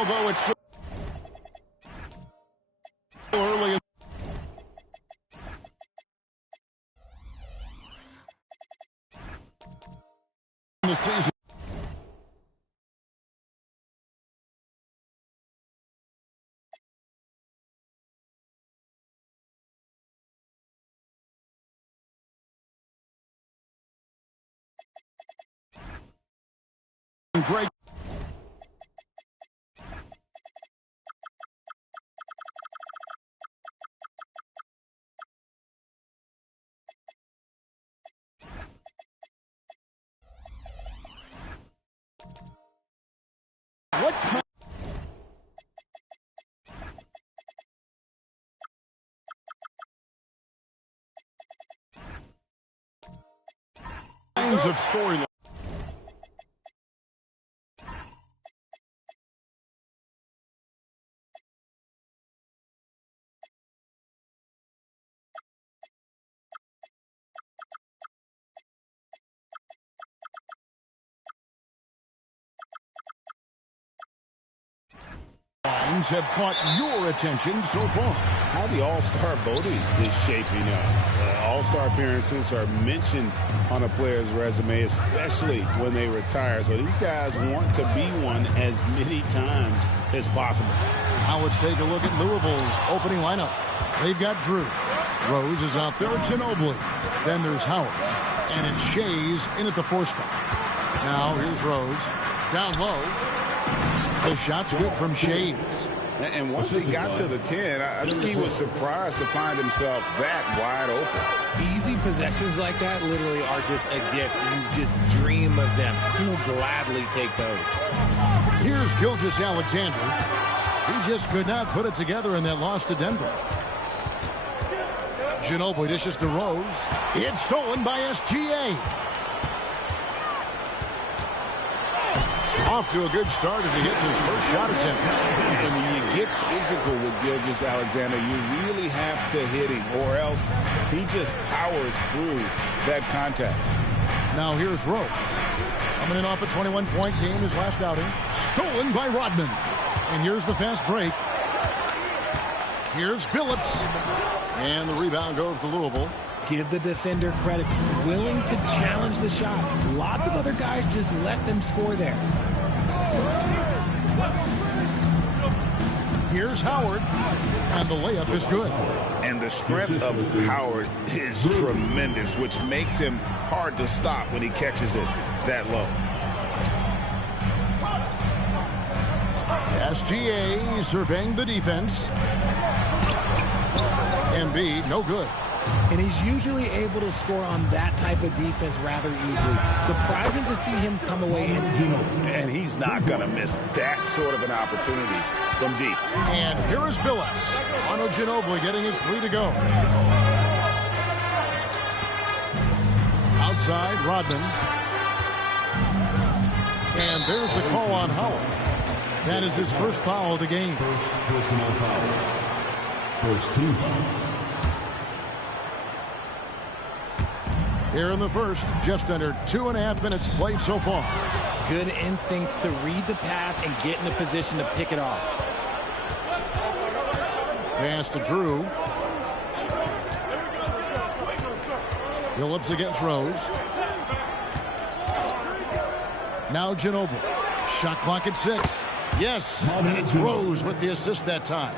although it's still early in the season. Great. What kinds of storyline? Have caught your attention so far? How the All-Star voting is shaping up. All-Star appearances are mentioned on a player's resume, especially when they retire. So these guys want to be one as many times as possible. Now let's take a look at Louisville's opening lineup. They've got Drew. Rose is out there. Ginobili. Then there's Howard. And it's Shays in at the 4 spot. Now here's Rose. Down low. The shot's good from Shays. And once he got to the 10, I think he was surprised to find himself that wide open. Easy possessions like that literally are just a gift. You just dream of them. He'll gladly take those. Here's Gilgeous-Alexander. He just could not put it together in that loss to Denver. Ginobili dishes to Rose. It's stolen by SGA. Off to a good start as he hits his first shot attempt. And when you get physical with Gilgeous-Alexander, you really have to hit him, or else he just powers through that contact. Now here's Rose. Coming in off a 21-point game his last outing. Stolen by Rodman. And here's the fast break. Here's Billups. And the rebound goes to Louisville. Give the defender credit. Willing to challenge the shot. Lots of other guys just let them score there. Here's Howard. And the layup is good. And the strength of Howard is tremendous, which makes him hard to stop when he catches it that low. SGA surveying the defense. Embiid, no good. And he's usually able to score on that type of defense rather easily. Surprising to see him come away empty. And he's not going to miss that sort of an opportunity from deep. And here is Billups. Arno Ginobili getting his 3 to go. Outside, Rodman. And there's the call on Howard. That is his first foul of the game. First personal foul. First team foul. Here in the first, just under 2.5 minutes played so far. Good instincts to read the path and get in a position to pick it off. Pass to Drew. Billups against Rose. Now Ginobili. Shot clock at 6. Yes, and it's Rose with the assist that time.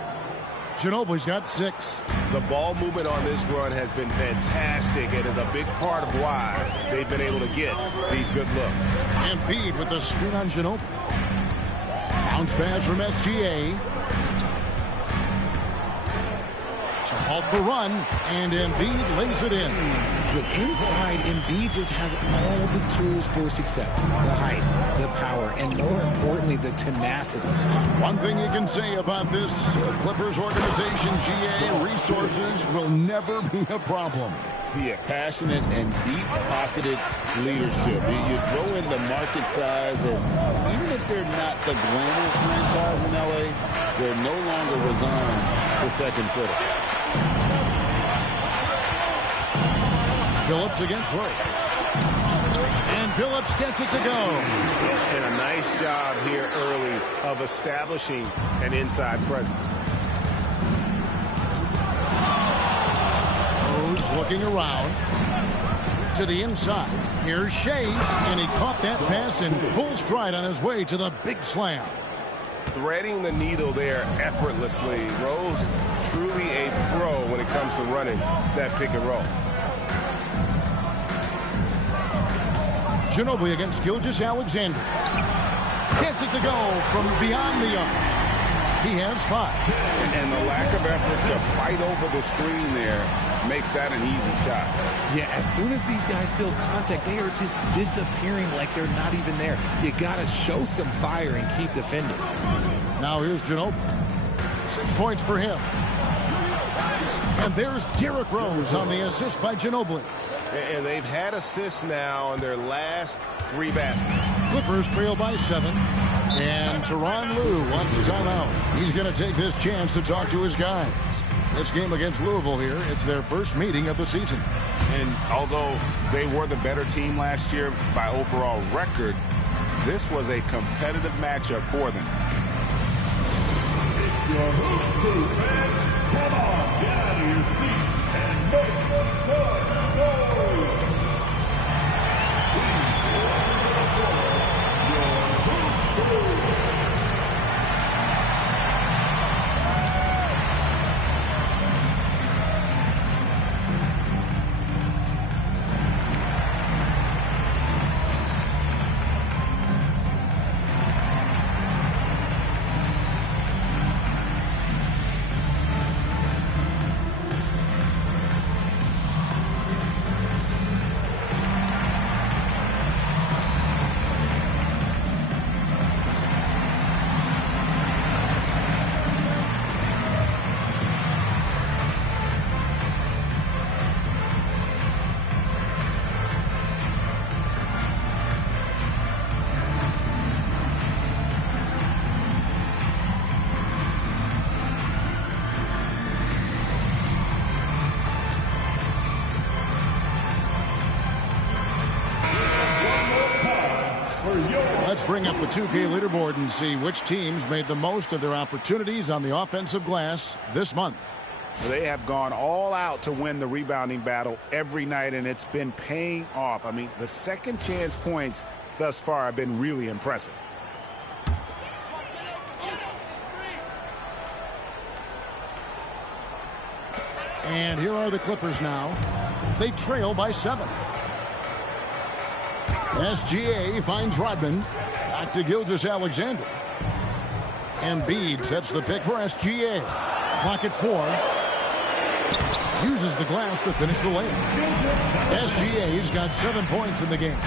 Ginobili's got 6. The ball movement on this run has been fantastic and is a big part of why they've been able to get these good looks. Embiid with the screen on Ginobili. Bounce pass from SGA. To halt the run, and Embiid lays it in. With inside, Embiid just has all the tools for success. The height, the power, and more importantly, the tenacity. One thing you can say about this Clippers organization, GA, resources will never be a problem. Yeah, passionate and deep-pocketed leadership. You throw in the market size, and even if they're not the glamour franchise in LA, they're no longer resigned to second fiddle. Billups against Rose. And Billups gets it to go. And a nice job here early of establishing an inside presence. Rose looking around to the inside. Here's Shays, and he caught that pass in full stride on his way to the big slam. Threading the needle there effortlessly. Rose truly a pro when it comes to running that pick and roll. Ginobili against Gilgeous-Alexander. Gets it to go from beyond the arc. He has 5. And the lack of effort to fight over the screen there makes that an easy shot. Yeah, as soon as these guys feel contact, they are just disappearing like they're not even there. You got to show some fire and keep defending. Now here's Ginobili. 6 points for him. And there's Derrick Rose on the assist by Ginobili. And they've had assists now on their last 3 baskets. Clippers trail by 7. And Tyronn Lue wants a timeout. He's going to take this chance to talk to his guys. This game against Louisville here, it's their first meeting of the season. And although they were the better team last year by overall record, this was a competitive matchup for them. Your host crew, fans, come on, get out of your seats and make some noise. Let's bring up the 2K leaderboard and see which teams made the most of their opportunities on the offensive glass this month. They have gone all out to win the rebounding battle every night, and it's been paying off. I mean, the second chance points thus far have been really impressive. And here are the Clippers now. They trail by 7. SGA finds Rodman. Back to Gilgeous-Alexander. Embiid sets the pick for SGA. Clock at 4. Uses the glass to finish the lane. SGA's got 7 points in the game.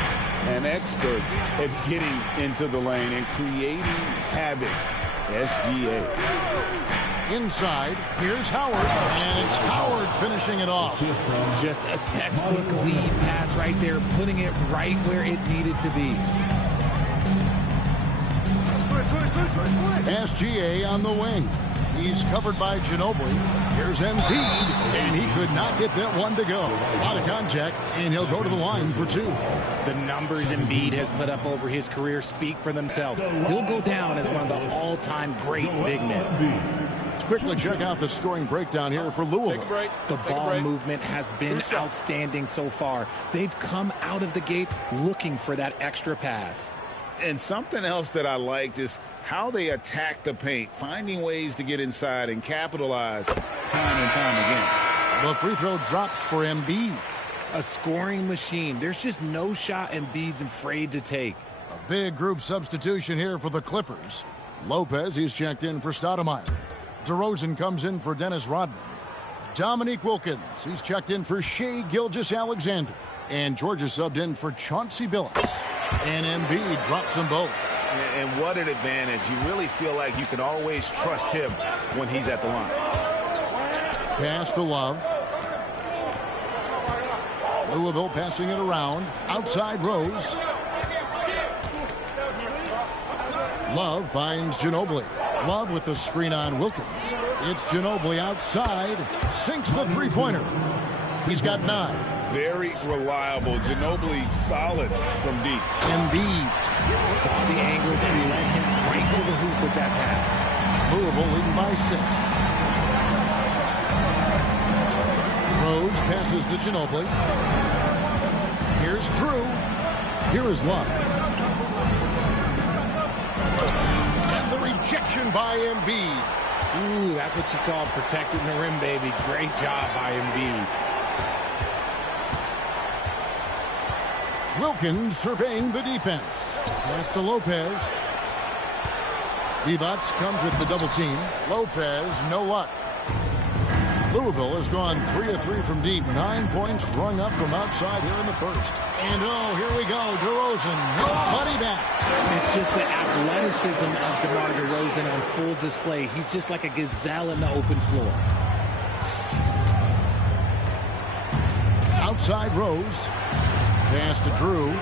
An expert at getting into the lane and creating havoc. SGA. Inside, here's Howard, and it's Howard finishing it off. Just a textbook lead pass right there, putting it right where it needed to be. SGA on the wing. He's covered by Ginobili. Here's Embiid, and he could not get that one to go. Out of contact, and he'll go to the line for 2. The numbers Embiid has put up over his career speak for themselves. He'll go down as one of the all-time great big men. Let's quickly check out the scoring breakdown here for Louisville. The ball movement has been outstanding so far. They've come out of the gate looking for that extra pass. And something else that I liked is how they attack the paint, finding ways to get inside and capitalize time and time again. The free throw drops for Embiid. A scoring machine. There's just no shot Embiid's afraid to take. A big group substitution here for the Clippers. Lopez, he's checked in for Stoudemire. DeRozan comes in for Dennis Rodman. Dominique Wilkins, he's checked in for Shai Gilgeous-Alexander. And Georgia subbed in for Chauncey Billups. And Embiid drops them both. And what an advantage. You really feel like you can always trust him when he's at the line. Pass to Love. Louisville passing it around. Outside Rose. Love finds Ginobili. Love with the screen on Wilkins. It's Ginobili outside. Sinks the three-pointer. He's got 9. very reliable. Ginobili solid from deep. Embiid saw the angles and led him right to the hoop with that pass. Louisville leading by 6. Rose passes to Ginobili. Here's Drew. Here is Love. And the rejection by Embiid. Ooh, that's what you call protecting the rim, baby. Great job by Embiid. Wilkins surveying the defense. Pass to Lopez. Divac comes with the double team. Lopez, no luck. Louisville has gone 3 of 3 from deep. 9 points rung up from outside here in the first. And oh, here we go. DeRozan, nobody back. It's just the athleticism of DeMar DeRozan on full display. He's just like a gazelle in the open floor. Outside Rose. Pass to Drew.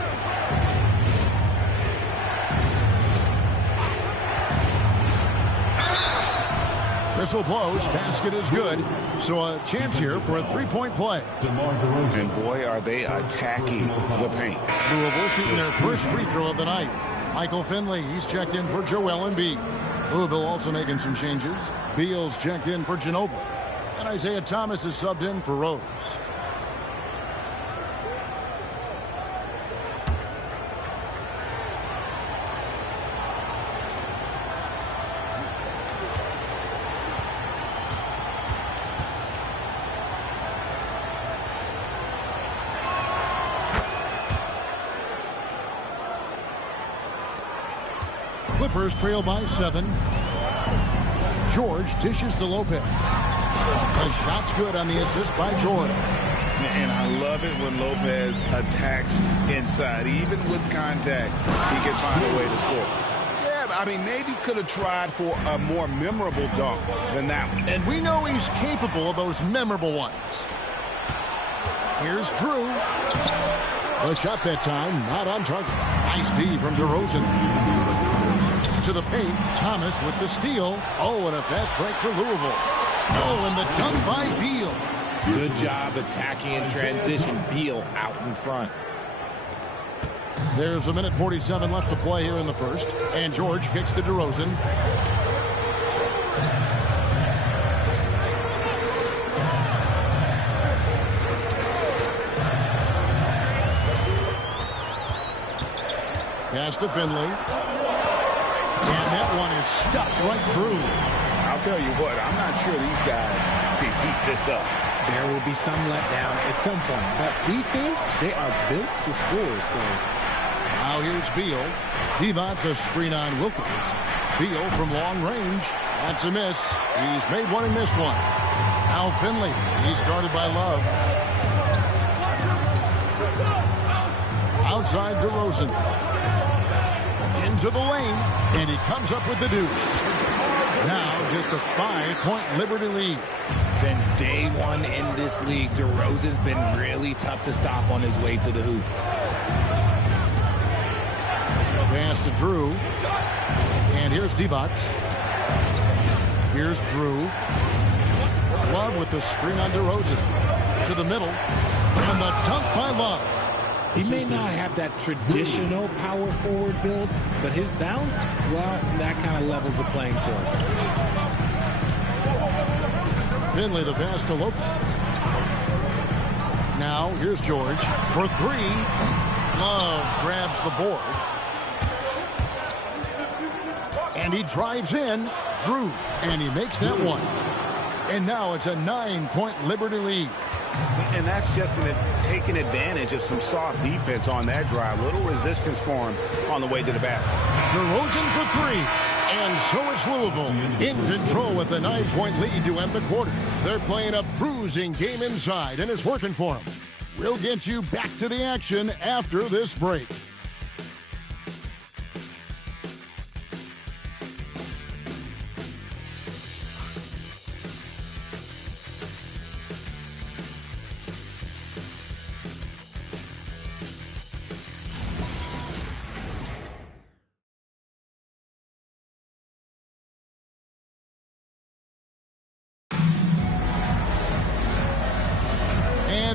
Whistle blows. Basket is good. So a chance here for a three-point play. And boy, are they attacking the paint. Louisville shooting their first free throw of the night. Michael Finley, he's checked in for Joel Embiid. Louisville also making some changes. Beal's checked in for Ginobili. And Isaiah Thomas is subbed in for Rose. Clippers trail by 7. George dishes to Lopez. The shot's good on the assist by George. And I love it when Lopez attacks inside. Even with contact, he can find a way to score. Yeah, I mean, maybe could have tried for a more memorable dunk than that one. And we know he's capable of those memorable ones. Here's Drew. The shot that time, not on target. Nice D from DeRozan. To the paint, Thomas with the steal. Oh, and a fast break for Louisville. Oh, and the dunk by Beal. Good job attacking in transition. Beal out in front. There's a minute 47 left to play here in the first. And George kicks to DeRozan. Pass to Finley. And that one is stuffed right through. I'll tell you what, I'm not sure these guys can keep this up. There will be some letdown at some point. But these teams, they are built to score. So now here's Beal. Divac a screen on Wilkins. Beal from long range. That's a miss. He's made one and missed one. Now Finley. He's guarded by Love. Outside DeRozan. Into the lane, and he comes up with the deuce. Now just a 5-point Liberty lead. Since day one in this league, DeRozan's been really tough to stop on his way to the hoop. Pass to Drew. And here's Divac. Here's Drew. Love with the screen on DeRozan. To the middle. And the dunk by Love. He may not have that traditional power forward build, but his bounce, well, that kind of levels the playing field. Finley the pass to Lopez. Now here's George for 3. Love grabs the board. And he drives in. Drew. And he makes that one. And now it's a 9-point Liberty lead. And that's just taking advantage of some soft defense on that drive. Little resistance for him on the way to the basket. DeRozan for 3. And so it's Louisville in control with a 9-point lead to end the quarter. They're playing a bruising game inside, and it's working for them. We'll get you back to the action after this break.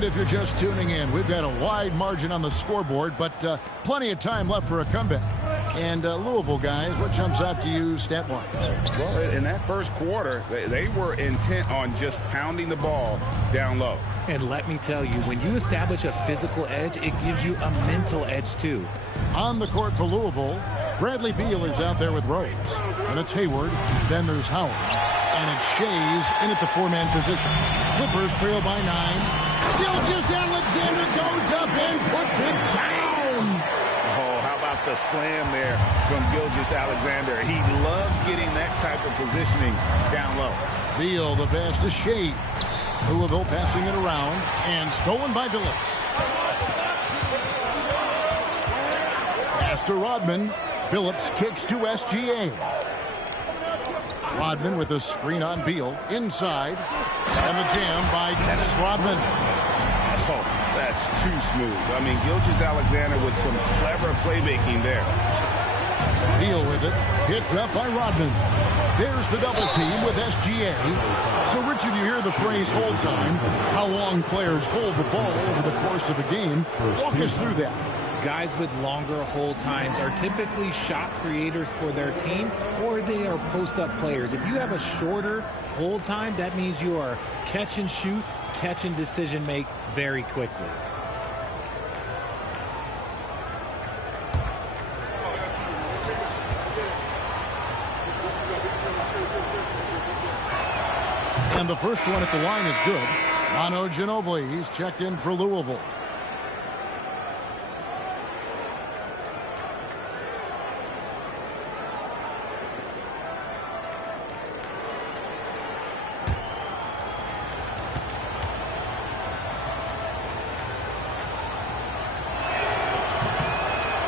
if you're just tuning in, we've got a wide margin on the scoreboard, but plenty of time left for a comeback. And Louisville, guys, what jumps out to you stat-wise? Well, in that first quarter, they were intent on just pounding the ball down low. And let me tell you, when you establish a physical edge, it gives you a mental edge, too. On the court for Louisville, Bradley Beal is out there with Rose. And it's Hayward. Then there's Howard. And it's Shays in at the four-man position. Clippers trail by 9. Gilgeous-Alexander goes up and puts it down. Oh, how about the slam there from Gilgeous-Alexander? He loves getting that type of positioning down low. Beal, the pass to Shays. Louisville passing it around and stolen by Billups. Pass to Rodman. Billups kicks to SGA. Rodman with a screen on Beal. Inside. And the jam by Dennis Rodman. Oh, that's too smooth. I mean, Gilgeous-Alexander with some clever playmaking there. Beal with it. Picked up by Rodman. There's the double team with SGA. So, Richard, you hear the phrase hold time. How long players hold the ball over the course of a game. Walk us through that. Guys with longer hold times are typically shot creators for their team, or they are post-up players. If you have a shorter hold time, that means you are catch and shoot, catch and decision make very quickly. And the first one at the line is good. Manu Ginobili, he's checked in for Louisville.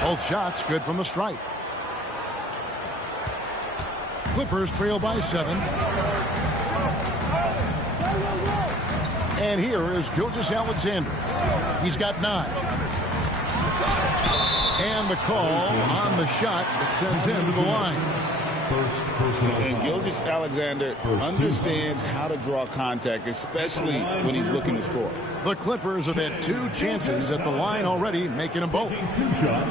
Both shots good from the stripe. Clippers trail by 7. And here is Gilgeous-Alexander. He's got 9. And the call on the shot that sends him to the line. And Gilgeous-Alexander understands how to draw contact, especially when he's looking to score. The Clippers have had 2 chances at the line already, making them both. 2 shots.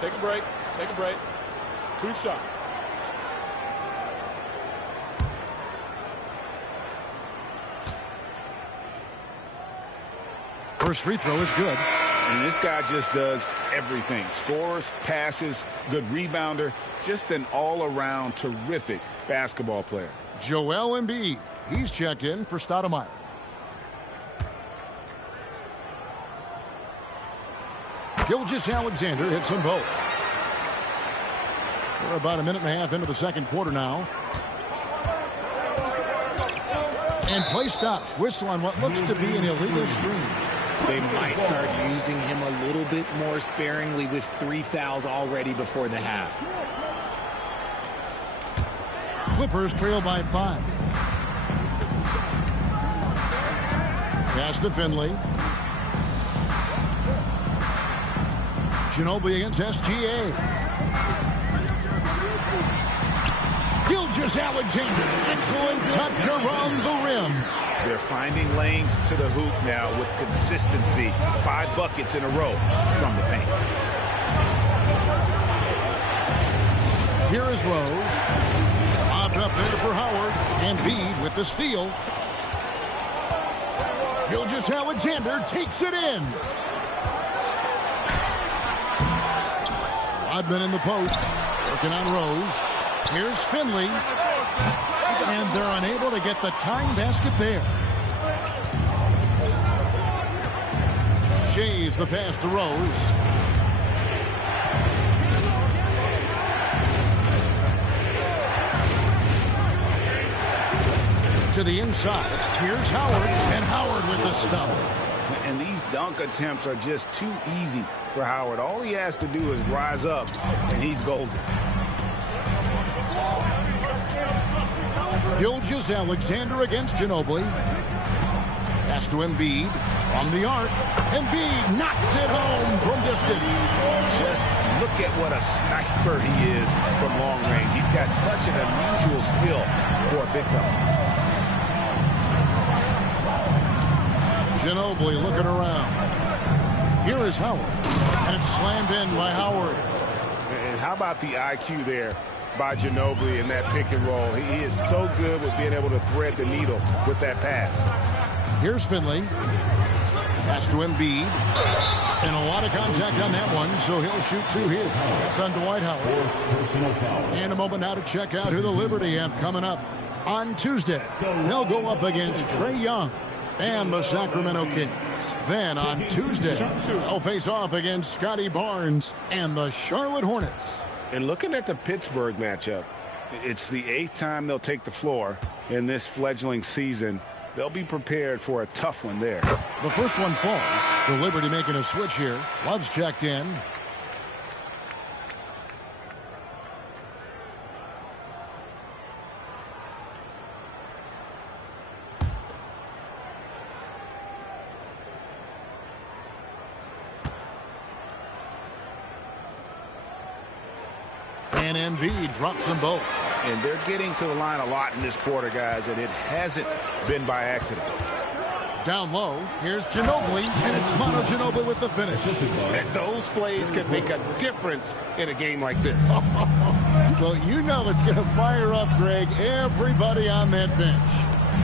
Take a break. Take a break. 2 shots. First free throw is good. And this guy just does everything. Scores, passes, good rebounder. Just an all-around terrific basketball player. Joel Embiid. He's checked in for Stoudemire. Gilgeous-Alexander hits them both. We're about a minute and a half into the second quarter now. And play stops. Whistle on what looks to be an illegal screen. They might start using him a little bit more sparingly with 3 fouls already before the half. Clippers trail by 5. Pass to Finley. Ginobili against SGA. Gilgeous-Alexander. Excellent touch around the rim. They're finding lanes to the hoop now with consistency. 5 buckets in a row from the paint. Here is Rose. Lobbed up there for Howard. Embiid with the steal. Gilgeous-Alexander takes it in. Rodman in the post. Working on Rose. Here's Finley. And they're unable to get the tying basket there. Shays the pass to Rose. To the inside. Here's Howard. And Howard with the stuff. And these dunk attempts are just too easy for Howard. All he has to do is rise up, and he's golden. Gilgeous-Alexander against Ginobili. Pass to Embiid from the arc. Embiid knocks it home from distance. Just look at what a sniper he is from long range. He's got such an unusual skill for a big fella. Ginobili looking around. Here is Howard. And it's slammed in by Howard. And how about the IQ there by Ginobili in that pick and roll? He is so good with being able to thread the needle with that pass. Here's Finley. Pass to Embiid. And a lot of contact on that one, so he'll shoot 2 here. It's on Dwight Howard. And a moment now to check out who the Liberty have coming up. On Tuesday, they'll go up against Trae Young and the Sacramento Kings. Then on Tuesday, they'll face off against Scotty Barnes and the Charlotte Hornets. And looking at the Pittsburgh matchup, it's the 8th time they'll take the floor in this fledgling season. They'll be prepared for a tough one there. The first one falls. The Liberty making a switch here. Love's checked in. And Embiid drops them both. And they're getting to the line a lot in this quarter, guys, and it hasn't been by accident. Down low, here's Ginobili, and it's Mono Ginobili with the finish. And those plays can make a difference in a game like this. Well, you know it's going to fire up, Greg, everybody on that bench.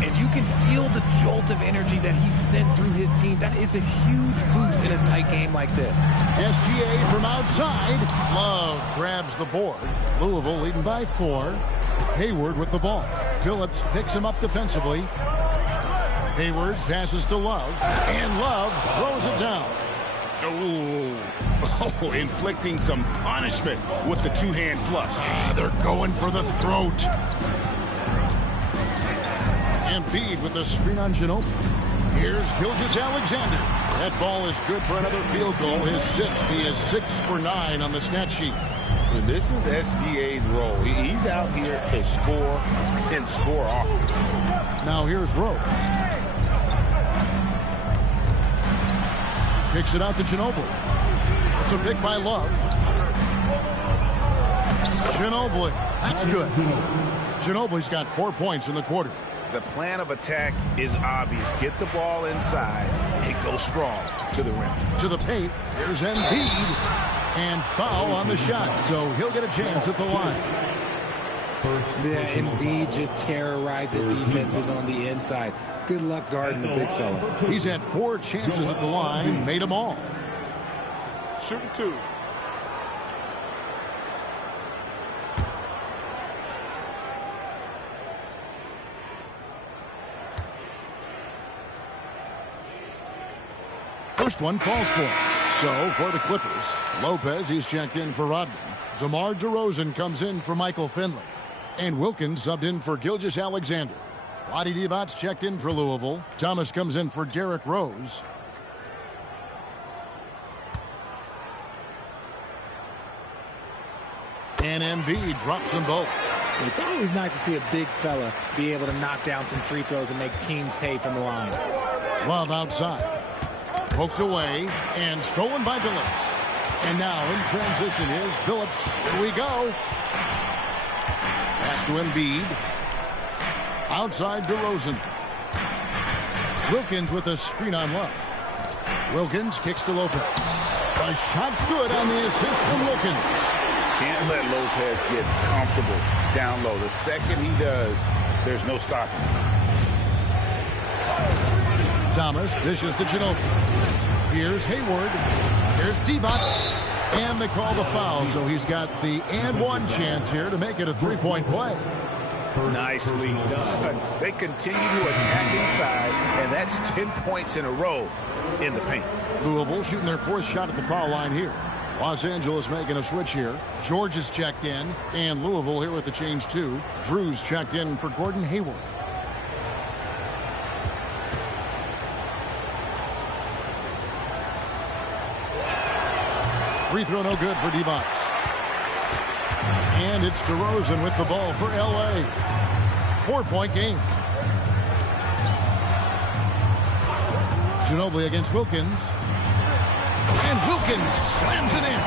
And you can feel the jolt of energy that he sent through his team. That is a huge boost in a tight game like this. SGA from outside. Love grabs the board. Louisville leading by 4. Hayward with the ball. Phillips picks him up defensively. Hayward passes to Love. And Love throws it down. Oh, inflicting some punishment with the two-hand flush. They're going for the throat. Embiid with the screen on Ginobili. Here's Gilgeous-Alexander. That ball is good for another field goal. His 6th. He is 6 for 9 on the stat sheet. And this is SGA's role. He's out here to score and score often. Now here's Rose. Picks it out to Ginobili. It's a pick by Love. Ginobili. That's good. Ginobili's got 4 points in the quarter. The plan of attack is obvious. Get the ball inside and go strong to the rim. To the paint. There's Embiid. And foul on the shot, so he'll get a chance at the line. Yeah, Embiid just terrorizes defenses on the inside. Good luck guarding the big fella. He's had 4 chances at the line, made them all. Shooting 2. First one falls for him. So for the Clippers, Lopez, he's checked in for Rodman. DeMar DeRozan comes in for Michael Finley. And Wilkins subbed in for Gilgeous-Alexander. Vlade Divac's checked in for Louisville. Thomas comes in for Derrick Rose. And Embiid drops them both. It's always nice to see a big fella be able to knock down some free throws and make teams pay from the line. Love outside. Poked away and stolen by Billups. And now in transition is Billups. Here we go. Pass to Embiid. Outside DeRozan. Wilkins with a screen on Love. Wilkins kicks to Lopez. A shot's good on the assist from Wilkins. Can't let Lopez get comfortable down low. The second he does, there's no stopping. Thomas dishes to Ginobili. Here's Hayward. Here's Divac. And they call the foul, so he's got the and one chance here to make it a three-point play. Nicely done. They continue to attack inside, and that's 10 points in a row in the paint. Louisville shooting their fourth shot at the foul line here. Los Angeles making a switch here. George is checked in, and Louisville here with the change too. Drew's checked in for Gordon Hayward. Free throw no good for Divac. And it's DeRozan with the ball for L.A. 4-point game. Ginobili against Wilkins. And Wilkins slams it in.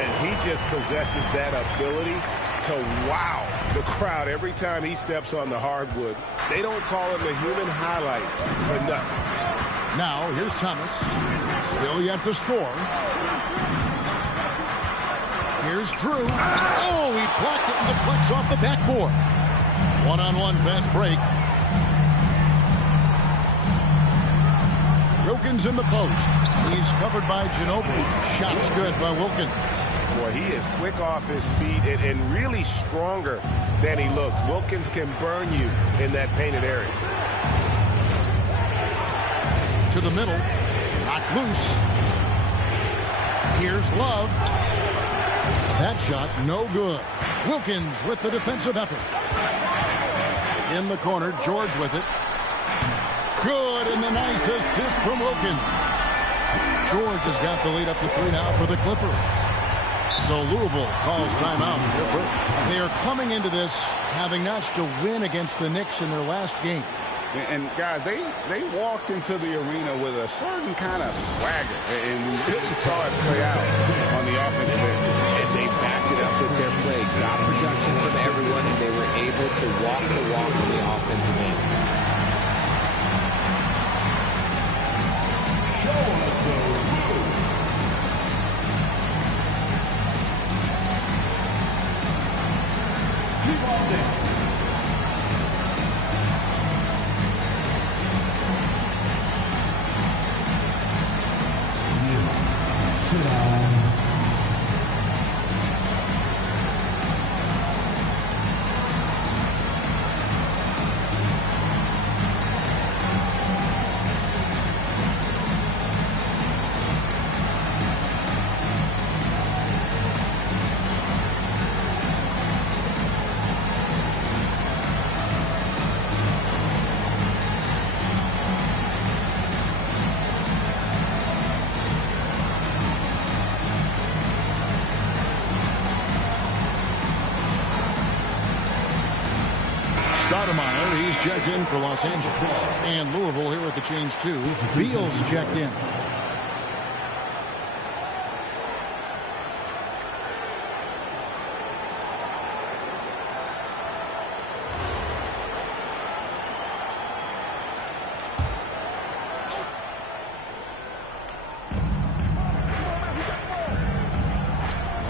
And he just possesses that ability to wow the crowd every time he steps on the hardwood. They don't call him the human highlight for nothing. Now, here's Thomas. Still yet to score. Here's Drew. Oh, he blocked it and deflects off the backboard. One-on-one fast break. Wilkins in the post. He's covered by Ginobili. Shot's good by Wilkins. Boy, he is quick off his feet and really stronger than he looks. Wilkins can burn you in that painted area. To the middle. Knocked loose. Here's Love. That shot, no good. Wilkins with the defensive effort. In the corner, George with it. Good, and the nice assist from Wilkins. George has got the lead up to 3 now for the Clippers. So Louisville calls timeout. They are coming into this having notched a win against the Knicks in their last game. And guys, they walked into the arena with a certain kind of swagger, and we really saw it play out on the offensive end. And they backed it up with their play. Got production from everyone, and they were able to walk the walk on the offensive end. Keep on this. Sit down. Stoudemire, he's checked in for Los Angeles. And Louisville here at the change too. Beal's checked in.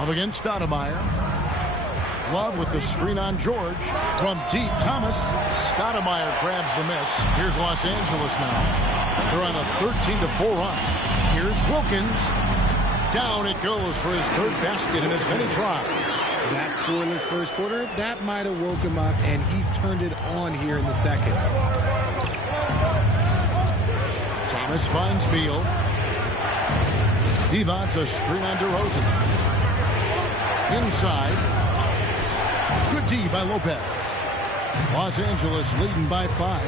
Up against Stoudemire. Love with the screen on George. From deep, Thomas. Stoudemire grabs the miss. Here's Los Angeles now. They're on a 13-4 run. Here's Wilkins. Down it goes for his third basket in as many tries. That scoreless first quarter, that might have woke him up, and he's turned it on here in the second. Thomas finds Beal. He wants a screen on DeRozan. Inside. Good D by Lopez. Los Angeles leading by 5.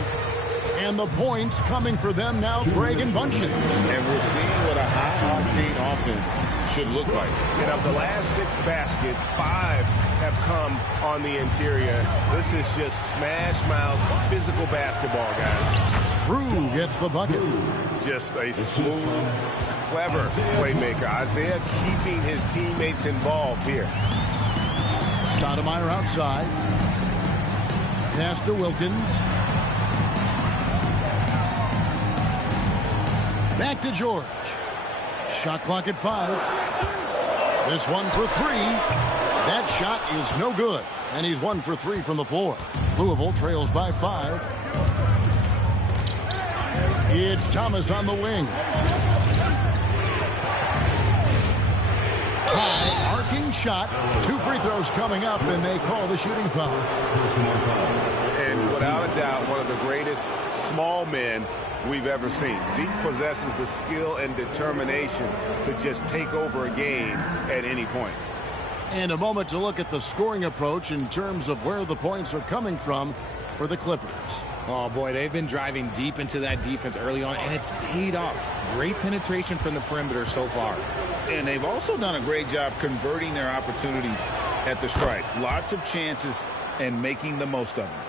And the points coming for them now, Greg and Bunchen. And we're seeing what a high-octane offense should look like. And of the last 6 baskets, 5 have come on the interior. This is just smash-mouth physical basketball, guys. Drew gets the bucket. Just a smooth, clever playmaker. Isaiah keeping his teammates involved here. Stoudemire outside. Pass to Wilkins. Back to George. Shot clock at 5. This one for 3. That shot is no good. And he's 1 for 3 from the floor. Louisville trails by 5. It's Thomas on the wing. High arcing shot. 2 free throws coming up, and they call the shooting foul. And without a doubt, one of the greatest small men we've ever seen. Zeke possesses the skill and determination to just take over a game at any point. And a moment to look at the scoring approach in terms of where the points are coming from for the Clippers. Oh, boy, they've been driving deep into that defense early on, and it's paid off. Great penetration from the perimeter so far. And they've also done a great job converting their opportunities at the stripe. Lots of chances and making the most of them.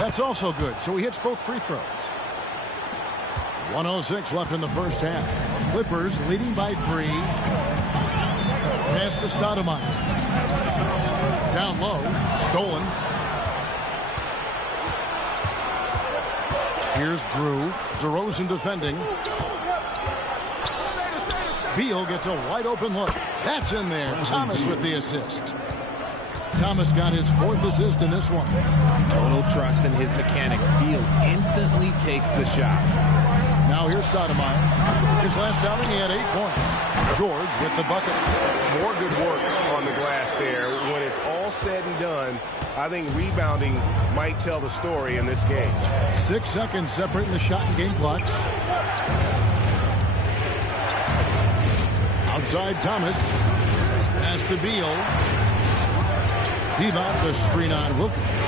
That's also good, so he hits both free throws. 1:06 left in the first half. Clippers leading by 3. Pass to Stoudemire. Down low, stolen. Here's Drew. DeRozan defending. Beal gets a wide open look. That's in there. Thomas with the assist. Thomas got his 4th assist in this one. Total trust in his mechanics. Beal instantly takes the shot. Now here's Stoudemire. His last outing, he had 8 points. George with the bucket. More good work on the glass there. When it's all said and done, I think rebounding might tell the story in this game. 6 seconds separating the shot and game clocks. Outside Thomas. Pass to Beal. Divac a screen on Wilkins.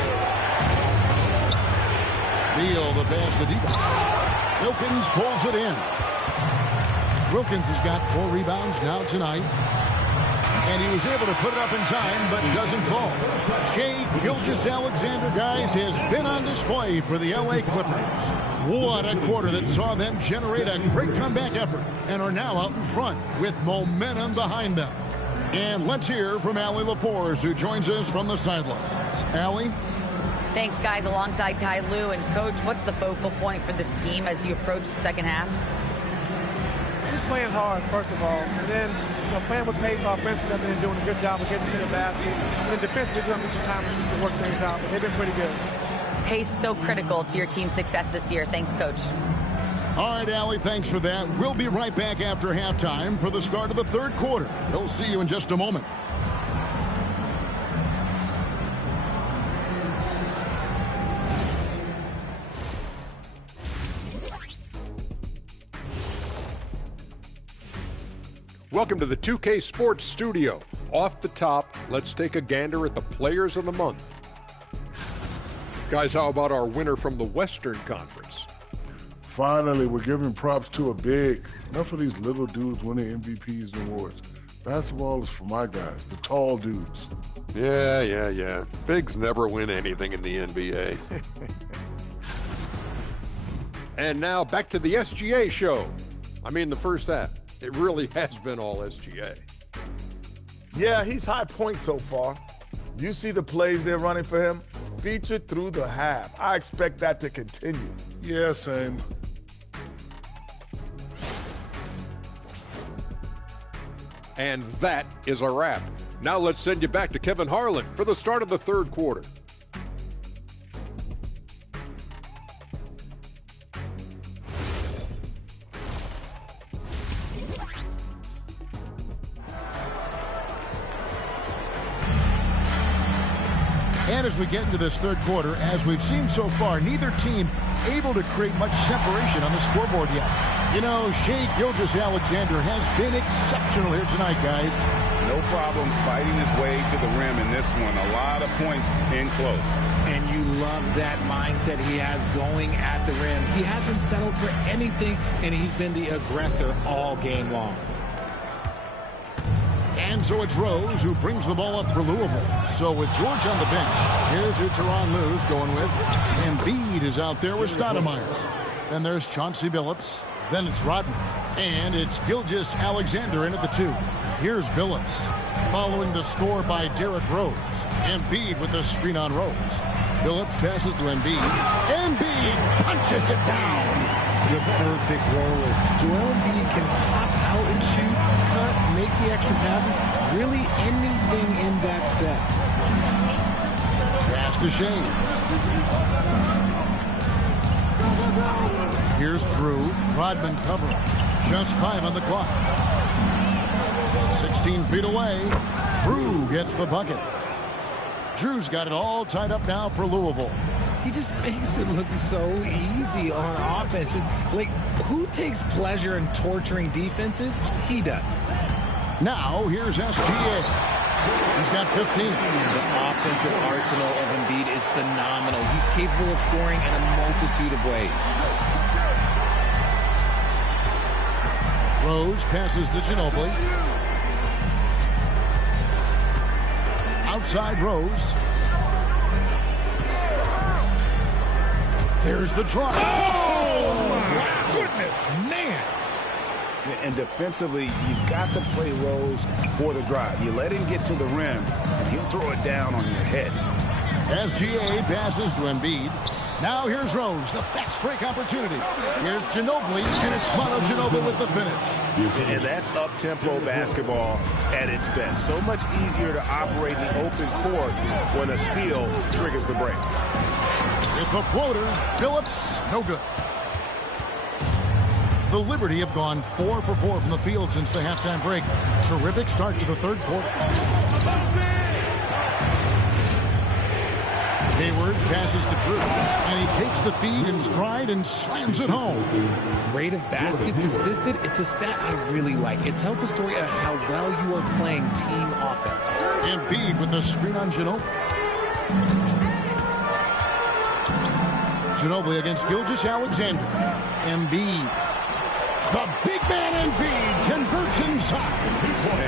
Beal the pass to Divac. Wilkins pulls it in. Wilkins has got 4 rebounds now tonight. And he was able to put it up in time, but doesn't fall. Shai Gilgeous-Alexander, guys, has been on display for the LA Clippers. What a quarter that saw them generate a great comeback effort and are now out in front with momentum behind them. And let's hear from Allie LaForce, who joins us from the sidelines. Allie? Thanks, guys. Alongside Ty Lue and Coach, what's the focal point for this team as you approach the second half? Just playing hard, first of all, and then playing with pace offensively. They've been doing a good job of getting to the basket. And then defensively, just need some time to work things out. But they've been pretty good. Pace so critical to your team's success this year. Thanks, Coach. All right, Allie, thanks for that. We'll be right back after halftime for the start of the third quarter. We'll see you in just a moment. Welcome to the 2K Sports Studio. Off the top, let's take a gander at the Players of the Month. Guys, how about our winner from the Western Conference? Finally, we're giving props to a big. Enough of these little dudes winning MVPs and awards. Basketball is for my guys, the tall dudes. Yeah. Bigs never win anything in the NBA. And now back to the SGA show. I mean, the first half. It really has been all SGA. Yeah, he's high point so far. You see the plays they're running for him? Featured through the half. I expect that to continue. Yeah, same. And that is a wrap. Now let's send you back to Kevin Harlan for the start of the third quarter. And as we get into this third quarter, as we've seen so far, neither team able to create much separation on the scoreboard yet. You know, Shai Gilgeous-Alexander has been exceptional here tonight, guys. No problem fighting his way to the rim in this one. A lot of points in close. And you love that mindset he has going at the rim. He hasn't settled for anything, and he's been the aggressor all game long. And so it's Rose who brings the ball up for Louisville. So with George on the bench, here's who Tyronn Lue's going with. Embiid is out there with Stoudemire. Then there's Chauncey Billups. Then it's Rodman. And it's Gilgeous-Alexander in at the 2. Here's Billups. Following the score by Derrick Rose. Embiid with the screen on Rose. Billups passes to Embiid. Embiid punches it down. The perfect roller. Joel Embiid can pop out and shoot, cut, make the extra passes, really anything in that set. Pass to Shai. Here's Drew. Rodman covering. Just 5 on the clock. 16 feet away. Drew gets the bucket. Drew's got it all tied up now for Louisville. He just makes it look so easy on offense. Like, who takes pleasure in torturing defenses? He does. Now, here's SGA. He's got 15. The offensive arsenal of Embiid is phenomenal. He's capable of scoring in a multitude of ways. Rose passes to Ginobili. Outside Rose. There's the try. Oh, my goodness, man. And defensively, you've got to play Rose for the drive. You let him get to the rim, and he'll throw it down on your head. SGA passes to Embiid. Now here's Rose, the fast break opportunity. Here's Ginobili, and it's Manu Ginobili with the finish. And that's up-tempo basketball at its best. So much easier to operate the open court when a steal triggers the break. With the floater, Phillips, no good. The Liberty have gone 4 for 4 from the field since the halftime break. Terrific start to the third quarter. Hayward passes to Drew, and he takes the feed in stride and slams it home. Rate of baskets assisted, it's a stat I really like. It tells the story of how well you are playing team offense. Embiid with the screen on Ginobili. Ginobili against Gilgeous-Alexander. Embiid. The big man Embiid converts inside.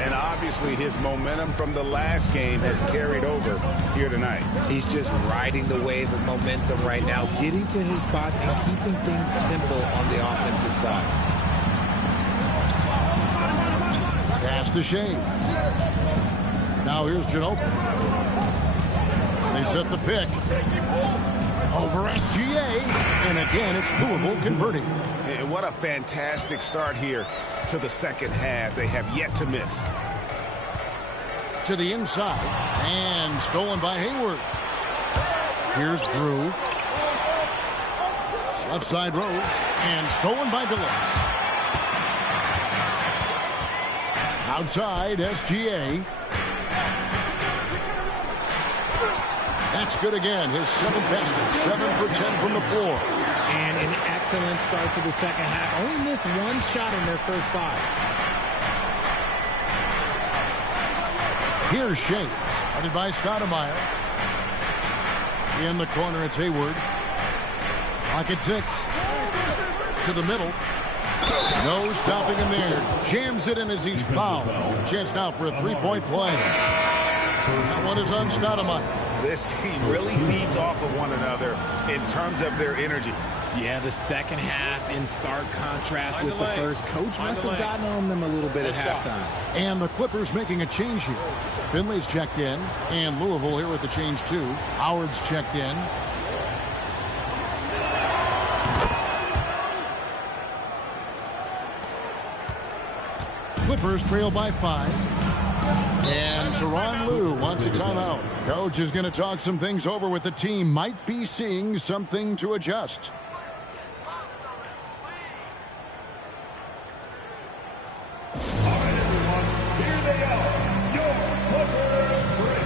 And obviously his momentum from the last game has carried over here tonight. He's just riding the wave of momentum right now, getting to his spots and keeping things simple on the offensive side. Pass to Shea. Now here's Ginobili. They set the pick. Over SGA. And again, it's Louisville converting. And what a fantastic start here to the second half. They have yet to miss. To the inside. And stolen by Hayward. Here's Drew. Left side Rose. And stolen by Billups. Outside SGA. That's good again. His 7th basket. 7 for 10 from the floor. And an excellent start to the second half. Only missed one shot in their first 5. Here's Shea. Started by Stoudemire. In the corner, it's Hayward. Clock at 6. To the middle. No stopping him there. Jams it in as he's fouled. Chance now for a three-point play. That one is on Stoudemire. This team really feeds off of one another in terms of their energy. Yeah, the second half in stark contrast with the first. Coach must have gotten on them a little bit at halftime. And the Clippers making a change here. Finley's checked in, and Louisville here with the change too. Howard's checked in. Clippers trail by 5. And Tyronn Lue wants a timeout. Coach is going to talk some things over with the team. Might be seeing something to adjust. All right, everyone, here they are, your Clippers break.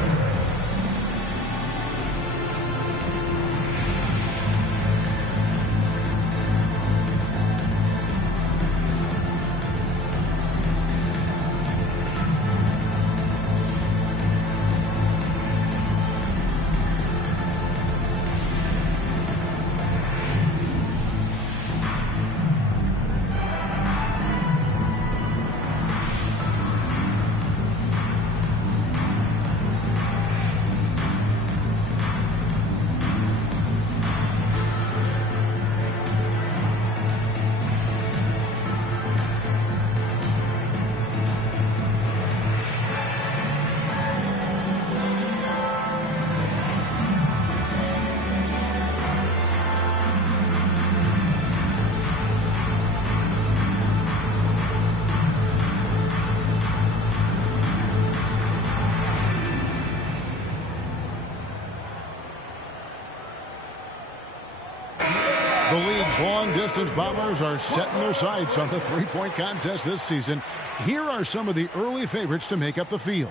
The league's long-distance bombers are setting their sights on the three-point contest this season. Here are some of the early favorites to make up the field.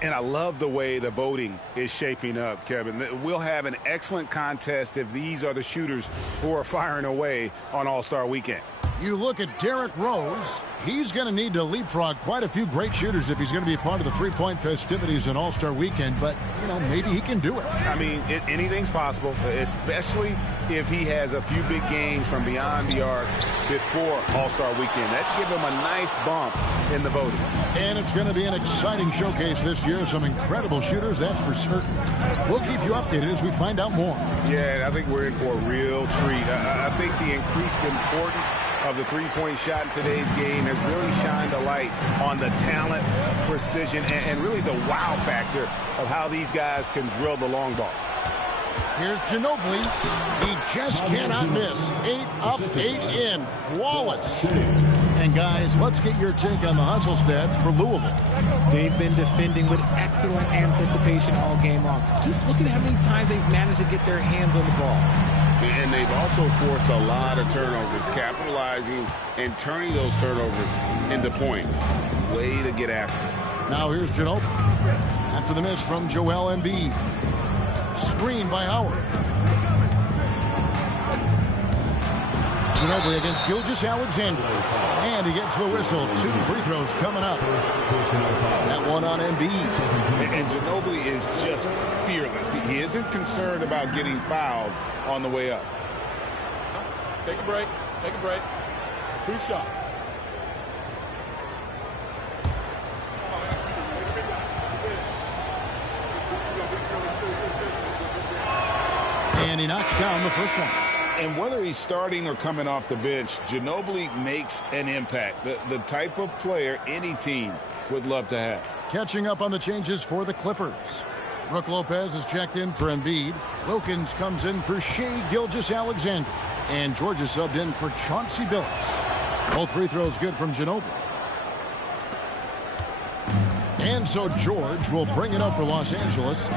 And I love the way the voting is shaping up, Kevin. We'll have an excellent contest if these are the shooters who are firing away on All-Star Weekend. You look at Derrick Rose. he's going to need to leapfrog quite a few great shooters if he's going to be part of the three-point festivities in All-Star Weekend. But, you know, maybe he can do it. I mean, anything's possible, especially if he has a few big games from beyond the arc before All-Star Weekend. That'd give him a nice bump in the voting. And it's going to be an exciting showcase this year. Some incredible shooters, that's for certain. We'll keep you updated as we find out more. Yeah, I think we're in for a real treat. I think the increased importance of the three-point shot in today's game has really shined a light on the talent, precision, and really the wow factor of how these guys can drill the long ball. Here's Ginobili. He just cannot miss. 8 up, 8 in. Flawless. And guys, let's get your take on the hustle stats for Louisville. They've been defending with excellent anticipation all game long. Just look at how many times they've managed to get their hands on the ball. And they've also forced a lot of turnovers, capitalizing and turning those turnovers into points. Way to get after it. Now here's Ginobili. After the miss from Joel Embiid. Screen by Howard. Ginobili against Gilgeous-Alexander. And he gets the whistle. 2 free throws coming up. That one on Embiid. And Ginobili is just fearless. He isn't concerned about getting fouled on the way up. Take a break. Take a break. 2 shots. And he knocks down the first one. And whether he's starting or coming off the bench, Ginobili makes an impact. The type of player any team would love to have. Catching up on the changes for the Clippers. Brook Lopez is checked in for Embiid. Wilkins comes in for Shai Gilgeous-Alexander. And George is subbed in for Chauncey Billups. Both free throws good from Ginobili. And so George will bring it up for Los Angeles.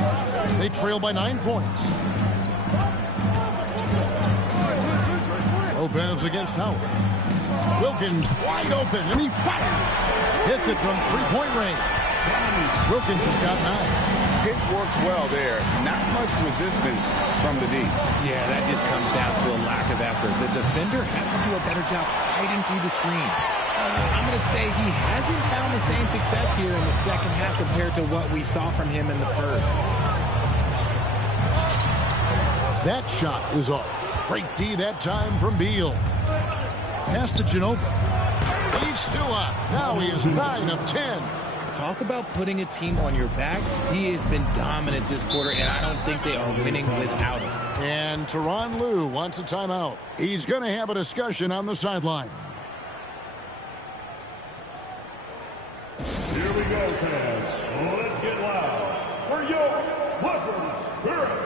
They trail by 9 points. Lopez against Howard. Wilkins wide open, and he fires. Hits it from three-point range. Wilkins has got 9. It works well there. Not much resistance from the D. Yeah, that just comes down to a lack of effort. The defender has to do a better job fighting through the screen. I'm going to say he hasn't found the same success here in the second half compared to what we saw from him in the first. That shot is off. Great D that time from Beal. Pass to Ginobili. He's still up. Now he is 9 of 10. Talk about putting a team on your back. He has been dominant this quarter, and I don't think they are winning without him. And Tyronn Lue wants a timeout. He's going to have a discussion on the sideline. Here we go, fans. Let's get loud for your Clippers Spirit.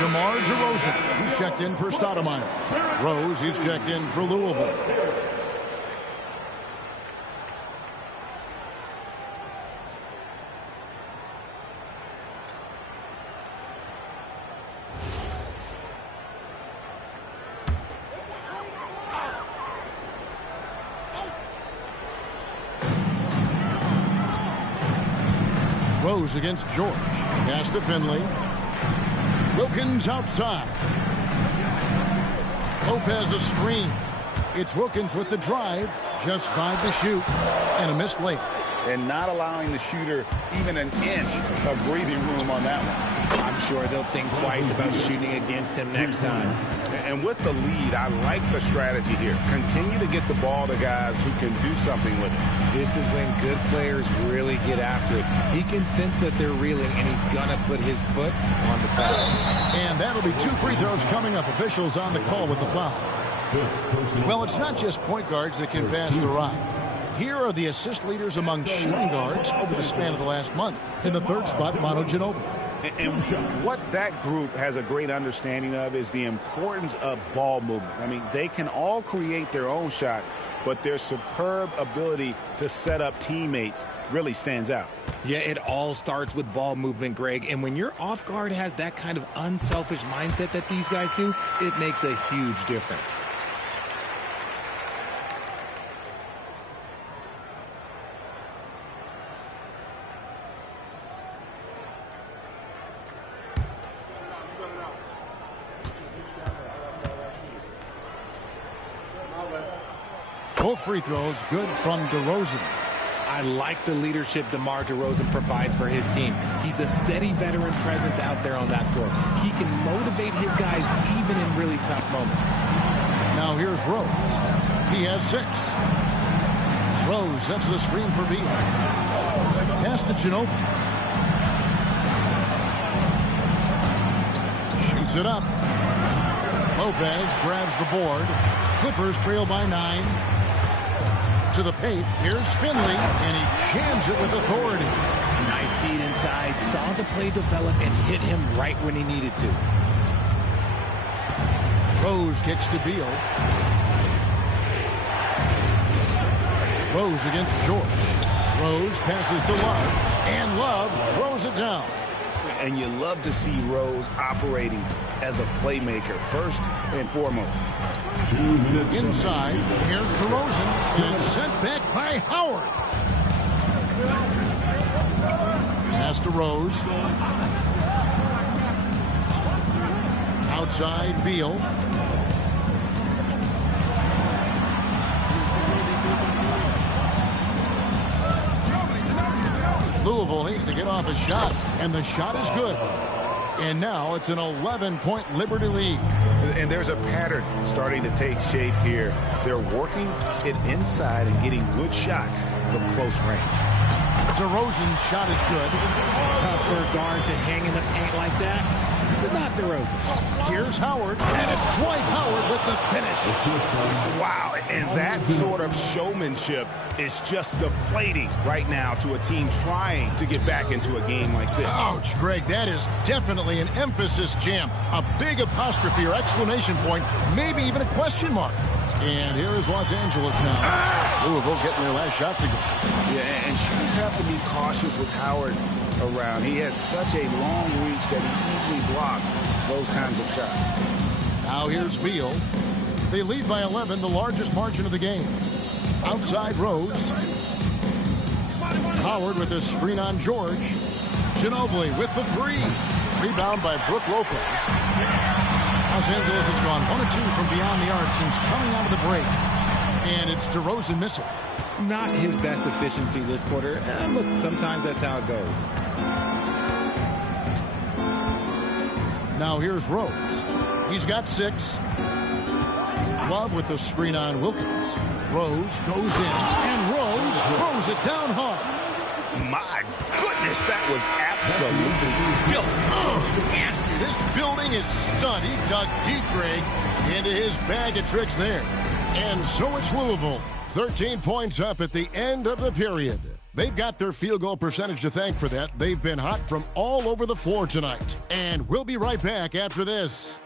DeMar DeRozan, he's checked in for Stoudemire. Rose, he's checked in for Louisville. Rose against George. Pass to Finley. Wilkins outside. Lopez a screen. It's Wilkins with the drive. Just 5 to shoot. And a missed layup. and not allowing the shooter even an inch of breathing room on that one. I'm sure they'll think twice about shooting against him next time. And with the lead, I like the strategy here. Continue to get the ball to guys who can do something with it. This is when good players really get after it. He can sense that they're reeling, and he's going to put his foot on the pedal. And that'll be 2 free throws coming up. Officials on the call with the foul. Well, it's not just point guards that can pass the rock. Here are the assist leaders among shooting guards over the span of the last month. In the third spot, Manu Ginobili. And what that group has a great understanding of is the importance of ball movement. I mean, they can all create their own shot, but their superb ability to set up teammates really stands out. Yeah, it all starts with ball movement, Greg. And when your off guard has that kind of unselfish mindset that these guys do, it makes a huge difference. Both free throws good from DeRozan. I like the leadership DeMar DeRozan provides for his team. He's a steady veteran presence out there on that floor. He can motivate his guys even in really tough moments. Now here's Rose. He has 6. Rose sets the screen for Beal. Pass to Ginobili. Shoots it up. Lopez grabs the board. Clippers trail by 9. To the paint. Here's Finley, and he jams it with authority. Nice feed inside. Saw the play develop and hit him right when he needed to. Rose kicks to Beal. Rose against George. Rose passes to Love, and Love throws it down. And you love to see Rose operating as a playmaker first and foremost. Inside, here's DeRozan, and it's sent back by Howard. Pass to Rose. Outside, Beal. Louisville needs to get off a shot, and the shot is good. And now it's an 11-point Liberty lead. And there's a pattern starting to take shape here. They're working it inside and getting good shots from close range. DeRozan's shot is good. Tough for a guard to hang in the paint like that, but not DeRozan. Here's Howard, and it's Dwight Howard with the finish. Wow, and that sort of showmanship is just deflating right now to a team trying to get back into a game like this. Ouch, Greg, that is definitely an emphasis jam. A big apostrophe or exclamation point, maybe even a question mark. And here is Los Angeles now. Louisville getting their last shot to go. Yeah, and shooters have to be cautious with Howard around. He has such a long reach that he easily blocks those kinds of shots. Now here's Beal. They lead by 11, the largest margin of the game. Outside Rose. Howard with a screen on George. Ginobili with the 3. Rebound by Brook Lopez. Los Angeles has gone 1 of 2 from beyond the arc since coming out of the break. And it's DeRozan missing. Not his best efficiency this quarter. Look, sometimes that's how it goes. Now here's Rose. He's got 6. Love with the screen on Wilkins. Rose goes in, and Rose throws it down hard. My goodness, that was absolutely filthy. This building is stunned. He dug deep, Greg, into his bag of tricks there. And so it's Louisville. 13 points up at the end of the period. They've got their field goal percentage to thank for that. They've been hot from all over the floor tonight. And we'll be right back after this.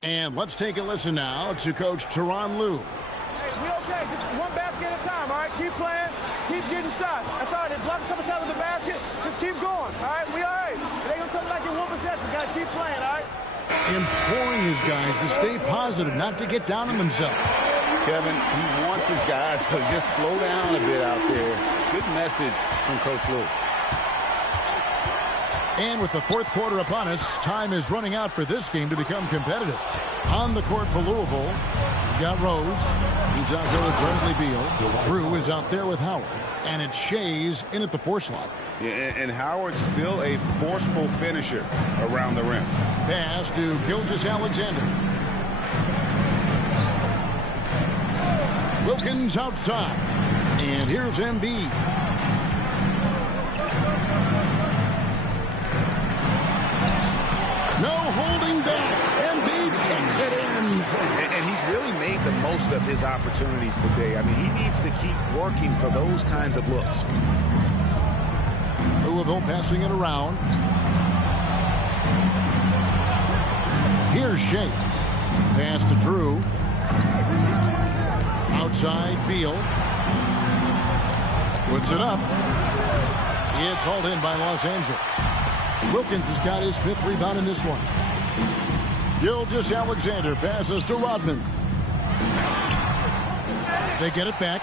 And let's take a listen now to Coach Tyronn Lue. Hey, we okay. Just one basket at a time, all right? Keep playing. Keep getting shots. That's all right. They block a couple shots in the basket. Just keep going, all right? We all right. It ain't going to come back in one possession. Got to keep playing, all right? Imploring his guys to stay positive, not to get down on themselves. Kevin, he wants his guys to just slow down a bit out there Good message from Coach Lou. And with the fourth quarter upon us, time is running out for this game to become competitive. On the court for Louisville, you've got Rose. He's out there with Bradley Beal. Drew is out there with Howard. And it's Shays in at the 4 slot. Yeah, and Howard's still a forceful finisher around the rim. Pass to Gilgeous-Alexander. Wilkins outside. And here's Embiid. No holding back. Embiid takes it in. And he's really made the most of his opportunities today. I mean, he needs to keep working for those kinds of looks. Louisville passing it around. Here's Shays. Pass to Drew. Outside, Beal. Puts it up. It's hauled in by Los Angeles. Wilkins has got his 5th rebound in this one. Gilgeous-Alexander passes to Rodman. They get it back.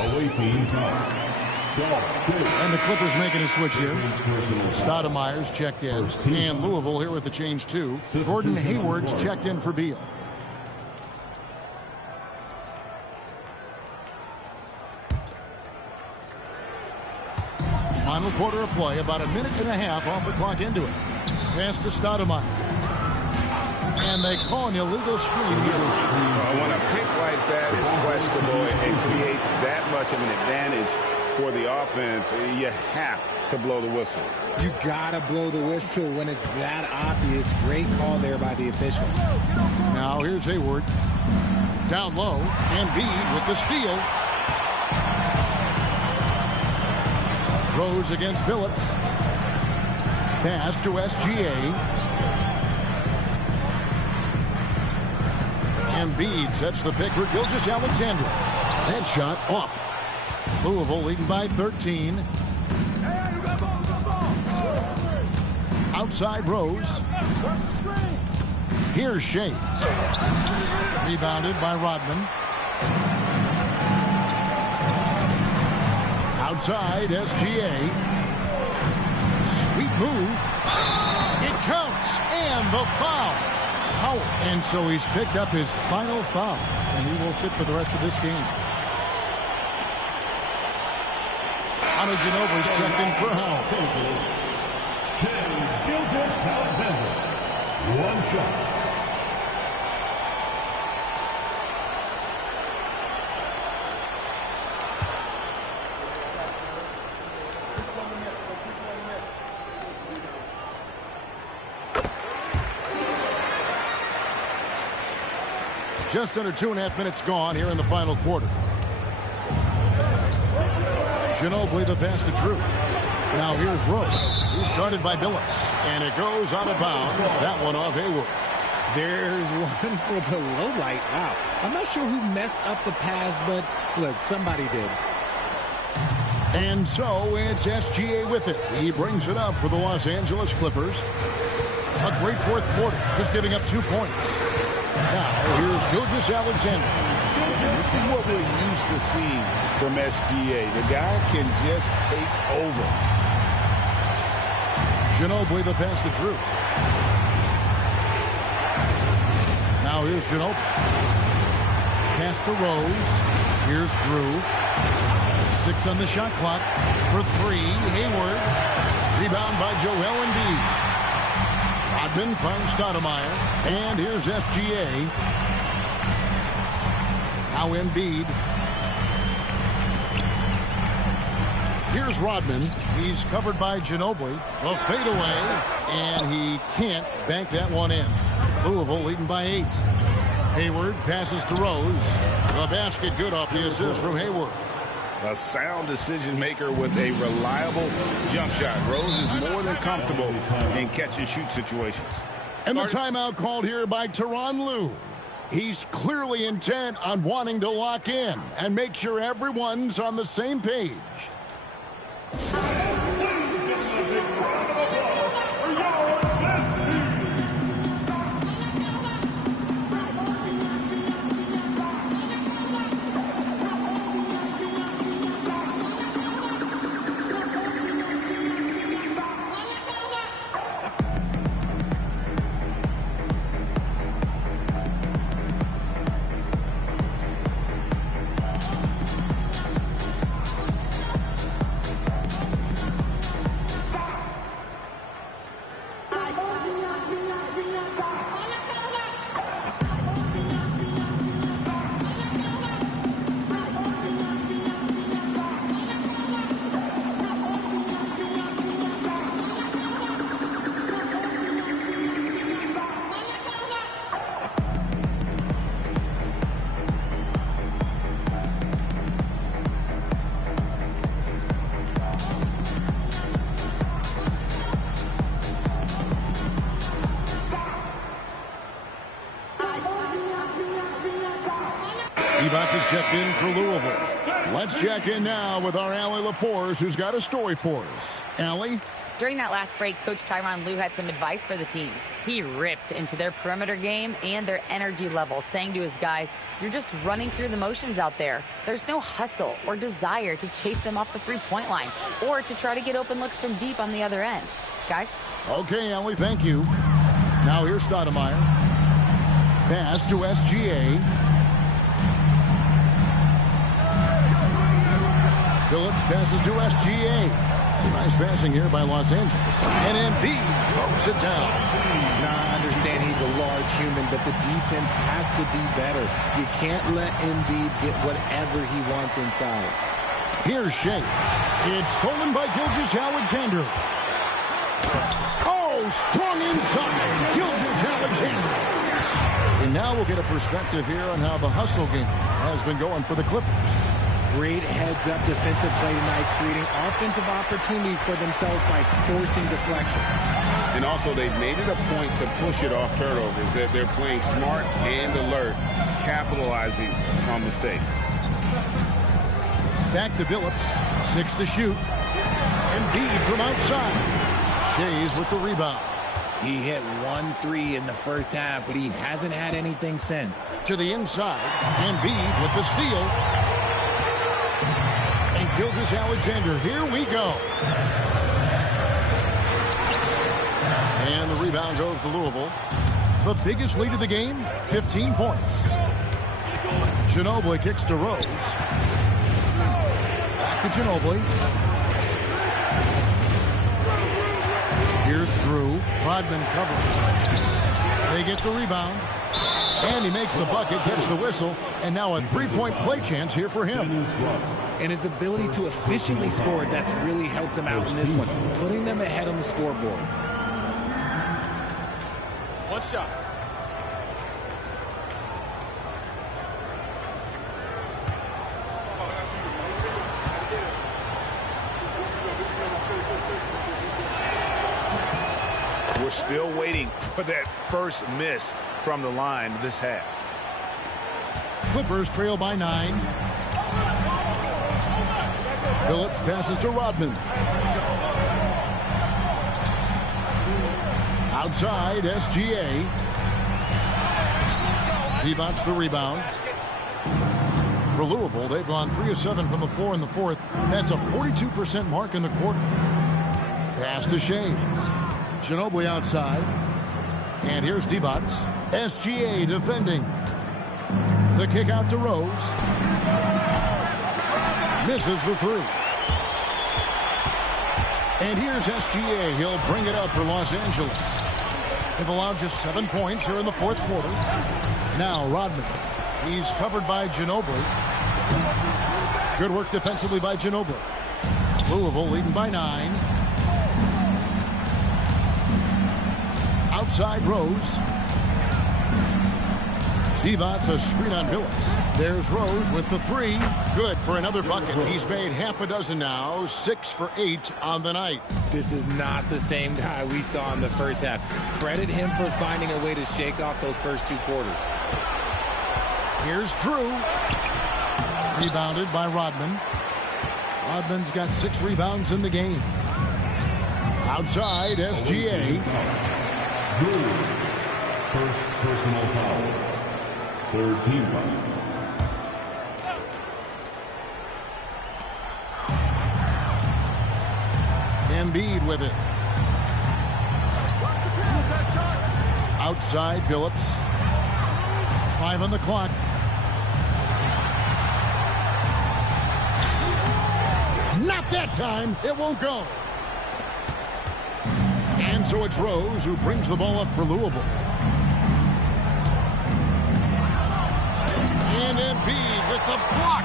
Away team time. And the Clippers making a switch here. Stoudemire's checked in. And Louisville here with the change too. Gordon Hayward's checked in for Beal. Final quarter of play, about a minute and a half off the clock into it. Pass to Stoudemire. And they call an illegal screen here. When a pick like that is questionable and creates that much of an advantage for the offense, you have to blow the whistle. You gotta blow the whistle when it's that obvious. Great call there by the official. Now here's Hayward. Down low. Embiid with the steal. Rose against Billups. Pass to SGA. Embiid sets the pick for Gilgeous-Alexander. That shot off. Louisville leading by 13. Outside Rose. Here's Shays. Rebounded by Rodman. Outside SGA. Sweet move. It counts. And the foul. Howard. And so he's picked up his final foul. And he will sit for the rest of this game. Ginobili's checked in for Howard. Gilgeous-Alexander. One shot. Just under 2.5 minutes gone here in the final quarter. Ginobili the pass to Drew. Now here's Rose. He's guarded by Billups. And it goes out of bounds. That one off Hayward. There's one for the low light. Wow. I'm not sure who messed up the pass, but look, somebody did. And so it's SGA with it. He brings it up for the Los Angeles Clippers. A great fourth quarter. Just giving up 2 points. Now here's Gilgeous-Alexander. This is what we're used to seeing from SGA. The guy can just take over. Ginobili the pass to Drew. Now here's Ginobili. Pass to Rose. Here's Drew. 6 on the shot clock for 3. Hayward. Rebound by Joel Embiid. Rodman finds Stoudemire. And here's SGA. Now Embiid. Here's Rodman. He's covered by Ginobili. A fadeaway. And he can't bank that one in. Louisville leading by 8. Hayward passes to Rose. The basket good off the assist from Hayward. A sound decision maker with a reliable jump shot. Rose is more than comfortable in catch and shoot situations. And the timeout called here by Tyronn Lue. He's clearly intent on wanting to lock in and make sure everyone's on the same page. Divac is checked in for Louisville. Let's check in now with our Allie LaForce, who's got a story for us. Allie? During that last break, Coach Tyronn Lue had some advice for the team. He ripped into their perimeter game and their energy level, saying to his guys, you're just running through the motions out there. There's no hustle or desire to chase them off the three-point line or to try to get open looks from deep on the other end. Guys? Okay, Allie, thank you. Now here's Stoudemire. Pass to SGA. Phillips passes to SGA. Nice passing here by Los Angeles. And Embiid throws it down. Now, I understand he's a large human, but the defense has to be better. You can't let Embiid get whatever he wants inside. Here's Shades. It's stolen by Gilgeous-Alexander. Oh, strong inside. Gilgeous-Alexander. And now we'll get a perspective here on how the hustle game has been going for the Clippers. Great heads-up defensive play tonight, creating offensive opportunities for themselves by forcing deflections. And also, they've made it a point to push it off turnovers. They're playing smart and alert, capitalizing on mistakes. Back to Phillips. 6 to shoot. Embiid from outside. Shays with the rebound. He hit 1 3 in the first half, but he hasn't had anything since. To the inside. Embiid with the steal. And Gilgeous-Alexander, here we go. And the rebound goes to Louisville. The biggest lead of the game, 15 points. Ginobili kicks to Rose. Back to Ginobili. Here's Drew. Rodman covers. They get the rebound. And he makes the bucket, gets the whistle, and now a three-point play chance here for him. And his ability to efficiently score, that's really helped him out in this one, putting them ahead on the scoreboard. One shot. We're still waiting for that first miss from the line this half. Clippers trail by 9. Phillips passes to Rodman. Outside, SGA. Divac the rebound. For Louisville, they've gone 3 of 7 from the floor in the fourth. That's a 42% mark in the quarter. Pass to Shades. Ginobili outside. And here's Divac. SGA defending. The kick out to Rose. Misses the 3. And here's SGA. He'll bring it up for Los Angeles. They've allowed just 7 points here in the fourth quarter. Now Rodman. He's covered by Ginobili. Good work defensively by Ginobili. Louisville leading by 9. Outside Rose. Divac a screen on Phillips. There's Rose with the 3. Good for another bucket. He's made half a dozen now. 6 for 8 on the night. This is not the same guy we saw in the first half. Credit him for finding a way to shake off those first 2 quarters. Here's Drew. Rebounded by Rodman. Rodman's got 6 rebounds in the game. Outside, SGA. First personal foul. 3rd team foul. Embiid with it. Outside, Phillips. 5 on the clock. Not that time. It won't go. And so it's Rose who brings the ball up for Louisville. And Embiid with the block.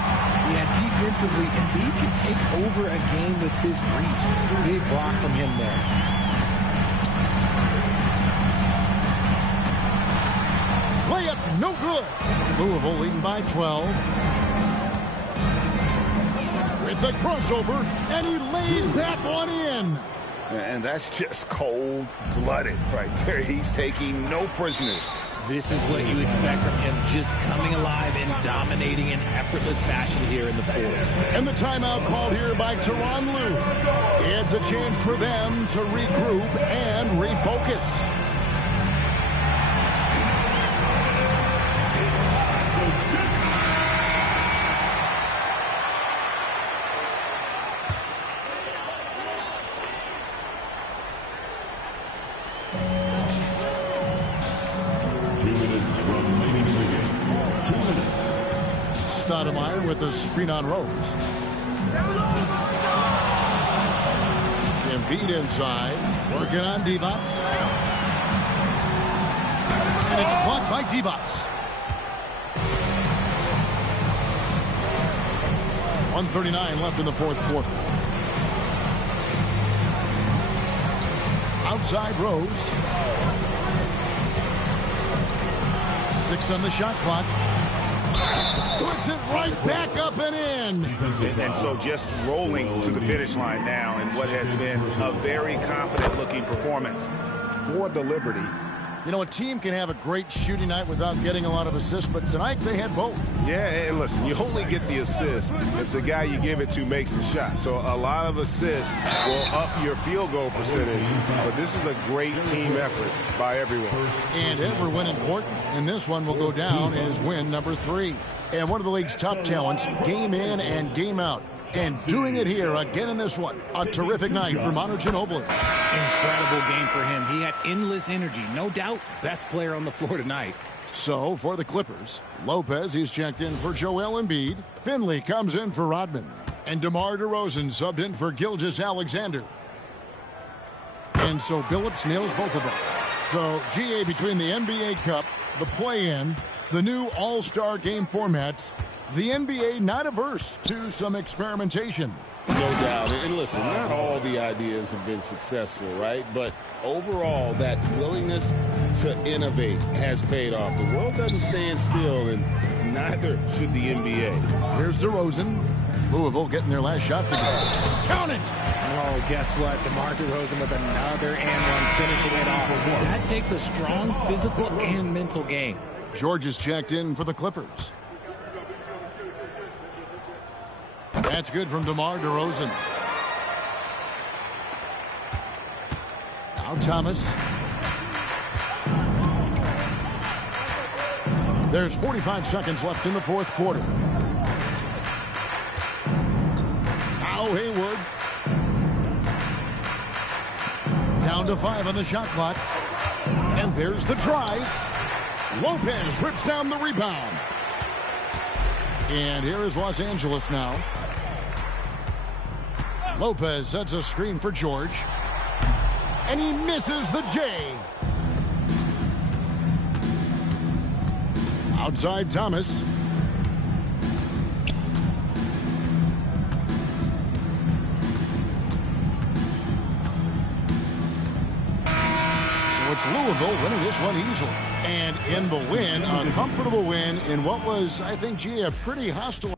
Yeah, defensively, Embiid can take over a game with his reach. Big block from him there. Layup, no good. Louisville leading by 12. With the crossover, and he lays that one in. And that's just cold-blooded right there. He's taking no prisoners. This is what you expect from him, just coming alive and dominating in effortless fashion here in the fourth. And the timeout called here by Tyronn Lue. It's a chance for them to regroup and refocus. Stoudemire with a screen on Rose. Embiid inside, working on Divac. And it's blocked by Divac. 1:39 left in the fourth quarter. Outside Rose. 6 on the shot clock. Puts it right back up and in. And so just rolling to the finish line now in what has been a very confident-looking performance for the Liberty. You know, a team can have a great shooting night without getting a lot of assists, but tonight they had both. Yeah, and listen, you only get the assist if the guy you give it to makes the shot. So a lot of assists will up your field goal percentage, but this is a great team effort by everyone. And every win important, and this one will go down as win number 3. And one of the league's top talents, game in and game out. And doing it here again in this one. A terrific night for Manu Ginobili. Incredible game for him. He had endless energy. No doubt, best player on the floor tonight. So, for the Clippers, Lopez, he's checked in for Joel Embiid. Finley comes in for Rodman. And DeMar DeRozan subbed in for Gilgeous-Alexander. And so Billups nails both of them. So, GA between the NBA Cup, the play-in, the new All-Star game formats, the NBA not averse to some experimentation. No doubt. And listen, not all the ideas have been successful, right? But overall, that willingness to innovate has paid off. The world doesn't stand still, and neither should the NBA. Here's DeRozan. Louisville getting their last shot together. Count it! Oh, guess what? DeMar DeRozan with another and one, finishing it off. That takes a strong physical and mental game. George is checked in for the Clippers. That's good from DeMar DeRozan. Now Thomas. There's 45 seconds left in the fourth quarter. Now Hayward. Down to 5 on the shot clock. And there's the drive. Lopez rips down the rebound. And here is Los Angeles now. Lopez sets a screen for George. And he misses the J. Outside Thomas. So it's Louisville winning this one easily. And in the win, a comfortable win in what was, I think, gee, a pretty hostile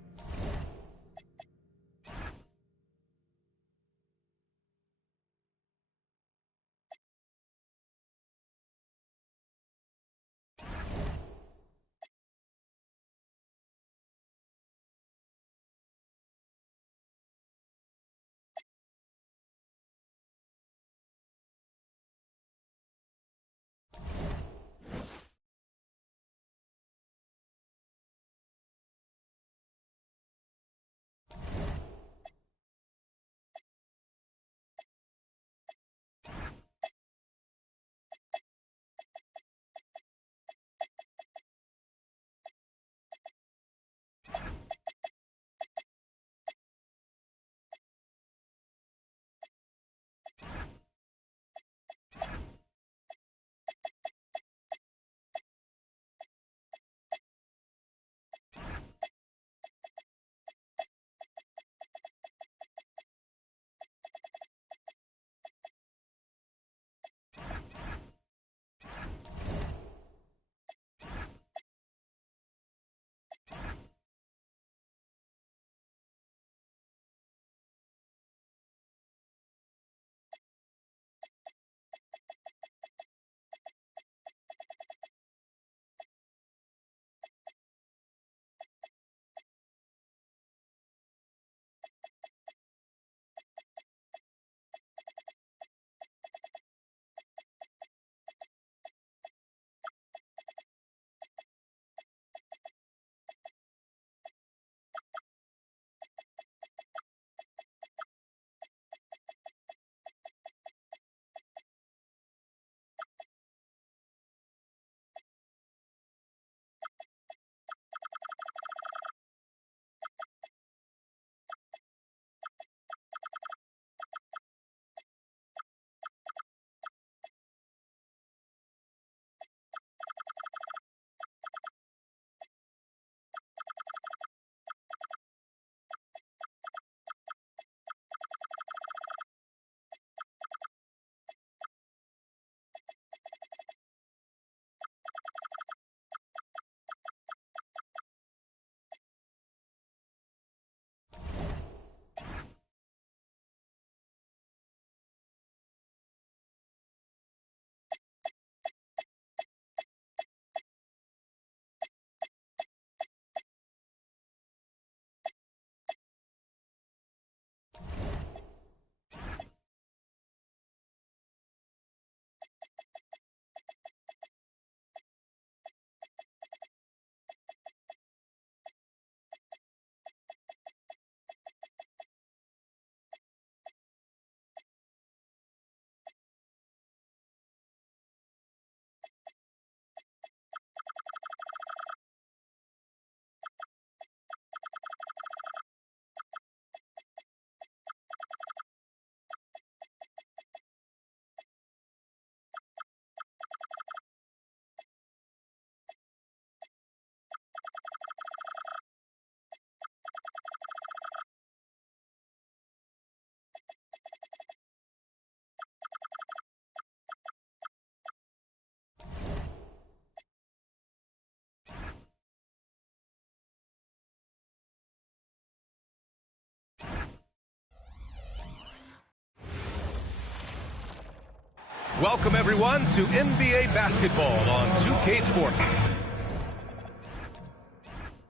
Welcome, everyone, to NBA basketball on 2K Sport.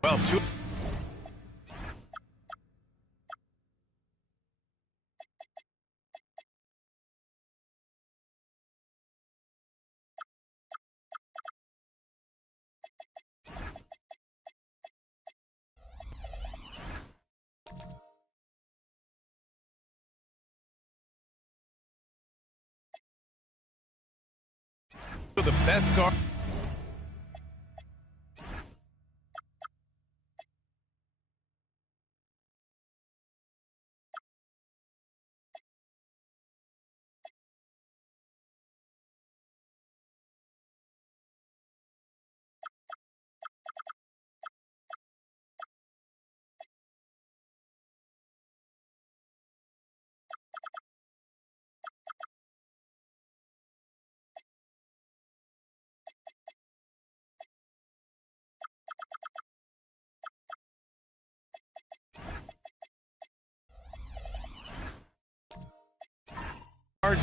Well, the best guard.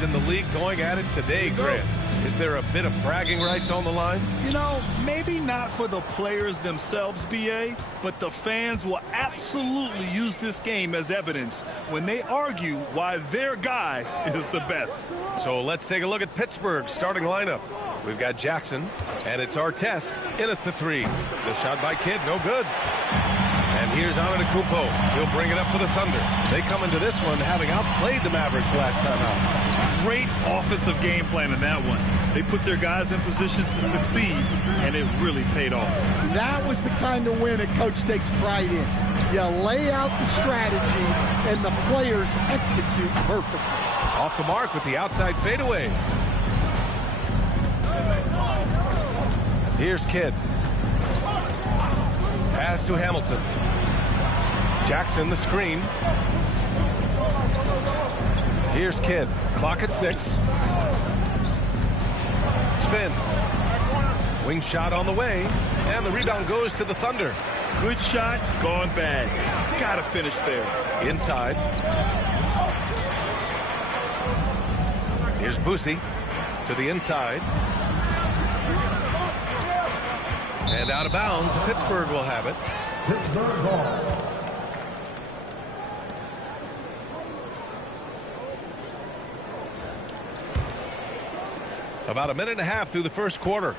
In the league going at it today, Grant. Is there a bit of bragging rights on the line? You know, maybe not for the players themselves, BA, but the fans will absolutely use this game as evidence when they argue why their guy is the best. So let's take a look at Pittsburgh's starting lineup. We've got Jackson, and it's our test in at the 3. The shot by Kidd, no good. And here's Antetokounmpo. He'll bring it up for the Thunder. They come into this one having outplayed the Mavericks last time out. Great offensive game plan in that one. They put their guys in positions to succeed, and it really paid off. That was the kind of win a coach takes pride in. You lay out the strategy, and the players execute perfectly. Off the mark with the outside fadeaway. Here's Kidd. Pass to Hamilton. Jackson, the screen. Here's Kidd. Clock at 6. Spins. Wing shot on the way. And the rebound goes to the Thunder. Good shot, gone bad. Gotta finish there. Inside. Here's Boosie to the inside. And out of bounds, Pittsburgh will have it. Pittsburgh ball. About a minute and a half through the first quarter.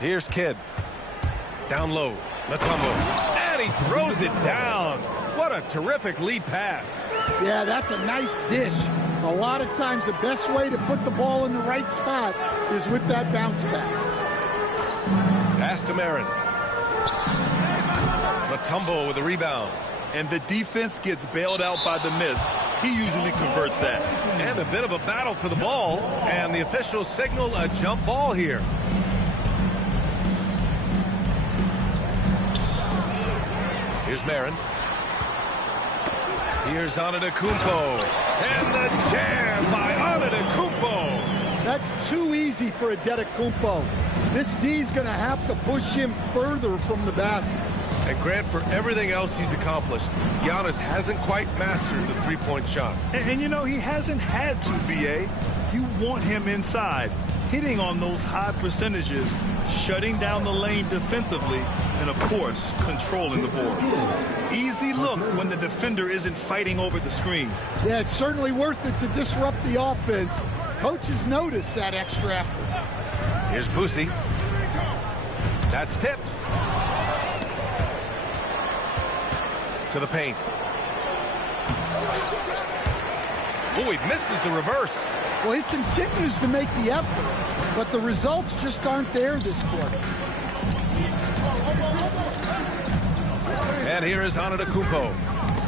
Here's Kidd. Down low. Mutombo. And he throws it down. What a terrific lead pass. Yeah, that's a nice dish. A lot of times the best way to put the ball in the right spot is with that bounce pass. Pass to Marin. Mutombo with a rebound. And the defense gets bailed out by the miss. He usually converts that. And a bit of a battle for the ball. And the officials signal a jump ball here. Here's Marin. Here's Antetokounmpo. And the jam by Antetokounmpo. That's too easy for Antetokounmpo. This D's going to have to push him further from the basket. And Grant, for everything else he's accomplished, Giannis hasn't quite mastered the three-point shot. And you know, he hasn't had to, BA. You want him inside, hitting on those high percentages, shutting down the lane defensively, and, of course, controlling the boards. Easy look when the defender isn't fighting over the screen. Yeah, it's certainly worth it to disrupt the offense. Coaches notice that extra effort. Here's Boosie. That's tipped. To the paint. Oh, he misses the reverse. Well, he continues to make the effort, but the results just aren't there this quarter. And here is Antetokounmpo,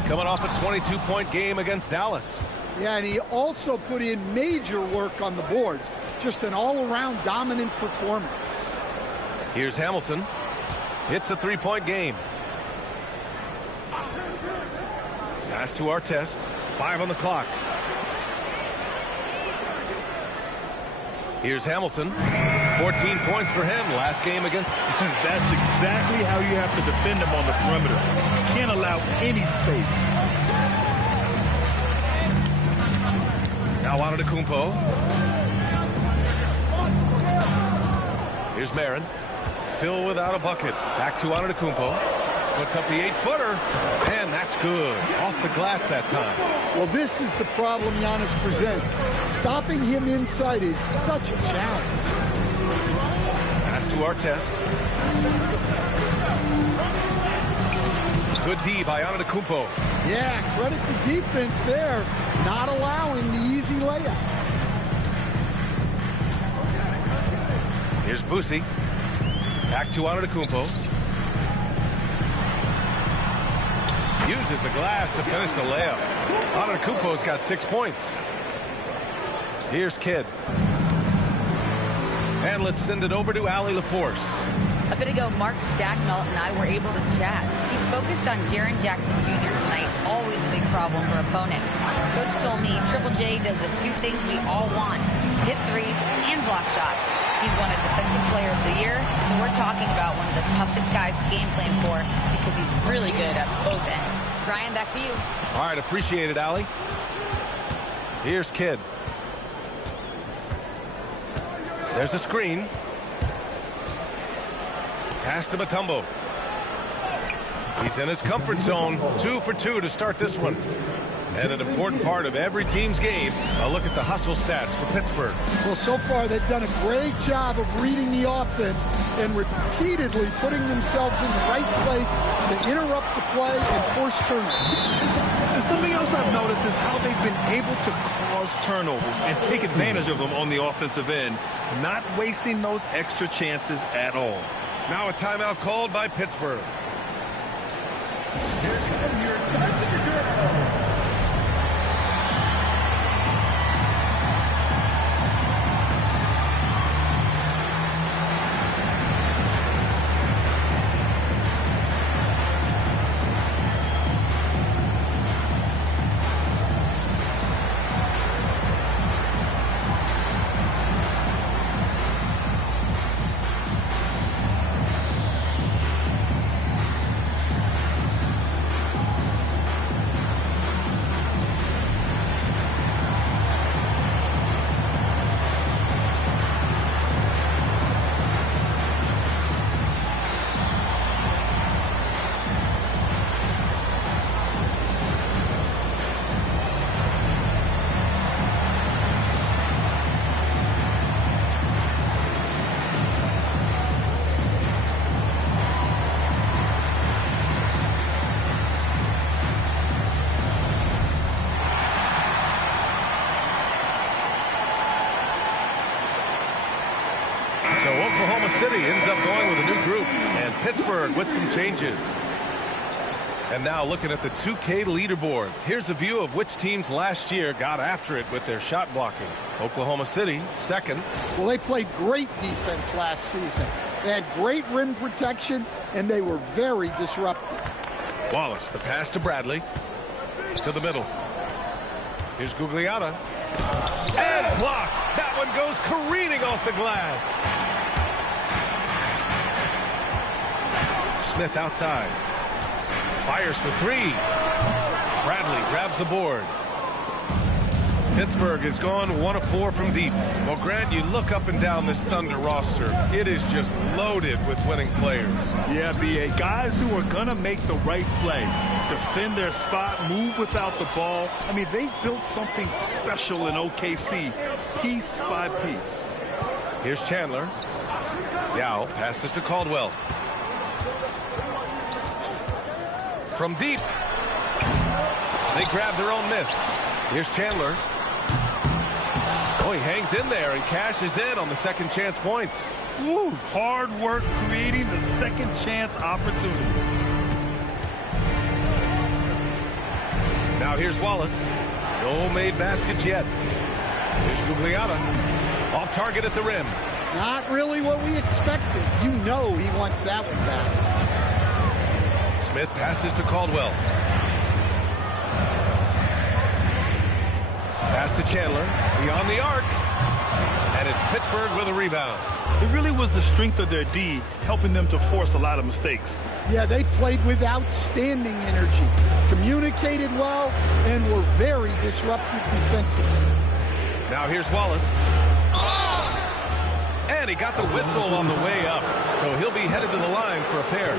coming off a 22-point game against Dallas. Yeah, and he also put in major work on the boards. Just an all-around dominant performance. Here's Hamilton. It's a three-point game. Pass to Artest. 5 on the clock. Here's Hamilton. 14 points for him last game again. That's exactly how you have to defend him on the perimeter. You can't allow any space. Now Antetokounmpo. Here's Marin. Still without a bucket. Back to Antetokounmpo. Puts up the 8-footer. And that's good. Off the glass that time. Well, this is the problem Giannis presents. Stopping him inside is such a challenge. Pass to Artest. Good D by Antetokounmpo. Yeah, credit the defense there. Not allowing the easy layup. Here's Boosie. Back to Antetokounmpo. Uses the glass to finish the layup. Antetokounmpo's got 6 points. Here's Kidd. And let's send it over to Allie LaForce. A bit ago, Mark Dagnall and I were able to chat. He's focused on Jaren Jackson Jr. tonight, always a big problem for opponents. Coach told me Triple J does the two things we all want, hit threes and block shots. He's won a Defensive Player of the Year, so we're talking about one of the toughest guys to game plan for because he's really good at both ends. Brian, back to you. All right, appreciate it, Allie. Here's Kidd. There's a screen. Pass to Mutombo. He's in his comfort zone. 2 for 2 to start this one. And an important part of every team's game, a look at the hustle stats for Pittsburgh. Well, so far they've done a great job of reading the offense and repeatedly putting themselves in the right place to interrupt the play and force turnovers. And something else I've noticed is how they've been able to cause turnovers and take advantage of them on the offensive end, not wasting those extra chances at all. Now a timeout called by Pittsburgh. So Oklahoma City ends up going with a new group, and Pittsburgh with some changes. And now looking at the 2K leaderboard, here's a view of which teams last year got after it with their shot blocking. Oklahoma City, second. Well, they played great defense last season. They had great rim protection, and they were very disruptive. Wallace, the pass to Bradley. To the middle. Here's Gugliotta. And blocked. That one goes careening off the glass. Smith outside. Fires for three. Bradley grabs the board. Pittsburgh has gone 1 of 4 from deep. Well, Grant, you look up and down this Thunder roster. It is just loaded with winning players. Yeah, B.A. Guys who are going to make the right play. Defend their spot, move without the ball. I mean, they've built something special in OKC, piece by piece. Here's Chandler. Yao passes to Caldwell. From deep. They grab their own miss. Here's Chandler. Oh, he hangs in there and cashes in on the second chance points. Woo, hard work creating the second chance opportunity. Now here's Wallace. No made baskets yet. Here's Gugliotta. Off target at the rim. Not really what we expected. You know he wants that one back. Smith passes to Caldwell. Pass to Chandler. Beyond the arc. And it's Pittsburgh with a rebound. It really was the strength of their D helping them to force a lot of mistakes. Yeah, they played with outstanding energy, communicated well, and were very disruptive defensively. Now here's Wallace. And he got the whistle on the way up. So he'll be headed to the line for a pair.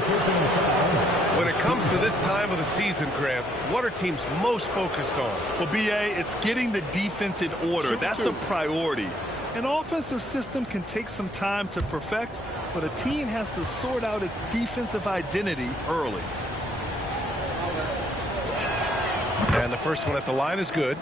When it comes to this time of the season, Grant, what are teams most focused on? Well, B.A., it's getting the defense in order. That's a priority. An offensive system can take some time to perfect, but a team has to sort out its defensive identity early. And the first one at the line is good.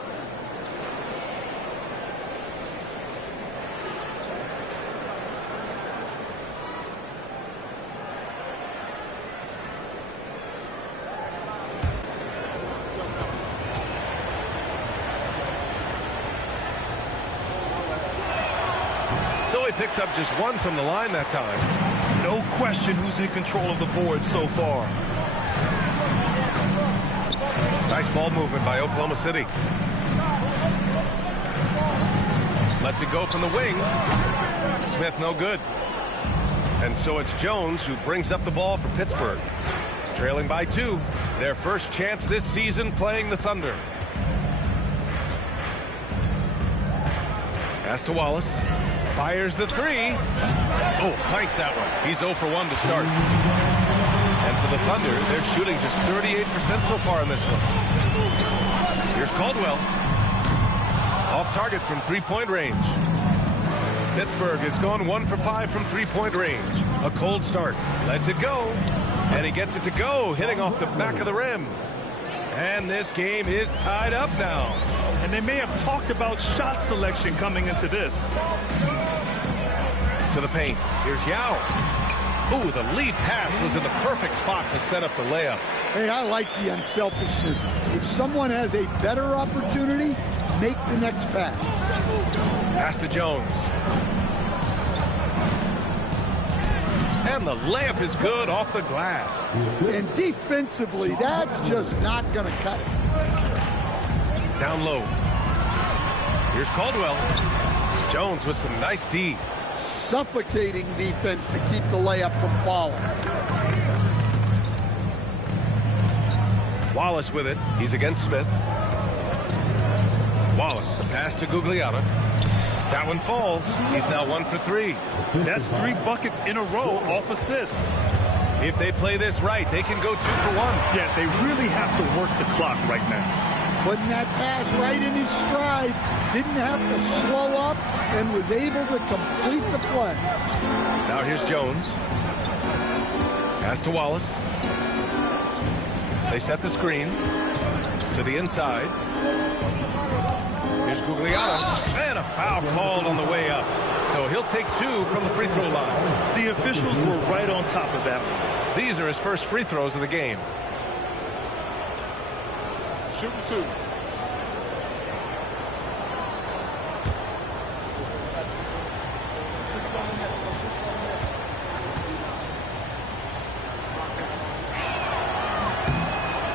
Picks up just one from the line that time. No question who's in control of the board so far. Nice ball movement by Oklahoma City. Lets it go from the wing. Smith no good. And so it's Jones who brings up the ball for Pittsburgh. Trailing by 2. Their first chance this season playing the Thunder. Pass to Wallace. Fires the 3. Oh, clanks that one. He's 0 for 1 to start. And for the Thunder, they're shooting just 38% so far in this one. Here's Caldwell. Off target from three-point range. Pittsburgh has gone 1 for 5 from three-point range. A cold start. Lets it go. And he gets it to go, hitting off the back of the rim. And this game is tied up now. And they may have talked about shot selection coming into this. To the paint. Here's Yao. Ooh, the lead pass was in the perfect spot to set up the layup. Hey, I like the unselfishness. If someone has a better opportunity, make the next pass. Pass to Jones. And the layup is good off the glass. And defensively, that's just not going to cut it. Down low. Here's Caldwell. Jones with some nice D. Suffocating defense to keep the layup from falling. Wallace with it. He's against Smith. Wallace, the pass to Gugliotta. That one falls. He's now 1 for 3. That's 3 buckets in a row off assist. If they play this right, they can go 2 for 1. Yeah, they really have to work the clock right now. Putting that pass right in his stride, didn't have to slow up, and was able to complete the play. Now here's Jones. Pass to Wallace. They set the screen to the inside. Here's Gugliotta, and a foul called on the way up. So he'll take 2 from the free throw line. The officials were right on top of that one. These are his first free throws of the game. Shooting 2.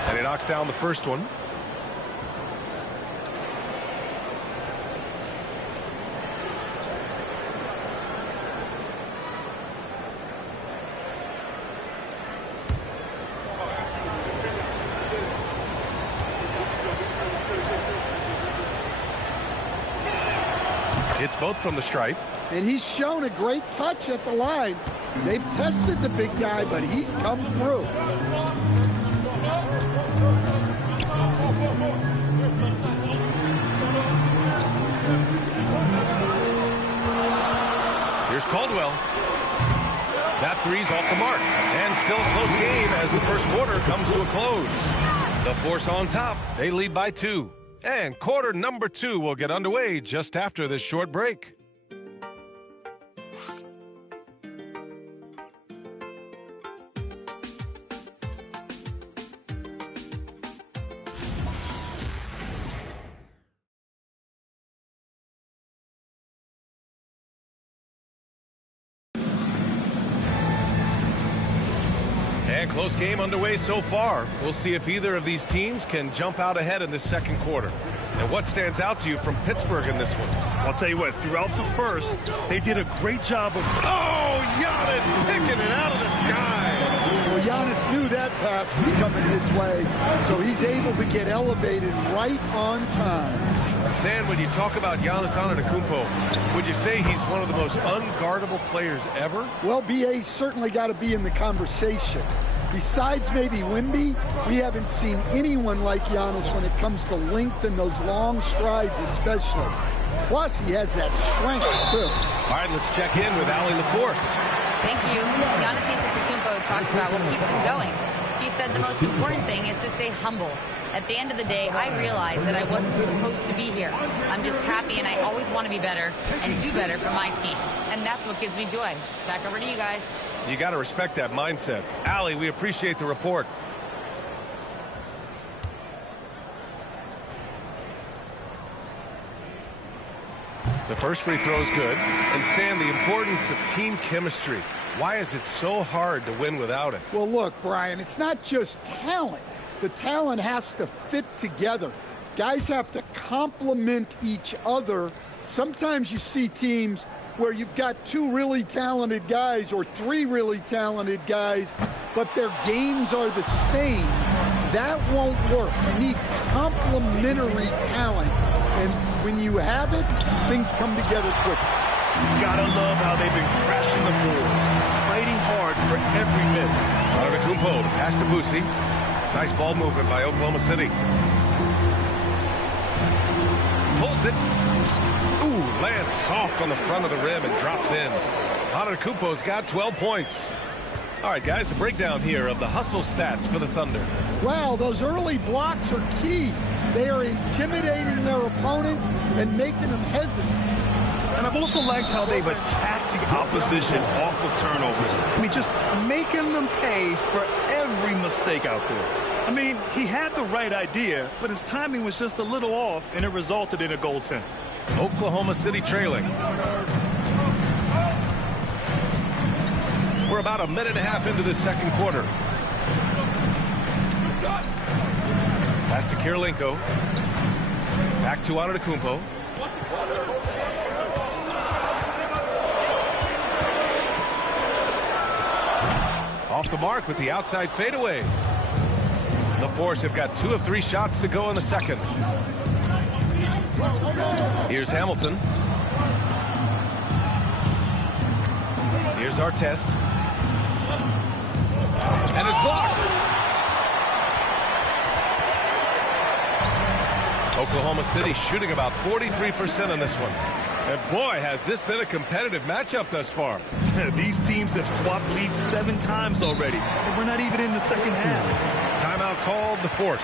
And he knocks down the first one. It's both from the stripe. And he's shown a great touch at the line. They've tested the big guy, but he's come through. Here's Caldwell. That three's off the mark. And still a close game as the first quarter comes to a close. The Force on top. They lead by 2. And quarter number 2 will get underway just after this short break. And close game underway so far. We'll see if either of these teams can jump out ahead in this second quarter. And what stands out to you from Pittsburgh in this one? I'll tell you what, throughout the first, they did a great job of... Oh, Giannis picking it out of the sky. Well, Giannis knew that pass was coming his way, so he's able to get elevated right on time. Stan, when you talk about Giannis Antetokounmpo, would you say he's one of the most unguardable players ever? Well, BA's certainly got to be in the conversation. Besides maybe Wemby, we haven't seen anyone like Giannis when it comes to length and those long strides especially. Plus, he has that strength, too. All right, let's check in with Allie LaForce. Thank you. Giannis Antetokounmpo talked about what keeps him going. He said the most important thing is to stay humble. At the end of the day, I realized that I wasn't supposed to be here. I'm just happy, and I always want to be better and do better for my team. And that's what gives me joy. Back over to you guys. You got to respect that mindset. Allie, we appreciate the report. The first free throw is good. And Stan, the importance of team chemistry. Why is it so hard to win without it? Well, look, Brian, it's not just talent. The talent has to fit together. Guys have to complement each other. Sometimes you see teams where you've got two really talented guys or three really talented guys, but their games are the same. That won't work. You need complementary talent. And when you have it, things come together quickly. Gotta love how they've been crashing the boards, fighting hard for every miss. Antetokounmpo, pass to Boosie. Nice ball movement by Oklahoma City. Pulls it. Ooh, lands soft on the front of the rim and drops in. Antetokounmpo's got 12 points. All right, guys, a breakdown here of the hustle stats for the Thunder. Wow, those early blocks are key. They are intimidating their opponents and making them hesitant. And I've also liked how they've attacked the opposition off of turnovers. I mean, just making them pay for every mistake out there. I mean, he had the right idea, but his timing was just a little off, and it resulted in a goaltend. Oklahoma City trailing. We're about a minute and a half into the second quarter. Pass to Kirilenko. Back to Antetokounmpo. Off the mark with the outside fadeaway. The Force have got 2 of 3 shots to go in the second. Here's Hamilton. Here's Artest. And it's blocked. Oklahoma City shooting about 43% on this one. And boy, has this been a competitive matchup thus far. These teams have swapped leads 7 times already, and we're not even in the second half. Timeout called, the Force.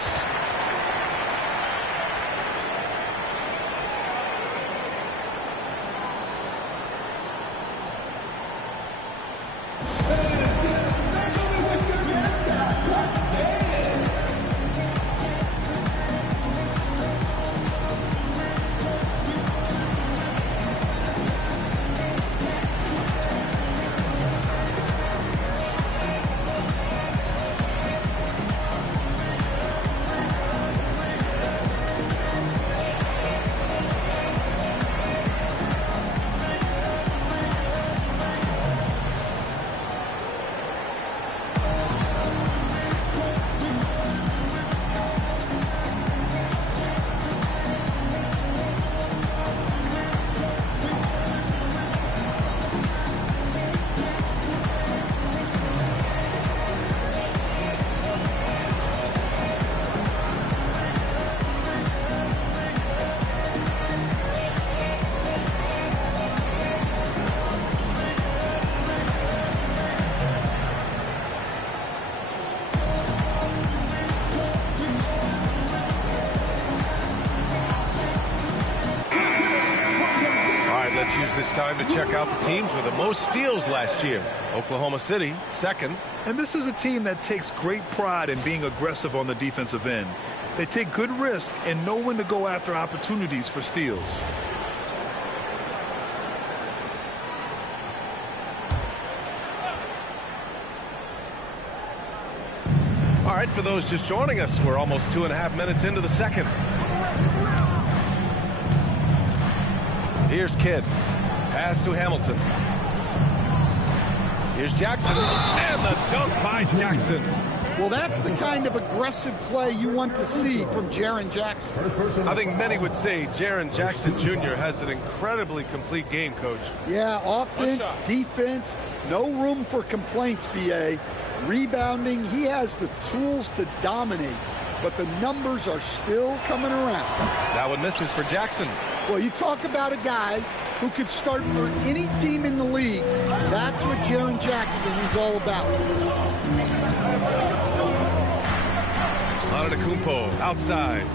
This time to check out the teams with the most steals last year. Oklahoma City, second. And this is a team that takes great pride in being aggressive on the defensive end. They take good risk and know when to go after opportunities for steals. All right, for those just joining us, we're almost 2.5 minutes into the second. Here's Kidd. Pass to Hamilton. Here's Jackson. And the dunk by Jackson. Well, that's the kind of aggressive play you want to see from Jaren Jackson. I think many would say Jaren Jackson Jr. has an incredibly complete game, Coach. Yeah, offense, defense, no room for complaints, B.A. Rebounding, he has the tools to dominate, but the numbers are still coming around. That one misses for Jackson. Well, you talk about a guy who could start for any team in the league. That's what Jaren Jackson is all about. Antetokounmpo outside.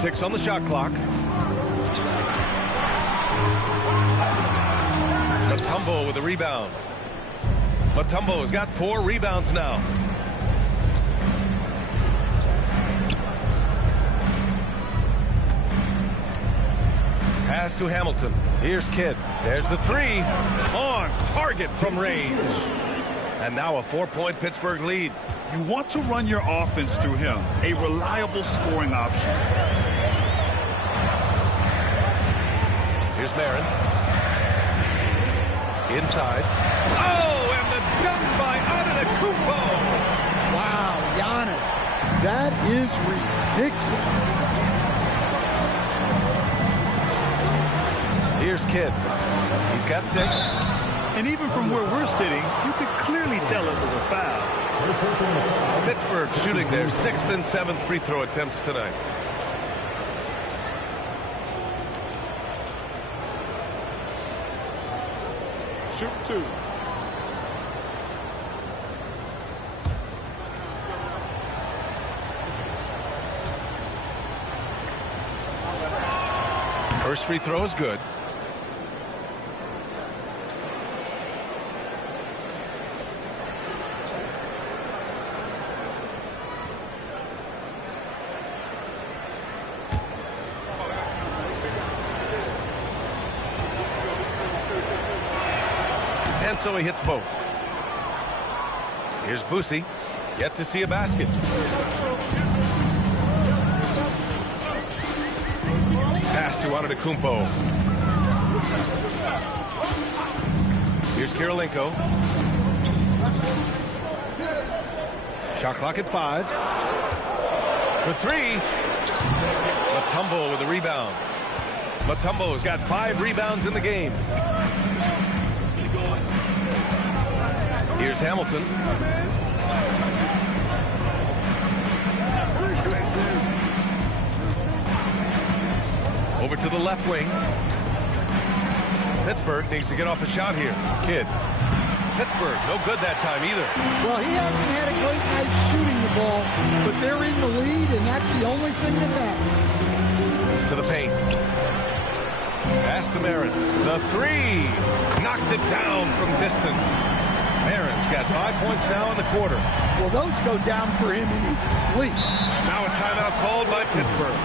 6 on the shot clock. Mutombo with a rebound. Mutombo's got 4 rebounds now. Pass to Hamilton. Here's Kidd. There's the 3. On target from range. And now a 4-point Pittsburgh lead. You want to run your offense through him, a reliable scoring option. Here's Marin. Inside. Oh, and the dunk by Antetokounmpo. Wow, Giannis, that is ridiculous. Here's Kidd. He's got 6. And even from where we're sitting, you could clearly tell it was a foul. Pittsburgh shooting their 6th and 7th free throw attempts tonight. Shoot 2. First free throw is good. And so he hits both. Here's Boosie. Yet to see a basket. Pass to Antetokounmpo. Here's Kirilenko. Shot clock at 5. For 3. Mutombo with a rebound. Mutombo's got 5 rebounds in the game. Here's Hamilton. Over to the left wing. Pittsburgh needs to get off a shot here. Kidd. Pittsburgh, no good that time either. Well, he hasn't had a great night shooting the ball, but they're in the lead, and that's the only thing that matters. To the paint. Pass to Marin. The 3. Knocks it down from distance. Marin's got 5 points now in the quarter. Well, those go down for him in his sleep. Now a timeout called by Pittsburgh.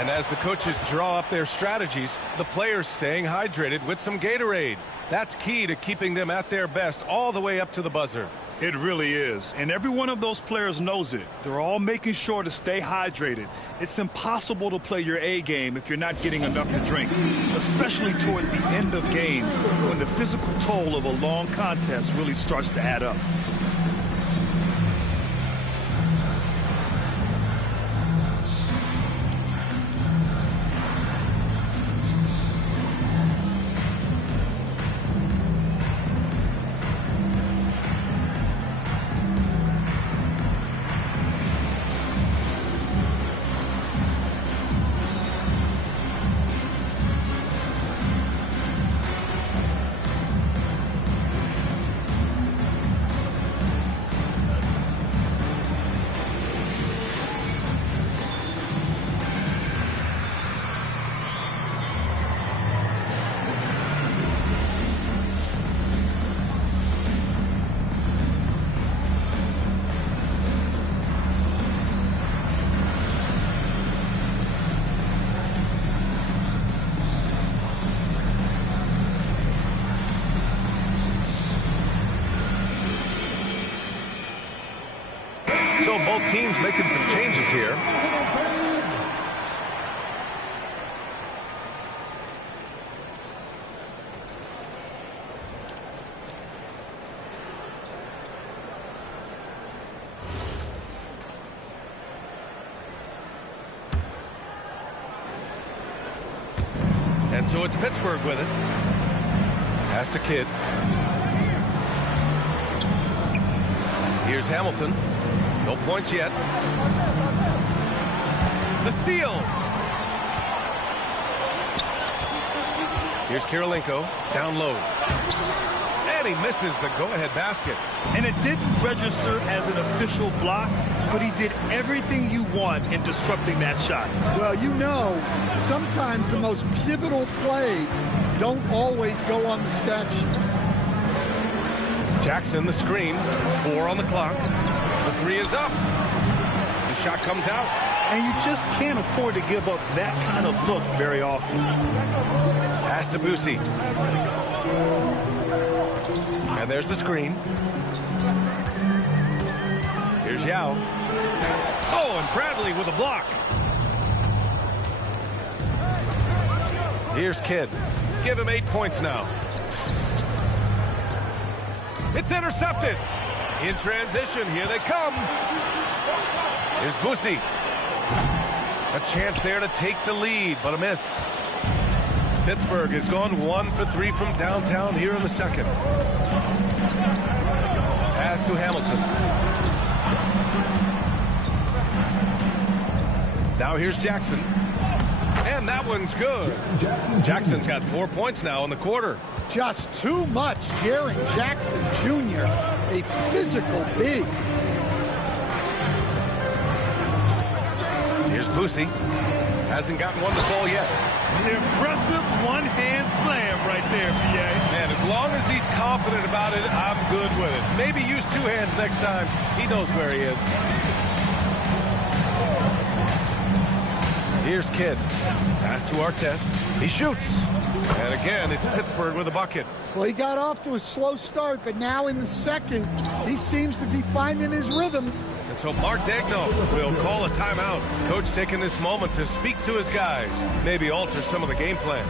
And as the coaches draw up their strategies, the players staying hydrated with some Gatorade. That's key to keeping them at their best all the way up to the buzzer. It really is. And every one of those players knows it. They're all making sure to stay hydrated. It's impossible to play your A game if you're not getting enough to drink, especially towards the end of games when the physical toll of a long contest really starts to add up. So both teams making some changes here. And so it's Pittsburgh with it. Pass to Kidd. Here's Hamilton. No points yet. The steal. Here's Kirilenko. Down low. And he misses the go-ahead basket. And it didn't register as an official block, but he did everything you want in disrupting that shot. Well, you know, sometimes the most pivotal plays don't always go on the stat sheet. Jackson, the screen. 4 on the clock. The 3 is up. The shot comes out. And you just can't afford to give up that kind of look very often. Pass to Boosie. And there's the screen. Here's Yao. Oh, and Bradley with a block. Here's Kidd. Give him 8 points now. It's intercepted. In transition, here they come. Here's Boosie. A chance there to take the lead, but a miss. Pittsburgh has gone 1 for 3 from downtown here in the second. Pass to Hamilton. Now here's Jackson. And that one's good. Jackson's got 4 points now in the quarter. Just too much. Jaren Jackson Jr., a physical big. Here's Boosie. Hasn't gotten one to fall yet. Impressive one-hand slam right there, B.A. Man, as long as he's confident about it, I'm good with it. Maybe use 2 hands next time. He knows where he is. Here's Kidd. Pass to Artest. He shoots. And again, it's Pittsburgh with a bucket. Well, he got off to a slow start, but now in the second, he seems to be finding his rhythm. And so Mark Daigneault will call a timeout. Coach taking this moment to speak to his guys, maybe alter some of the game plan.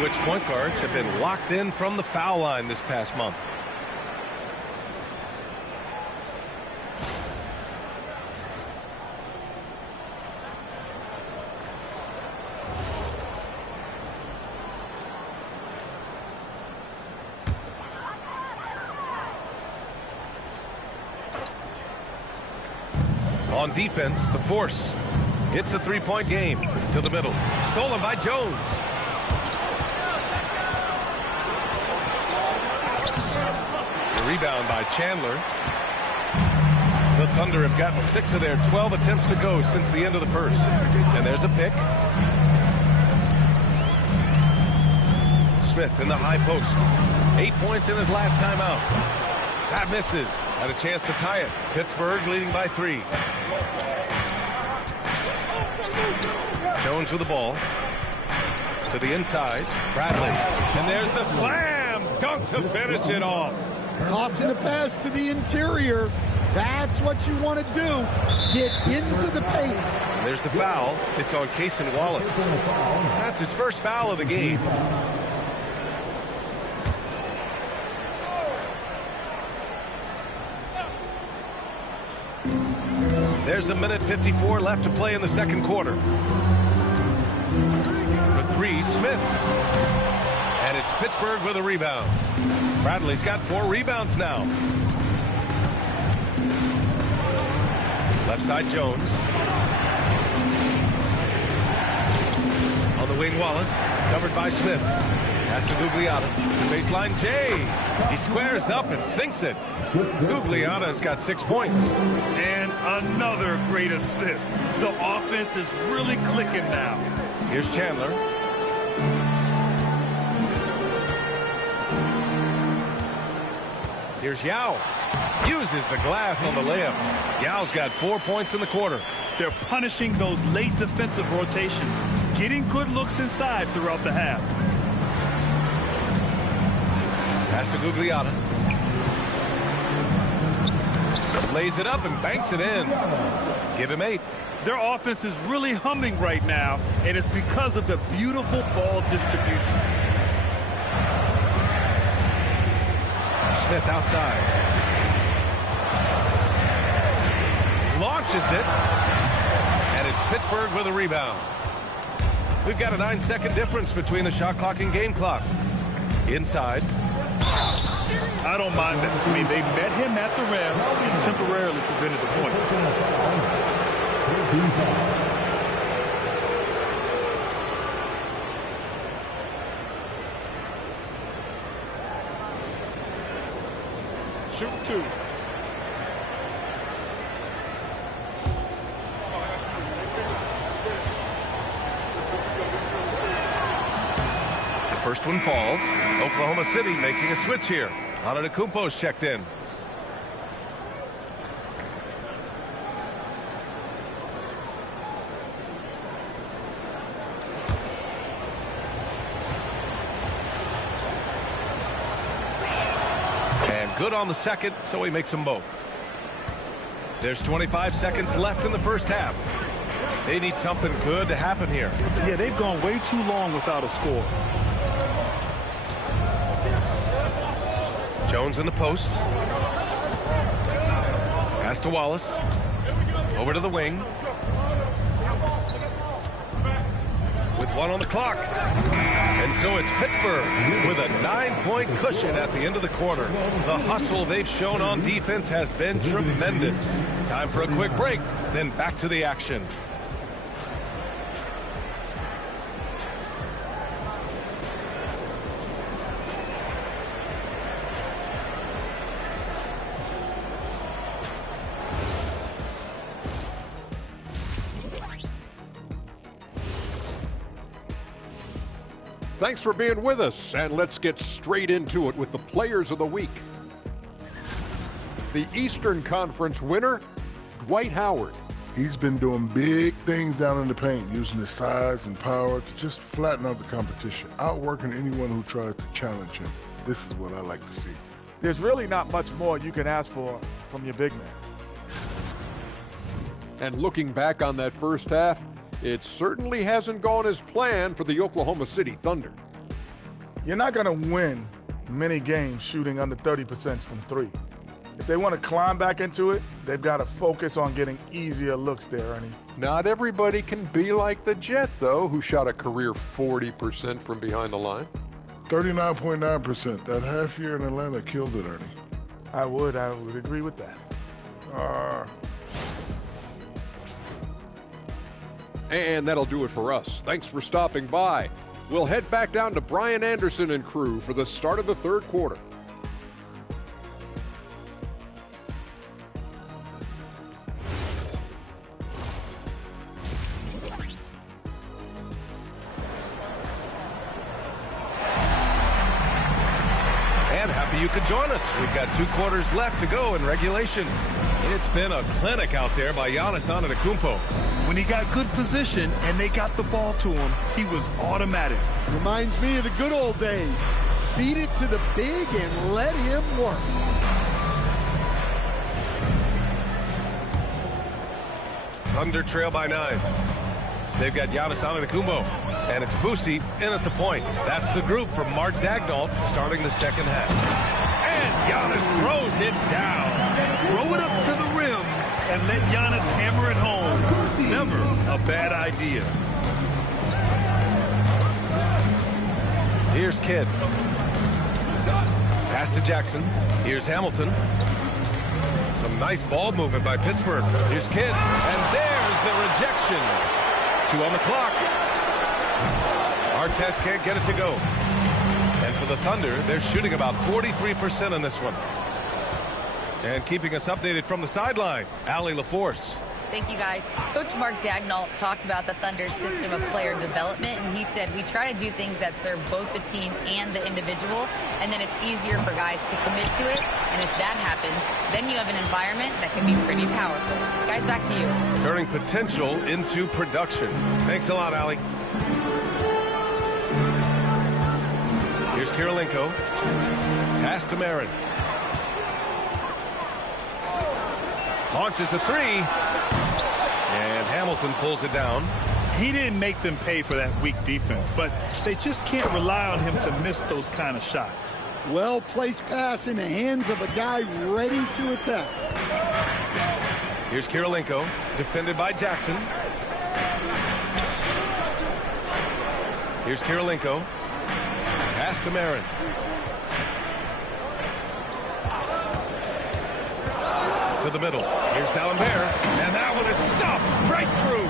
Which point guards have been locked in from the foul line this past month. On defense, the force. It's a 3-point game. To the middle. Stolen by Jones. Rebound by Chandler. The Thunder have gotten 6 of their 12 attempts to go since the end of the first. And there's a pick. Smith in the high post. 8 points in his last time out. That misses. Had a chance to tie it. Pittsburgh leading by 3. Jones with the ball. To the inside. Bradley. And there's the slam dunk to finish it off. Tossing the pass to the interior. That's what you want to do. Get into the paint. And there's the foul. It's on Cason Wallace. That's his first foul of the game. There's a minute 54 left to play in the second quarter. For 3, Smith. it's Pittsburgh with a rebound. Bradley's got 4 rebounds now. Left side, Jones. On the wing, Wallace. Covered by Smith. Pass to Gugliotta. Baseline, Jay. He squares up and sinks it. Gugliotta's got 6 points. And another great assist. The offense is really clicking now. Here's Chandler. Here's Yao. Uses the glass on the layup. Yao's got 4 points in the quarter. They're punishing those late defensive rotations, getting good looks inside throughout the half. Pass to Gugliotta. Lays it up and banks it in. Give him 8. Their offense is really humming right now, and it's because of the beautiful ball distribution. Smith outside. Launches it. And it's Pittsburgh with a rebound. We've got a 9-second difference between the shot clock and game clock. Inside. I don't mind that. I mean, they met him at the rim and temporarily prevented the points. Shoot 2. The first one falls. Oklahoma City making a switch here. Antetokounmpo's checked in. And good on the second, so he makes them both. There's 25 seconds left in the first half. They need something good to happen here. Yeah, they've gone way too long without a score. Jones in the post. Pass to Wallace. Over to the wing. With 1 on the clock. And so it's Pittsburgh with a 9-point cushion at the end of the quarter. The hustle they've shown on defense has been tremendous. Time for a quick break, then back to the action. Thanks for being with us, and let's get straight into it with the Players of the Week. The Eastern Conference winner, Dwight Howard. He's been doing big things down in the paint, using his size and power to just flatten out the competition, outworking anyone who tries to challenge him. This is what I like to see. There's really not much more you can ask for from your big man. And looking back on that first half, it certainly hasn't gone as planned for the Oklahoma City Thunder. You're not going to win many games shooting under 30% from 3. If they want to climb back into it, they've got to focus on getting easier looks there, Ernie. Not everybody can be like the Jet, though, who shot a career 40% from behind the line. 39.9%. That half year in Atlanta killed it, Ernie. I would agree with that. And that'll do it for us. Thanks for stopping by. We'll head back down to Brian Anderson and crew for the start of the third quarter. And happy you could join us. We've got 2 quarters left to go in regulation. It's been a clinic out there by Giannis Antetokounmpo. When he got good position and they got the ball to him, he was automatic. Reminds me of the good old days. Feed it to the big and let him work. Thunder trail by 9. They've got Giannis Antetokounmpo, and it's Boosie in at the point. That's the group from Mark Daigneault starting the second half. And Giannis throws it down. Throw it up to the rim and let Giannis hammer it home. Never a bad idea. Here's Kidd. Pass to Jackson. Here's Hamilton. Some nice ball movement by Pittsburgh. Here's Kidd. And there's the rejection. 2 on the clock. Artest can't get it to go. And for the Thunder, they're shooting about 43% on this one. And keeping us updated from the sideline, Allie LaForce. Thank you, guys. Coach Mark Dagnall talked about the Thunder's system of player development, and he said, we try to do things that serve both the team and the individual, and then it's easier for guys to commit to it. And if that happens, then you have an environment that can be pretty powerful. Guys, back to you. Turning potential into production. Thanks a lot, Allie. Here's Kirilenko. Pass to Marin. Launches a 3. And Hamilton pulls it down. He didn't make them pay for that weak defense, but they just can't rely on him to miss those kind of shots. Well-placed pass in the hands of a guy ready to attack. Here's Kirilenko, defended by Jackson. Here's Kirilenko. Pass to Marin. To the middle. Here's D'Alembert. And that one is stuffed right through.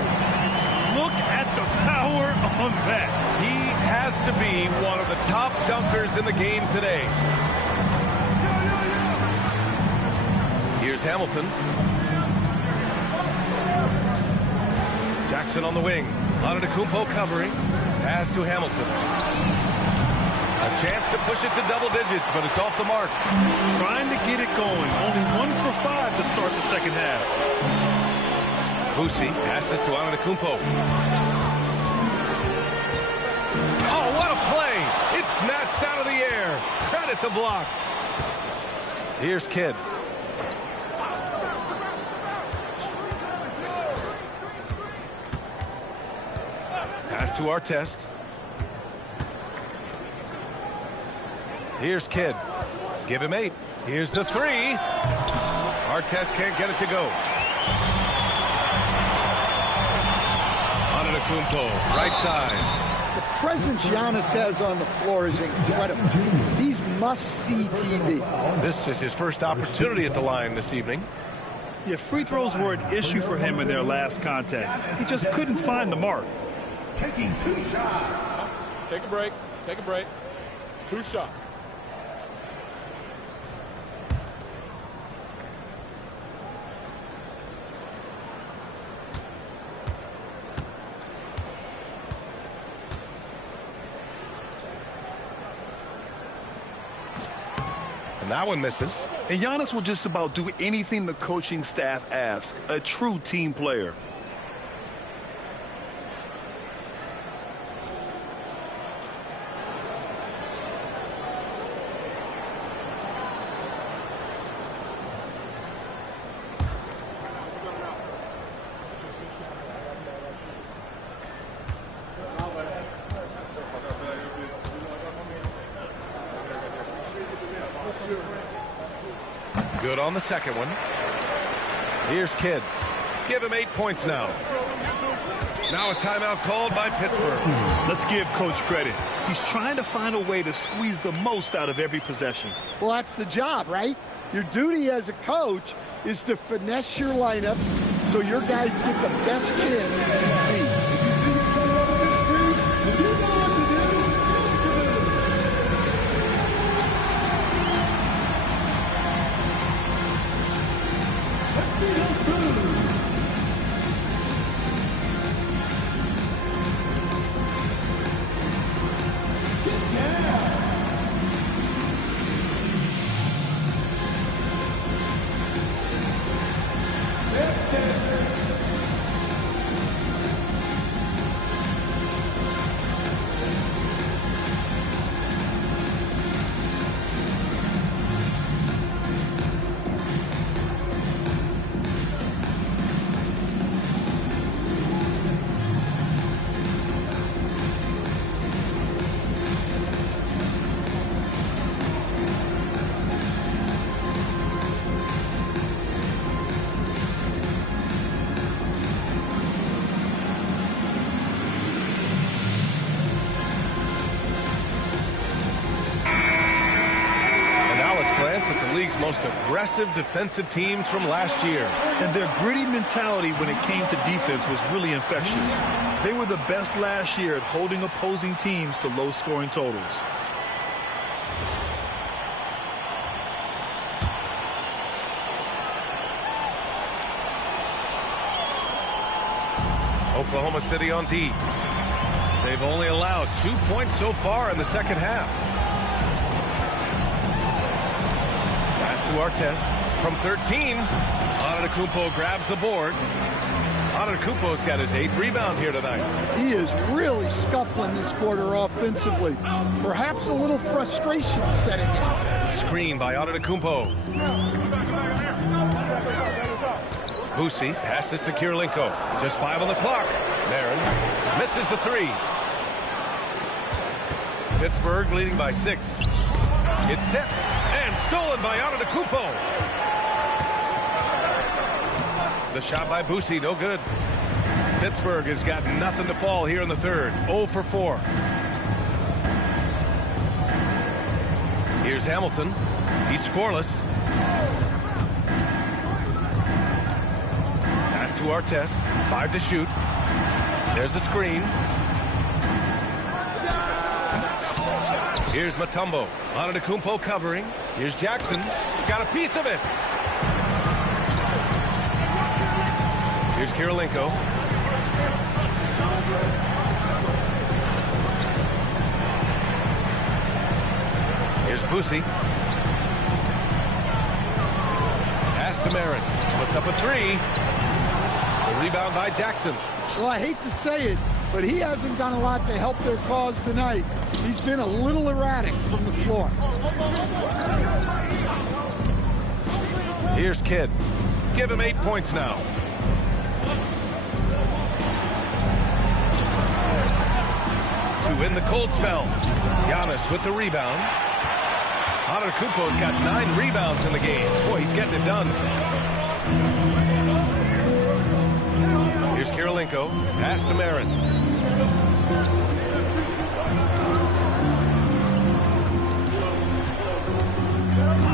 Look at the power on that. He has to be one of the top dunkers in the game today. Here's Hamilton. Jackson on the wing. Antetokounmpo covering. Pass to Hamilton. A chance to push it to double digits, but it's off the mark. Trying to get it going. Only 1 for 5 to start the second half. Boosie passes to Antetokounmpo. Oh, what a play! It's snatched out of the air. Credit the block. Here's Kidd. Pass to Artest. Here's Kidd. Give him 8. Here's the 3. Artest can't get it to go. Antetokounmpo, right side. The presence Giannis has on the floor is incredible. He's must-see TV. This is his first opportunity at the line this evening. Yeah, free throws were an issue for him in their last contest. He just couldn't find the mark. Taking 2 shots. Take a break. Take a break. 2 shots. And that one misses. And Giannis will just about do anything the coaching staff asks. A true team player. Good on the second one. Here's Kidd. Give him 8 points now. Now a timeout called by Pittsburgh. Let's give Coach credit. He's trying to find a way to squeeze the most out of every possession. Well, that's the job, right? Your duty as a coach is to finesse your lineups so your guys get the best chance to succeed. most aggressive defensive teams from last year. And their gritty mentality when it came to defense was really infectious. They were the best last year at holding opposing teams to low-scoring totals. Oklahoma City on D. They've only allowed 2 points so far in the second half. Pass to Artest from 13. Antetokounmpo grabs the board. Antetokounmpo's got his 8th rebound here tonight. He is really scuffling this quarter offensively. Perhaps a little frustration setting in. Screen by Antetokounmpo. Boosie passes to Kirilenko. Just 5 on the clock. Marin misses the 3. Pittsburgh leading by 6. It's tipped and stolen by Antetokounmpo. The shot by Boosie, no good. Pittsburgh has got nothing to fall here in the third. 0 for 4. Here's Hamilton. He's scoreless. Pass to Artest. 5 to shoot. There's a screen. Here's Mutombo. Antetokounmpo covering. Here's Jackson. Got a piece of it. Here's Kirilenko. Here's Boosie. Pass to Marin. Puts up a 3. The rebound by Jackson. Well, I hate to say it, but he hasn't done a lot to help their cause tonight. He's been a little erratic from the floor. Here's Kidd. Give him 8 points now. To win the cold spell. Giannis with the rebound. Antetokounmpo's got 9 rebounds in the game. Boy, he's getting it done. Here's Kirilenko. Pass to Marin.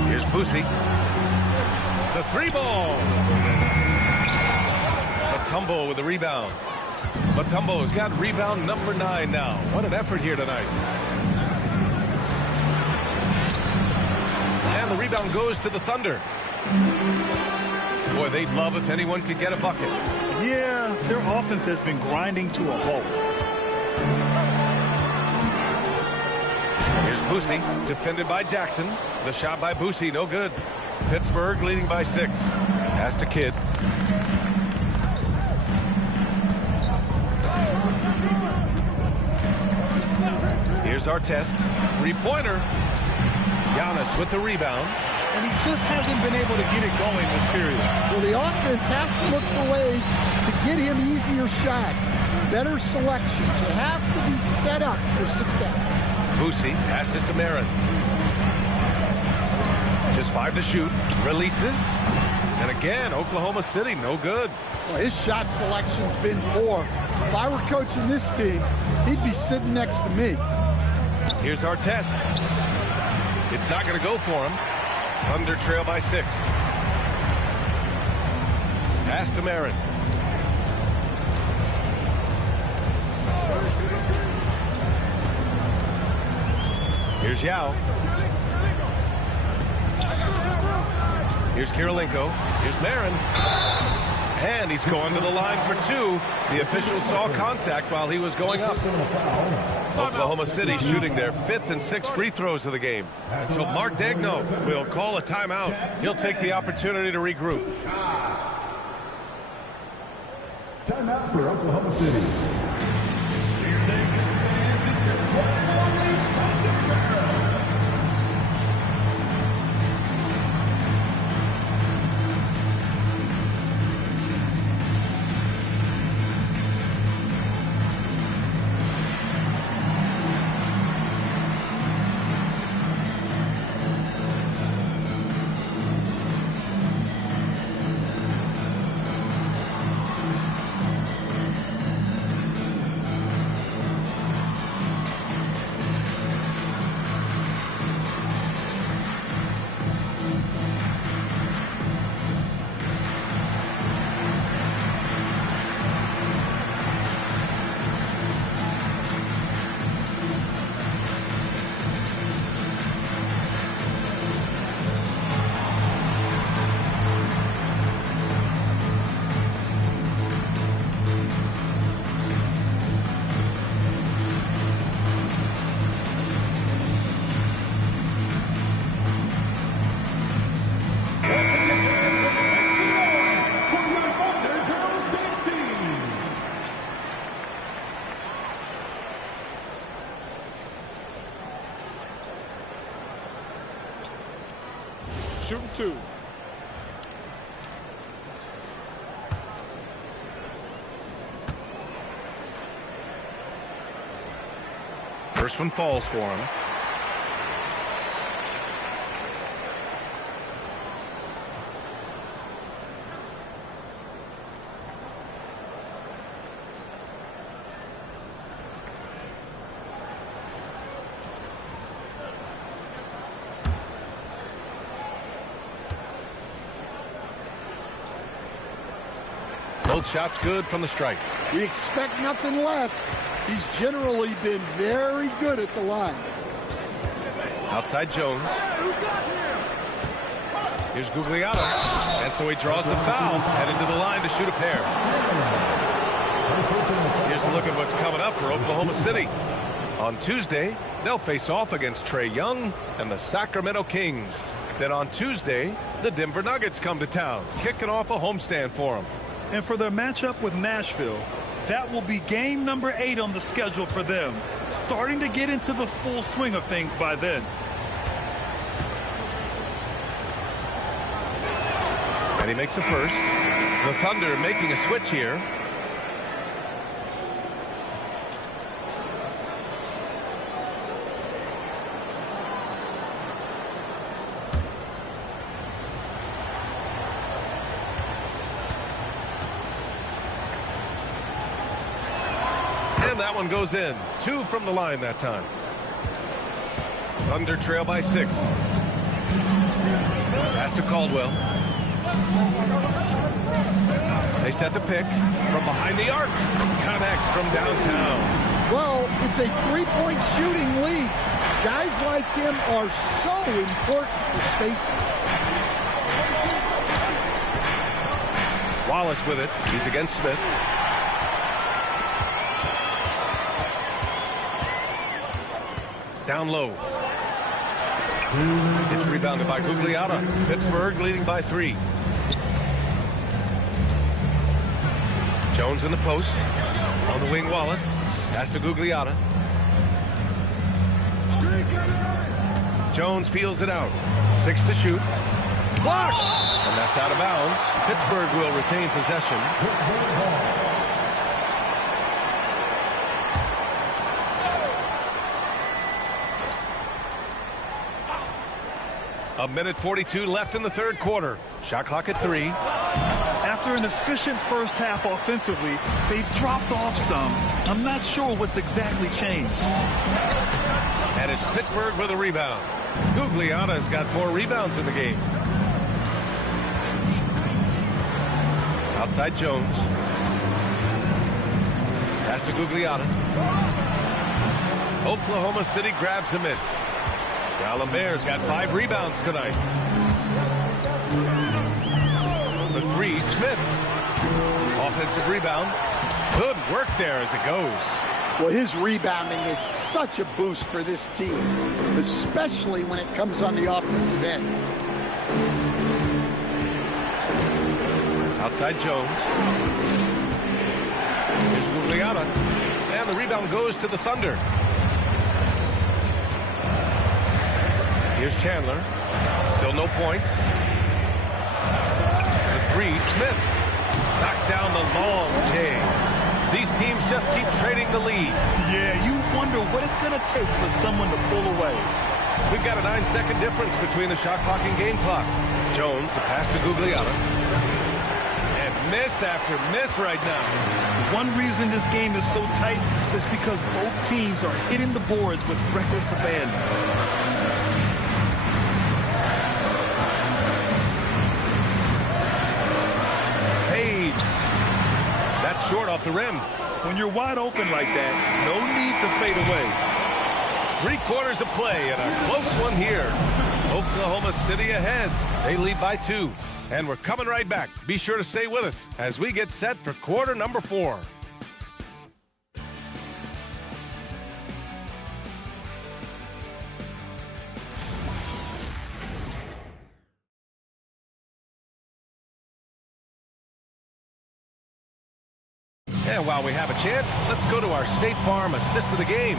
Here's Boosie. The 3-ball. Mutombo with the rebound. Mutombo's got rebound number 9 now. What an effort here tonight. And the rebound goes to the Thunder. Boy, they'd love if anyone could get a bucket. Yeah, their offense has been grinding to a halt. Here's Boosie, defended by Jackson. The shot by Boosie, no good. Pittsburgh leading by 6. Pass to Kidd. Here's Artest. 3-pointer. Giannis with the rebound. And he just hasn't been able to get it going this period. Well, the offense has to look for ways to get him easier shots, better selection. You have to be set up for success. Boosie passes to Marin. Just 5 to shoot. Releases. And again, Oklahoma City, no good. Well, his shot selection's been poor. If I were coaching this team, he'd be sitting next to me. Here's Artest. It's not going to go for him. Thunder trail by 6. Pass to Marin. Here's Yao. Here's Kirilenko. Here's Marin. And he's going to the line for 2. The official saw contact while he was going up. Oklahoma City shooting their 5th and 6th free throws of the game. And so Mark Daigneault will call a timeout. He'll take the opportunity to regroup. Timeout for Oklahoma City. shooting 2. First one falls for him. Both shots good from the stripe. We expect nothing less. He's generally been very good at the line. Outside Jones. Here's Gugliotta. And so he draws the foul. Headed to the line to shoot a pair. Here's a look at what's coming up for Oklahoma City. On Tuesday, they'll face off against Trae Young and the Sacramento Kings. Then on Tuesday, the Denver Nuggets come to town, kicking off a homestand for them. And for their matchup with Nashville, that will be game number 8 on the schedule for them, starting to get into the full swing of things by then. And he makes the first. The Thunder making a switch here. That one goes in. 2 from the line that time. Thunder trail by 6. Pass to Caldwell. They set the pick from behind the arc. Connects from downtown. Well, it's a three-point shooting league. Guys like him are so important for spacing. Wallace with it. He's against Smith. Down low. It's rebounded by Gugliotta. Pittsburgh leading by 3. Jones in the post. On the wing, Wallace. Pass to Gugliotta. Jones feels it out. 6 to shoot. Blocked! And that's out of bounds. Pittsburgh will retain possession. A minute 42 left in the third quarter. Shot clock at 3. After an efficient first half offensively, they've dropped off some. I'm not sure what's exactly changed. And it's Pittsburgh with a rebound. Gugliotta's got 4 rebounds in the game. Outside Jones. Pass to Gugliotta. Oklahoma City grabs a miss. Bear's got 5 rebounds tonight. The 3, Smith. Offensive rebound. Good work there as it goes. Well, his rebounding is such a boost for this team, especially when it comes on the offensive end. Outside Jones. Here's Gugliotta. And the rebound goes to the Thunder. Here's Chandler. Still no points. The 3, Smith. Knocks down the long J. These teams just keep trading the lead. Yeah, you wonder what it's going to take for someone to pull away. We've got a 9-second difference between the shot clock and game clock. Jones, the pass to Gugliotta. And miss after miss right now. One reason this game is so tight is because both teams are hitting the boards with reckless abandon. That's short off the rim. When you're wide open like that, no need to fade away. 3 quarters of play and a close one here. Oklahoma City ahead. They lead by 2. And we're coming right back. Be sure to stay with us as we get set for quarter number 4. And while we have a chance, let's go to our State Farm assist of the game.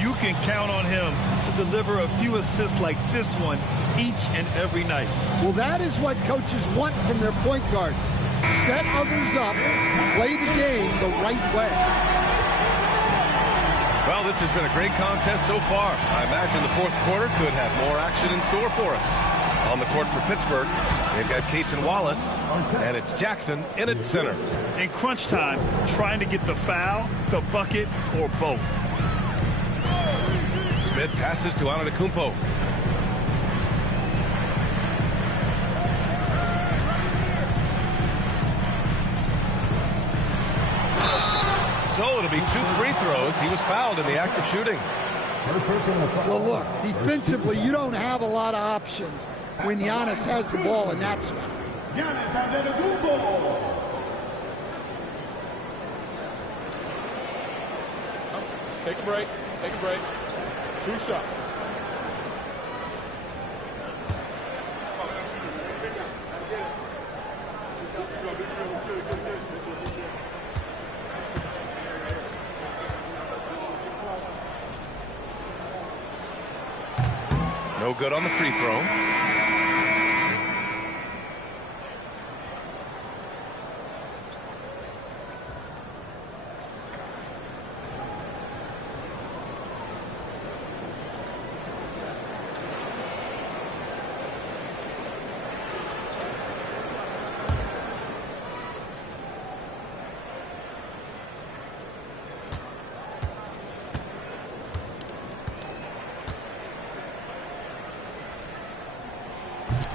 You can count on him to deliver a few assists like this one each and every night. Well, that is what coaches want from their point guard. Set others up, play the game the right way. Well, this has been a great contest so far. I imagine the fourth quarter could have more action in store for us. On the court for Pittsburgh, they've got Cason Wallace, and it's Jackson in at center. In crunch time, trying to get the foul, the bucket, or both. Smith passes to Antetokounmpo. So it'll be 2 free throws. He was fouled in the act of shooting. Well, look, defensively, you don't have a lot of options when Giannis has the ball in that spot. Take a break. Take a break. 2 shots. No good on the free throw.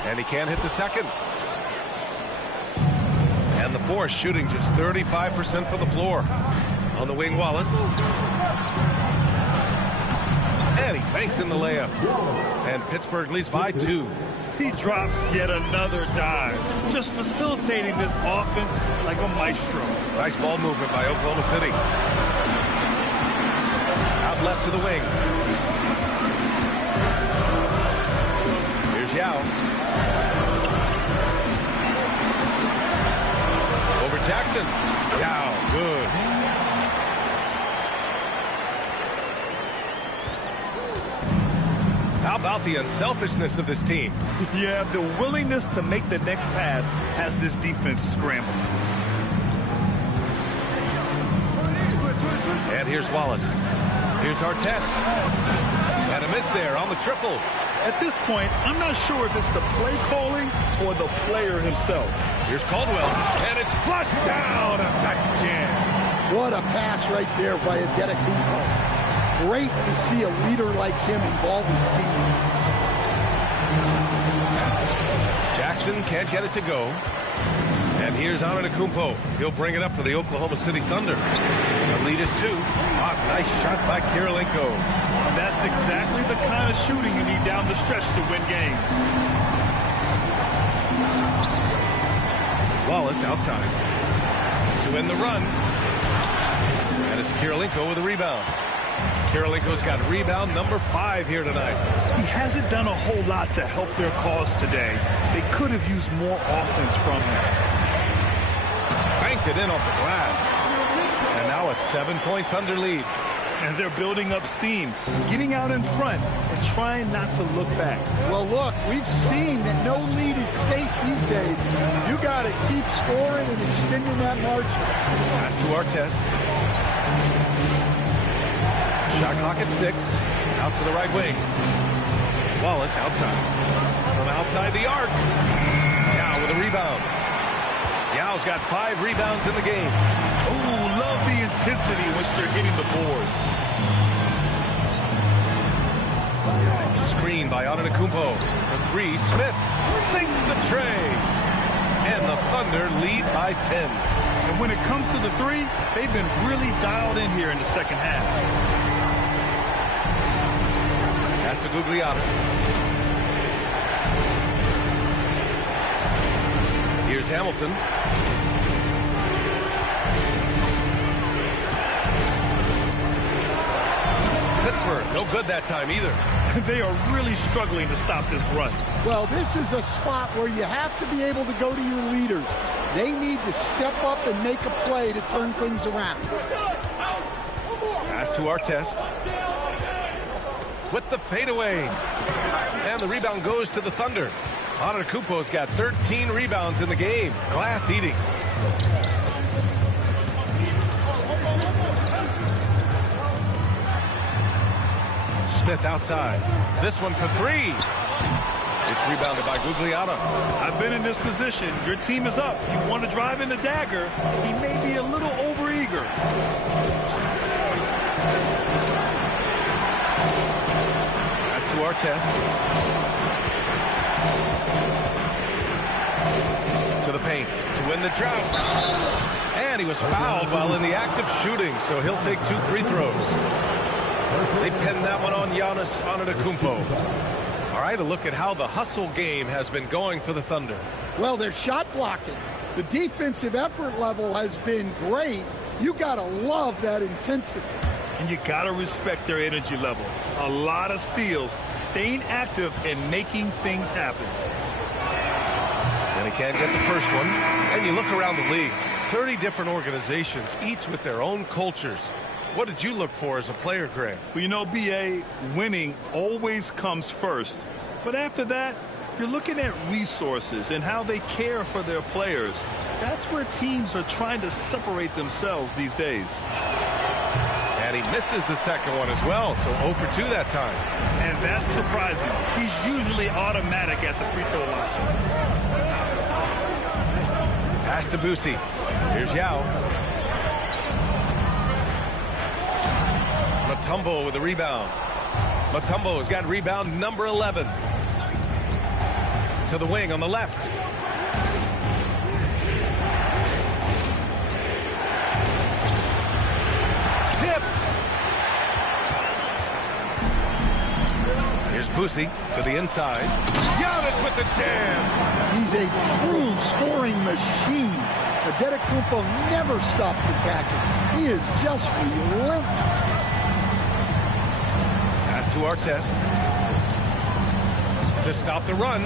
And he can't hit the second. And the Force shooting just 35% from the floor. On the wing, Wallace. And he banks in the layup. And Pittsburgh leads by 2. He drops yet another dime, just facilitating this offense like a maestro. Nice ball movement by Oklahoma City. Out left to the wing. Here's Yao. Over Jackson. Yao, good. How about the unselfishness of this team? Yeah, the willingness to make the next pass has this defense scrambled. And here's Wallace. Here's Artest. And a miss there on the triple. At this point, I'm not sure if it's the play calling or the player himself. Here's Caldwell, and it's flushed down. A nice jam. What a pass right there by Antetokounmpo. Great to see a leader like him involve his teammates. Jackson can't get it to go. And here's Antetokounmpo. He'll bring it up for the Oklahoma City Thunder. The lead is 2. Nice shot by Kirilenko. That's exactly the kind of shooting you need down the stretch to win games. Wallace outside to end the run. And it's Kirilenko with a rebound. Kirilenko's got rebound number 5 here tonight. He hasn't done a whole lot to help their cause today. They could have used more offense from him. Banked it in off the glass. And now a 7-point Thunder lead. And they're building up steam, getting out in front and trying not to look back. Well, look, we've seen that no lead is safe these days. You got to keep scoring and extending that margin. Pass to Artest. Shot clock at 6. Out to the right wing. Wallace outside. From outside the arc. Yao with a rebound. Yao's got 5 rebounds in the game. Oh, love the intensity in which they're hitting the boards. Screen by Antetokounmpo. For 3, Smith sinks the tray. And the Thunder lead by 10. And when it comes to the 3, they've been really dialed in here in the second half. Pass to Gugliotta. Here's Hamilton. Pittsburgh, no good that time either. They are really struggling to stop this run. Well, this is a spot where you have to be able to go to your leaders. They need to step up and make a play to turn things around. Pass to Artest. with the fadeaway. And the rebound goes to the Thunder. Antetokounmpo's got 13 rebounds in the game. Glass eating. Smith outside. This one for three. It's rebounded by Gugliotta. I've been in this position. Your team is up. You want to drive in the dagger. He may be a little overeager. That's to Artest. To the paint to win the drought. And he was fouled while in the act of shooting, so he'll take 2 free throws. They pinned that one on Giannis Antetokounmpo. All right, a look at how the hustle game has been going for the Thunder. Well, they're shot blocking. The defensive effort level has been great. You got to love that intensity. And you got to respect their energy level. A lot of steals, staying active and making things happen. And he can't get the first one. And you look around the league, 30 different organizations, each with their own cultures. What did you look for as a player, Greg? Well, you know, B.A., winning always comes first. But after that, you're looking at resources and how they care for their players. That's where teams are trying to separate themselves these days. And he misses the second one as well, so 0 for 2 that time. And that's surprising. He's usually automatic at the free throw line. Pass to Boosie. Here's Yao. Mutombo with a rebound. Mutombo's got rebound number 11. To the wing on the left. Tipped. Here's Boosie to the inside. Giannis with the jam. He's a true scoring machine. Antetokounmpo never stops attacking. He is just relentless. Pass to Artest. To stop the run.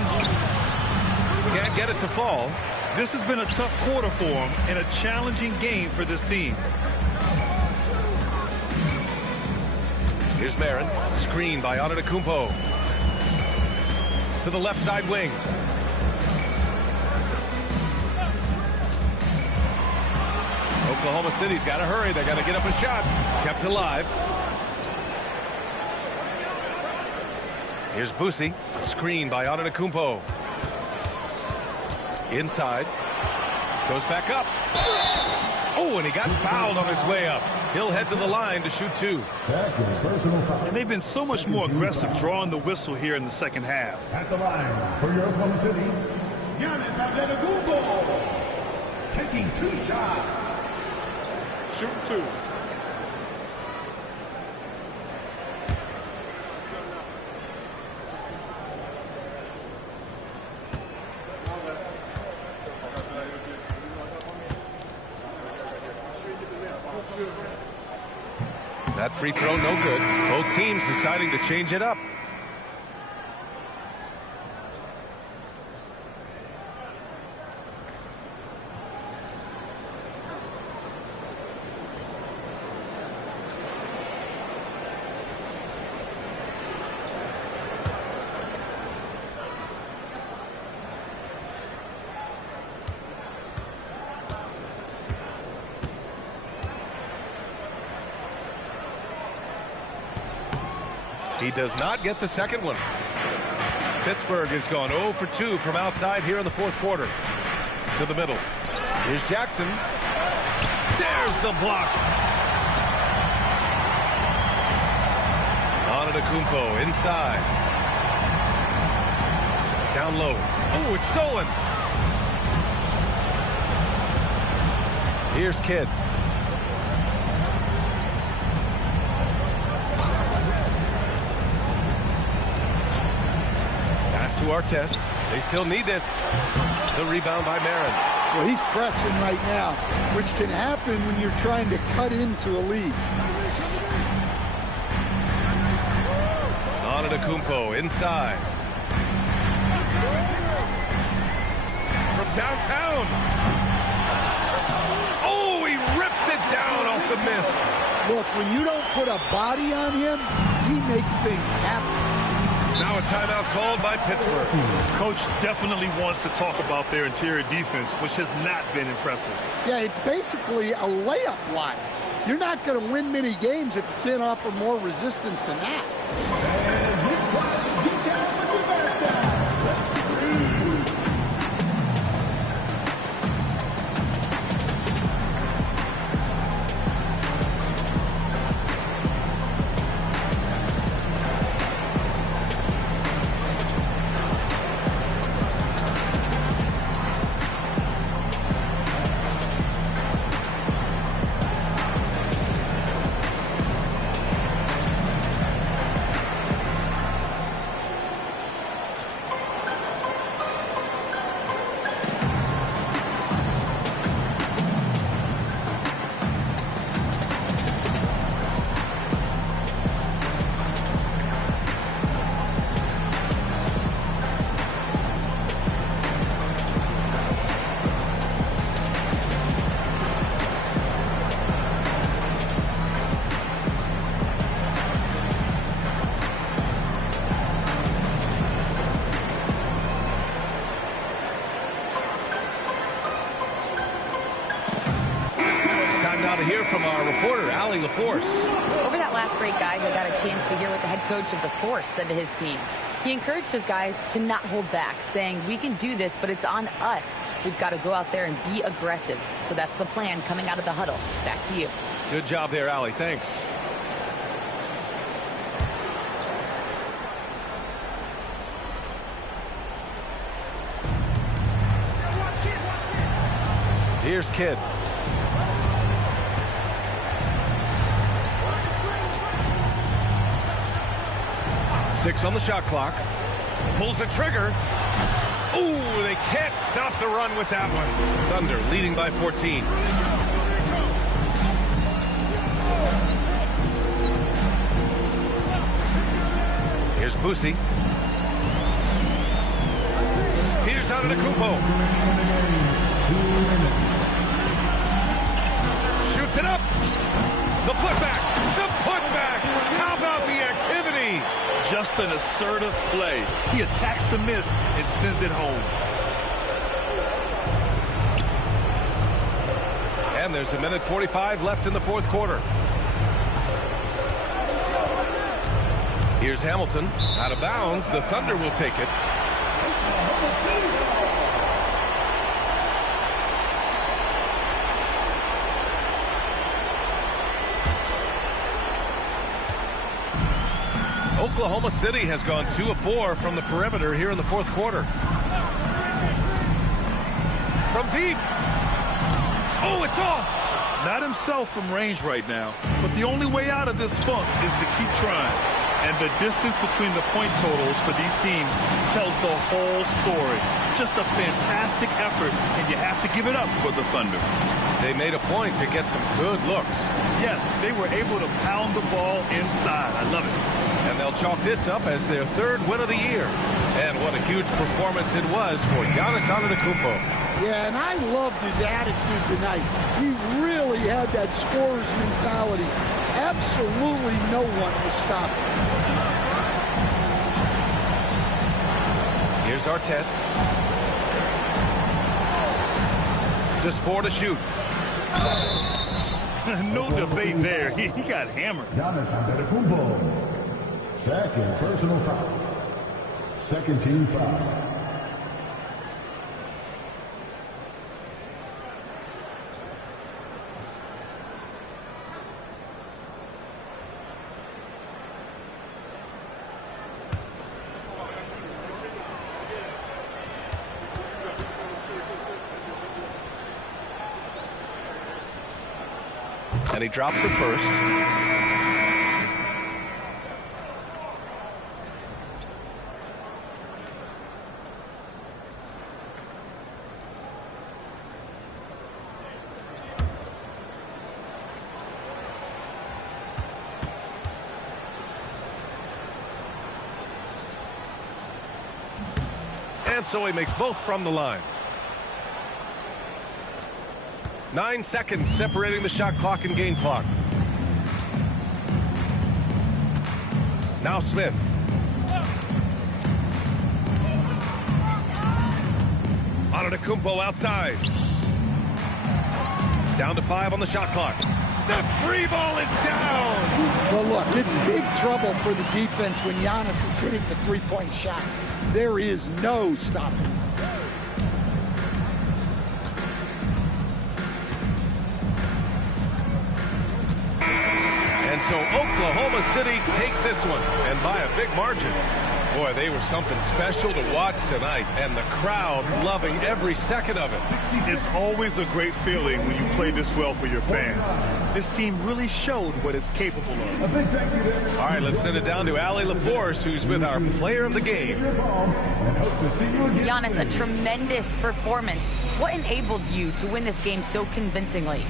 Can't get it to fall. This has been a tough quarter for him and a challenging game for this team. Here's Marin. Screen by Antetokounmpo. To the left side wing. Oklahoma City's got to hurry. They got to get up a shot. Kept alive. Here's Boosie. Screen by Antetokounmpo. Inside. Goes back up. Oh, and he got fouled on his way up. He'll head to the line to shoot 2. And they've been so much more aggressive drawing the whistle here in the second half. At the line for your Oklahoma City, Giannis Antetokounmpo, taking 2 shots. Shoot 2. That free throw no good. Both teams deciding to change it up. He does not get the second one. Pittsburgh has gone 0 for 2 from outside here in the fourth quarter. To the middle. Here's Jackson. There's the block. Antetokounmpo inside. Down low. Oh, it's stolen. Here's Kidd. To Artest. They still need this. The rebound by Marin. Well, he's pressing right now, which can happen when you're trying to cut into a lead. Antetokounmpo inside. From downtown. Oh, he rips it down off the miss. Look, when you don't put a body on him, he makes things happen. Now a timeout called by Pittsburgh. Coach definitely wants to talk about their interior defense, which has not been impressive. Yeah, it's basically a layup line. You're not going to win many games if you can't offer more resistance than that. From our reporter, Allie LaForce. Over that last break, guys, I got a chance to hear what the head coach of the Force said to his team. He encouraged his guys to not hold back, saying, we can do this, but it's on us. We've got to go out there and be aggressive. So that's the plan coming out of the huddle. Back to you. Good job there, Allie. Thanks. Here's Kidd. Six on the shot clock. Pulls the trigger. Ooh, they can't stop the run with that one. Thunder leading by 14. Here's Boosie. Here's Antetokounmpo. Shoots it up. The putback. The putback. How about the activity? Just an assertive play. He attacks the miss and sends it home. And there's a minute 45 left in the fourth quarter. Here's Hamilton. Out of bounds. The Thunder will take it. Oklahoma City has gone 2 of 4 from the perimeter here in the fourth quarter. From deep. Oh, it's off. Not himself from range right now, but the only way out of this funk is to keep trying. And the distance between the point totals for these teams tells the whole story. Just a fantastic effort, and you have to give it up for the Thunder. They made a point to get some good looks. Yes, they were able to pound the ball inside. I love it. And they'll chalk this up as their third win of the year. And what a huge performance it was for Giannis Antetokounmpo. Yeah, and I loved his attitude tonight. He really had that scorer's mentality. Absolutely no one was stopping. Here's our test. Just 4 to shoot. No debate there. He got hammered. Giannis Antetokounmpo. Second personal foul. Second team foul. And he drops it first. And so he makes both from the line. 9 seconds separating the shot clock and game clock. Now Smith. Antetokounmpo outside. Down to 5 on the shot clock. The free ball is down. Well, look, it's big trouble for the defense when Giannis is hitting the three-point shot. There is no stopping him. And so Oklahoma City takes this one, and by a big margin. Boy, they were something special to watch tonight, and the crowd loving every second of it. It's always a great feeling when you play this well for your fans. This team really showed what it's capable of. All right, let's send it down to Allie LaForce, who's with our player of the game. Giannis, a tremendous performance. What enabled you to win this game so convincingly?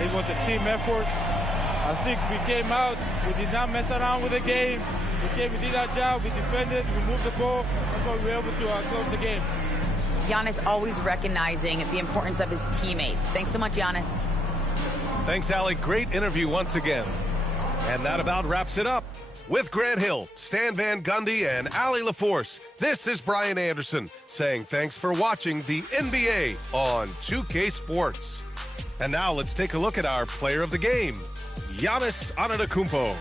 It was a team effort. I think we came out, we did not mess around with the game. We did our job, we defended, we moved the ball. That's why we were able to close the game. Giannis always recognizing the importance of his teammates. Thanks so much, Giannis. Thanks, Allie. Great interview once again. And that about wraps it up. With Grant Hill, Stan Van Gundy, and Allie LaForce, this is Brian Anderson saying thanks for watching the NBA on 2K Sports. And now let's take a look at our player of the game, Giannis Antetokounmpo.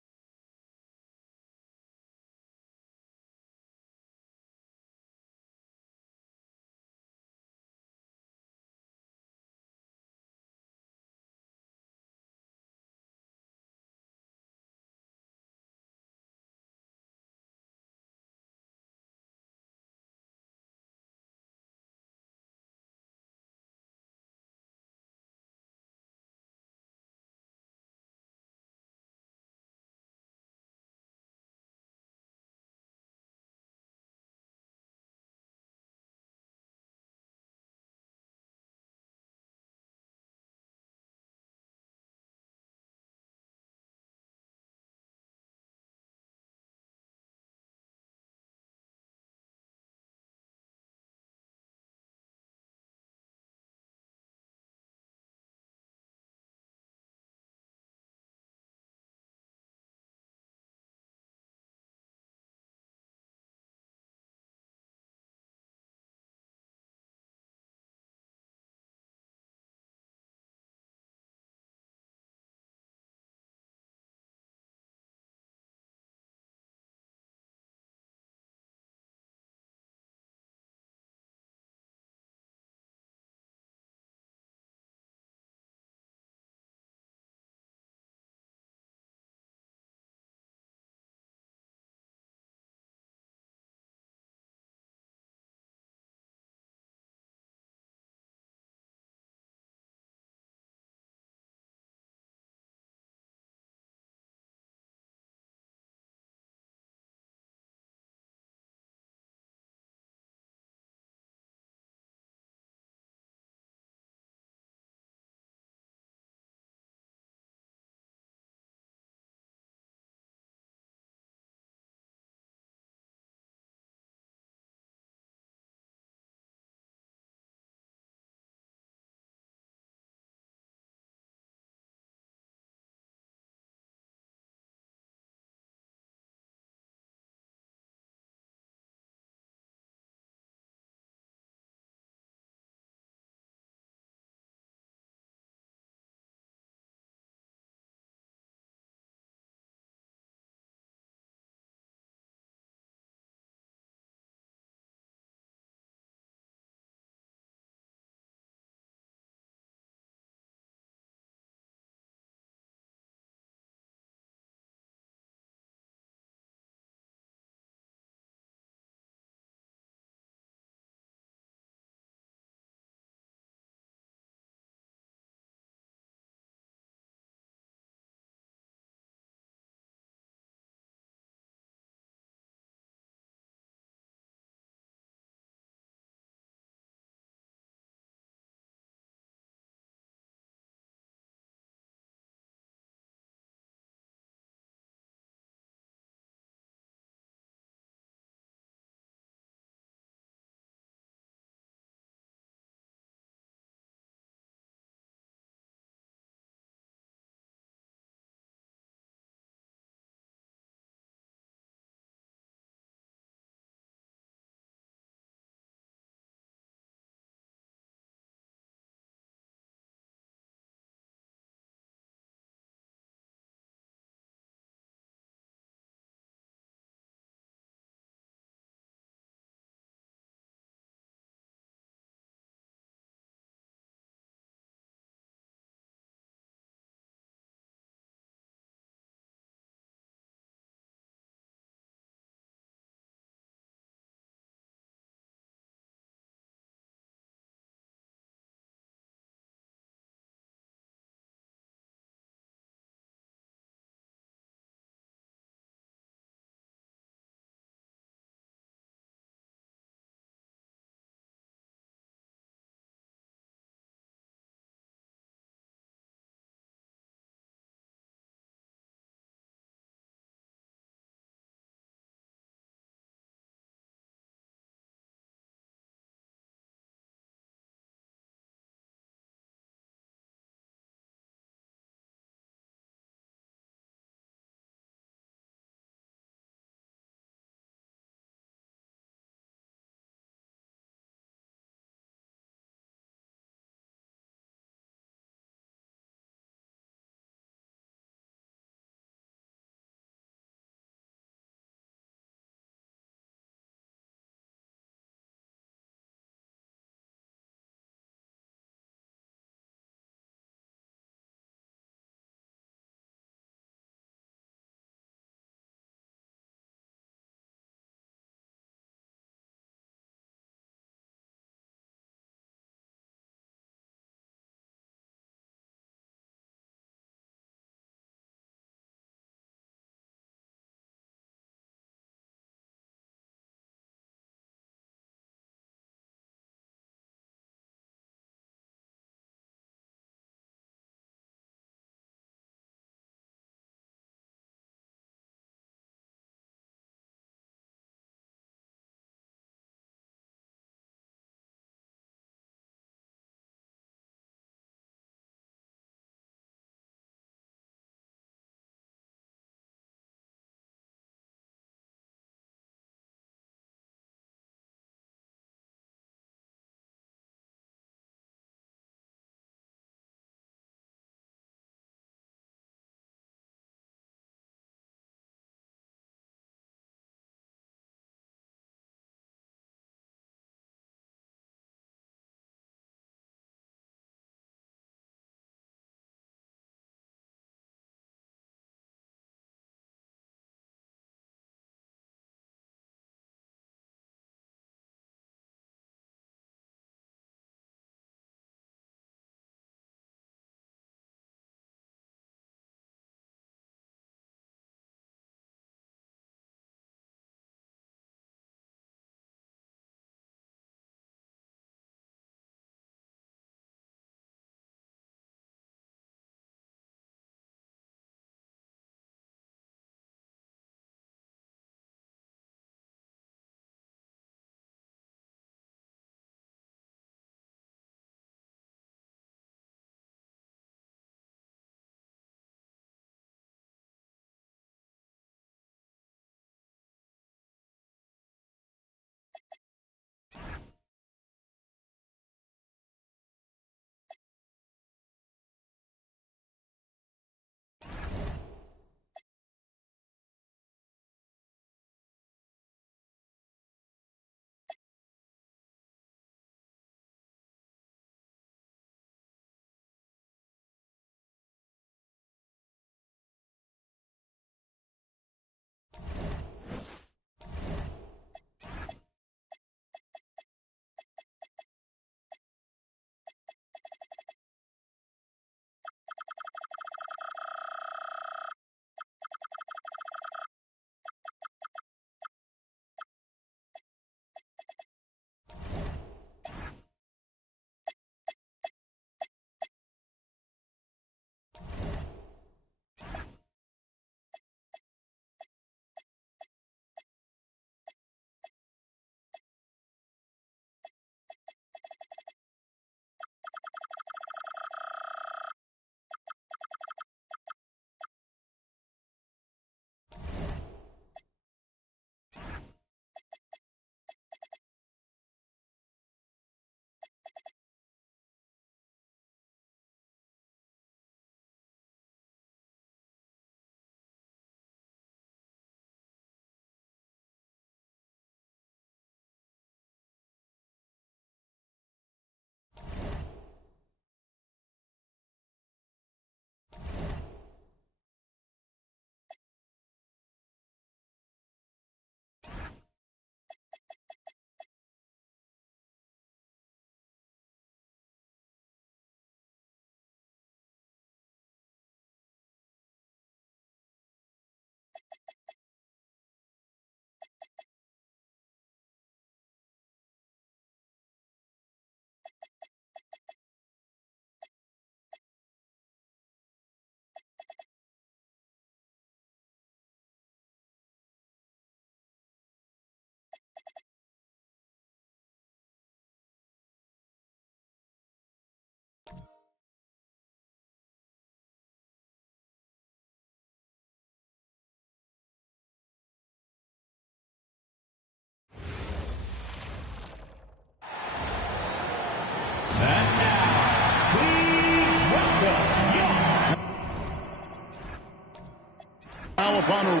Now upon a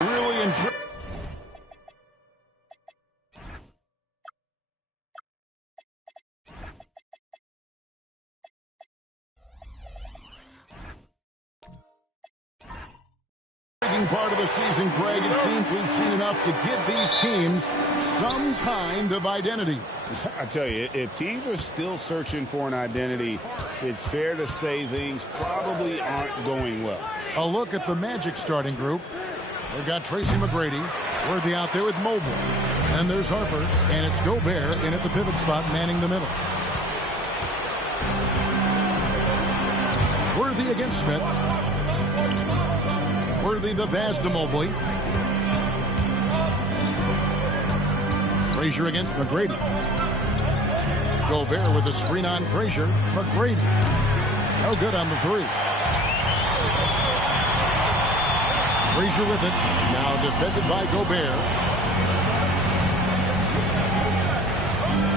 really intriguing. Part of the season, Greg, it seems we've seen enough to give these teams some kind of identity. I tell you, if teams are still searching for an identity, it's fair to say things probably aren't going well. A look at the Magic starting group. They've got Tracy McGrady, Worthy out there with Mobley. And there's Harper, and it's Gobert in at the pivot spot, manning the middle. Worthy against Smith. Worthy the pass to Mobley. Frazier against McGrady. Gobert with a screen on Frazier. McGrady. No good on the three. Frazier with it. Now defended by Gobert.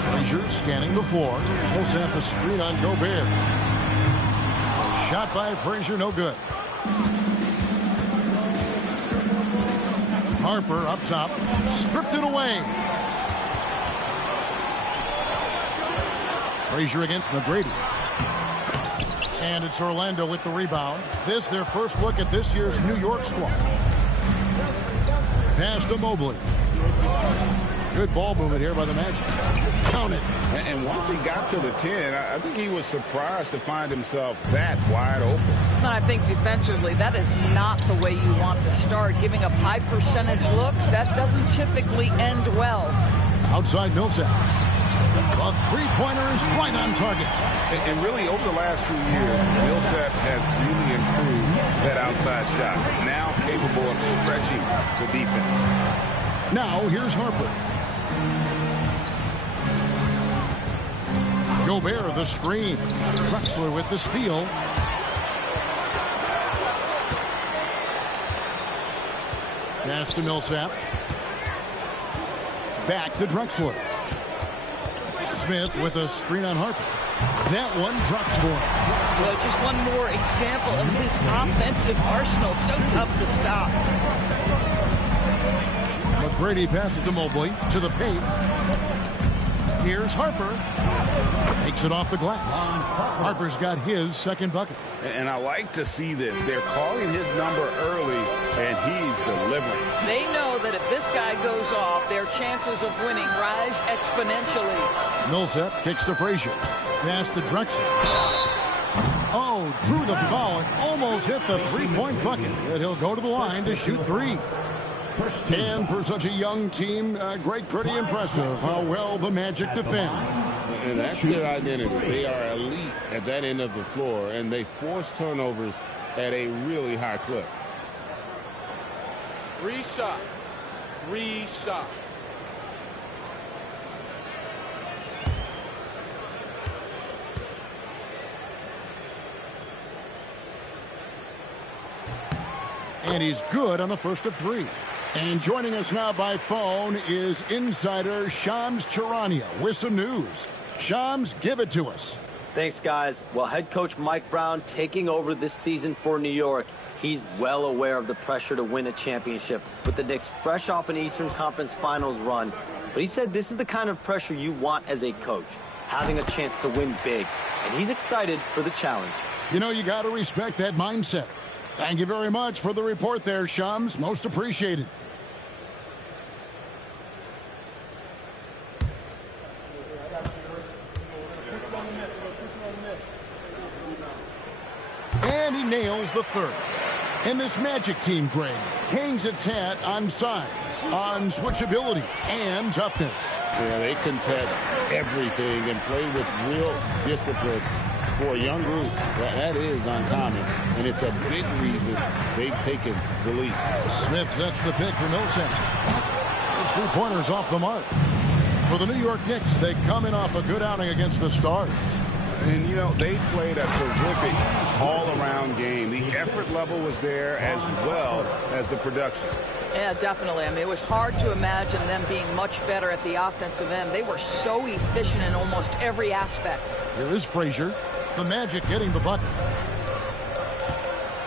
Frazier scanning the floor. Millsap a screen on Gobert. A shot by Frazier, no good. Harper up top, stripped it away. Frazier against McGrady. And it's Orlando with the rebound. This, their first look at this year's New York squad. Pass to Mobley. Good ball movement here by the Magic. Count it. And once he got to the 10, I think he was surprised to find himself that wide open. I think defensively, that is not the way you want to start. Giving up high percentage looks, that doesn't typically end well. Outside Millsap. A three-pointer is right on target. And really, over the last few years, Millsap has really improved that outside shot. Now capable of stretching the defense. Now, here's Harper. Gobert, the screen. Drexler with the steal. Pass to Millsap. Back to Drexler. Smith with a screen on Harper. That one drops for him. Well, just one more example of his offensive arsenal. So tough to stop. McGrady passes to Mobley to the paint. Here's Harper. Takes it off the glass. Harper's got his second bucket. And I like to see this. They're calling his number early, and he's delivering. They know that if this guy goes off, their chances of winning rise exponentially. Millsap kicks to Frazier. Pass to Drexler. Oh, drew the foul and almost hit the three-point bucket. And he'll go to the line to shoot three. And for such a young team, Greg, pretty impressive how well the Magic defend. And that's their identity. They are elite at that end of the floor, and they force turnovers at a really high clip. 3 shots. 3 shots. And he's good on the first of 3. And joining us now by phone is insider Shams Charania with some news. Shams, give it to us. Thanks, guys. Well, head coach Mike Brown taking over this season for New York. He's well aware of the pressure to win a championship with the Knicks fresh off an Eastern Conference Finals run. But he said this is the kind of pressure you want as a coach, having a chance to win big. And he's excited for the challenge. You know, you got to respect that mindset. Thank you very much for the report there, Shams. Most appreciated. And he nails the third. And this Magic team, Greg, hangs its hat on size, on switchability, and toughness. Yeah, they contest everything and play with real discipline. For a young group, that is uncommon, and it's a big reason they've taken the lead. Smith sets the pick for Millsap. Those 3 pointers off the mark. For the New York Knicks, they come in off a good outing against the Stars. And, you know, they played a terrific all-around game. The effort level was there as well as the production. Yeah, definitely. I mean, it was hard to imagine them being much better at the offensive end. They were so efficient in almost every aspect. Here is Frazier. The Magic getting the bucket.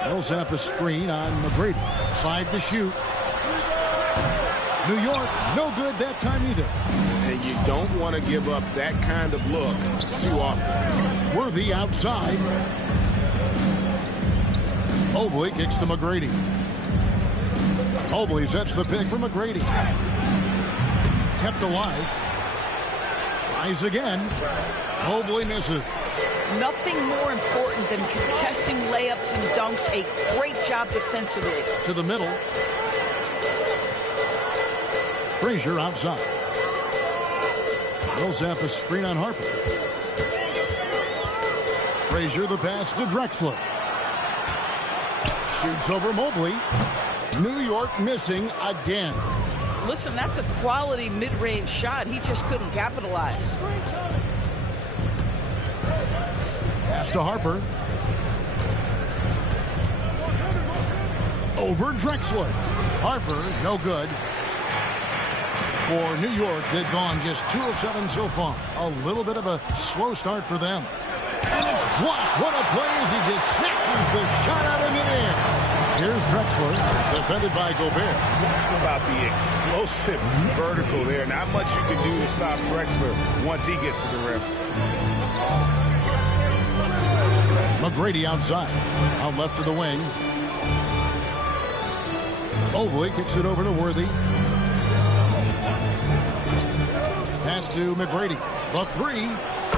Millsap a screen on McGrady. 5 to shoot. New York, no good that time either. And you don't want to give up that kind of look too often. Worthy outside. Mobley kicks to McGrady. Mobley sets the pick for McGrady. Kept alive. Tries again. Mobley misses. Nothing more important than contesting layups and dunks. A great job defensively. To the middle. Frazier outside. Millsap a screen on Harper. Frazier the pass to Drexler. Shoots over Mobley. New York missing again. Listen, that's a quality mid-range shot. He just couldn't capitalize. Pass to Harper. Over Drexler. Harper, no good. For New York, they've gone just 2 of 7 so far. A little bit of a slow start for them. And it's blocked. What a play as he just snatches the shot out of midair. Here's Drexler, defended by Gobert. How about the explosive vertical there? Not much you can do to stop Drexler once he gets to the rim. McGrady outside. Out left to the wing. Mobley kicks it over to Worthy. Pass to McGrady. The 3.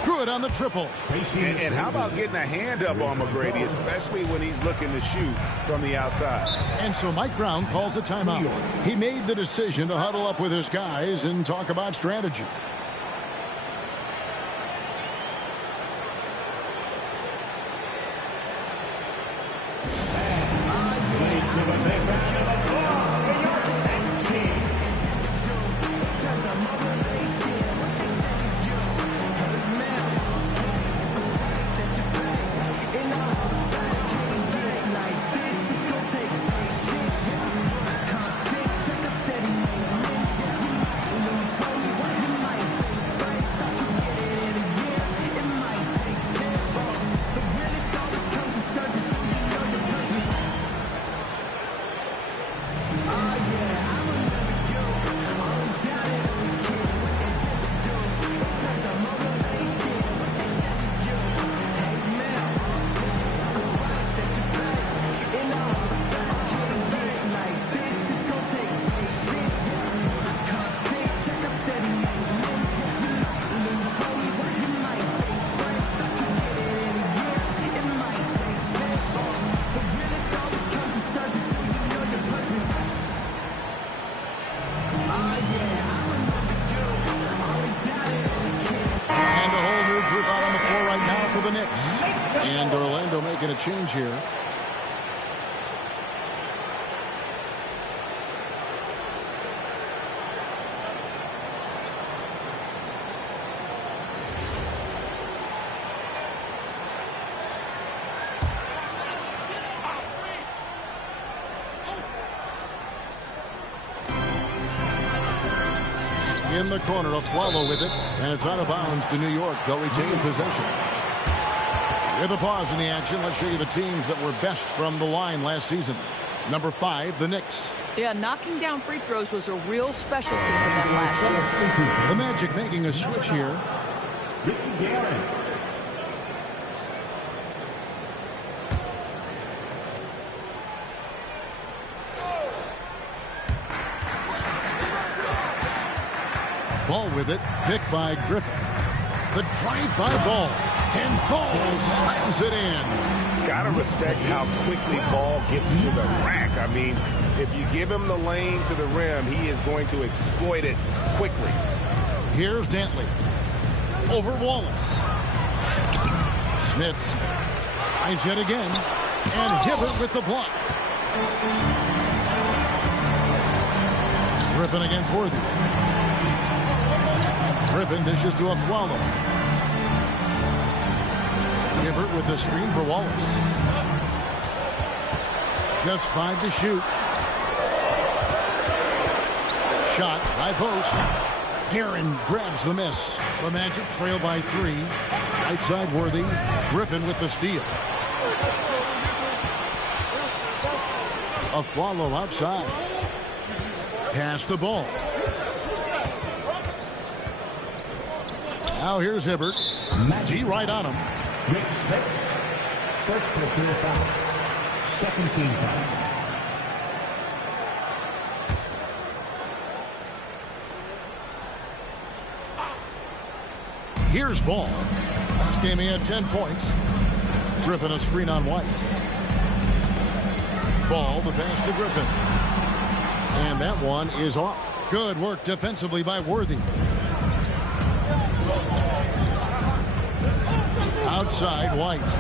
Good on the triple. And how about getting a hand up on McGrady, especially when he's looking to shoot from the outside. And so Mike Brown calls a timeout. He made the decision to huddle up with his guys and talk about strategy. And Orlando making a change here. In the corner, Aflalo with it, and it's out of bounds to New York. They'll retain possession. With a pause in the action, let's show you the teams that were best from the line last season. Number 5, the Knicks. Yeah, knocking down free throws was a real specialty for them last year. The Magic making a switch here. Ball with it, picked by Griffin. The drive by Ball, and Ball slams it in. Gotta respect how quickly Ball gets to the rack. I mean, if you give him the lane to the rim, he is going to exploit it quickly. Here's Dantley. Over Wallace. Smits tries yet again, and Hibbert with the block. Griffin against Worthy. Griffin dishes to a Aflalo. Hibbert with the screen for Wallace. Just 5 to shoot. Shot, high post. Guerin grabs the miss. The Magic trail by 3. Right side Worthy. Griffin with the steal. Aflalo outside. Pass the ball. Now here's Hibbert. G right on him. First personal foul. Second team foul. Here's Ball. This game he had 10 points. Griffin a screen on White. Ball, the pass to Griffin. And that one is off. Good work defensively by Worthy. Outside White.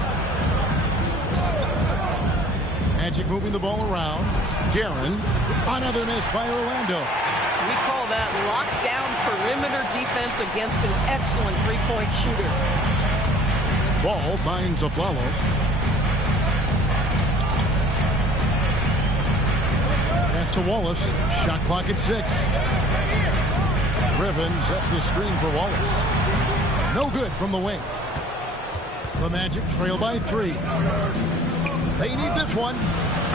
Magic moving the ball around. Guerin. Another miss by Orlando. We call that lockdown perimeter defense against an excellent three-point shooter. Ball finds Aflalo. Pass to Wallace. Shot clock at 6. Griffin sets the screen for Wallace. No good from the wing. The Magic trail by 3. They need this one.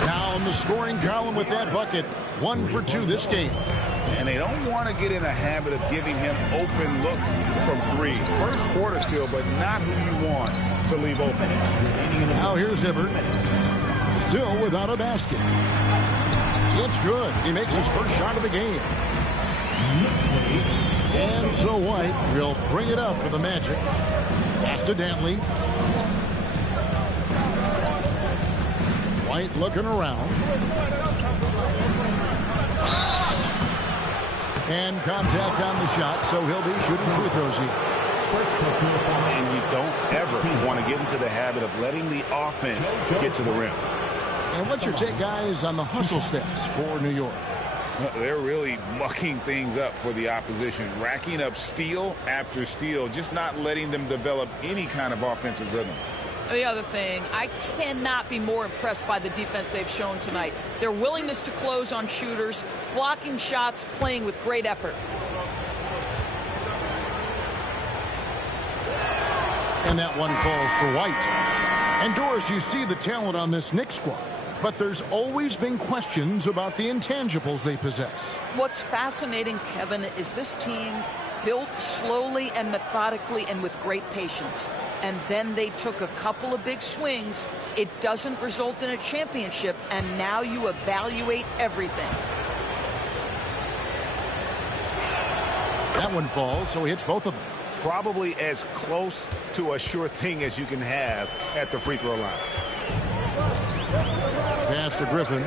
Down the scoring column with that bucket. 1 for 2 this game. And they don't want to get in a habit of giving him open looks from 3. First quarter still, but not who you want to leave open. Now here's Hibbert. Still without a basket. It's good. He makes his first shot of the game. And so White will bring it up for the Magic. Pass to Dantley. White looking around. And contact on the shot, so he'll be shooting free throws here. And you don't ever want to get into the habit of letting the offense get to the rim. And what's your take, guys, on the hustle stats for New York? They're really mucking things up for the opposition, racking up steal after steal, just not letting them develop any kind of offensive rhythm. The other thing, I cannot be more impressed by the defense they've shown tonight. Their willingness to close on shooters, blocking shots, playing with great effort. And that one falls for White. And Doris, you see the talent on this Knicks squad, but there's always been questions about the intangibles they possess. What's fascinating, Kevin, is this team built slowly and methodically and with great patience. And then they took a couple of big swings. It doesn't result in a championship, and now you evaluate everything. That one falls, so he hits both of them. Probably as close to a sure thing as you can have at the free throw line. Pass to Griffin.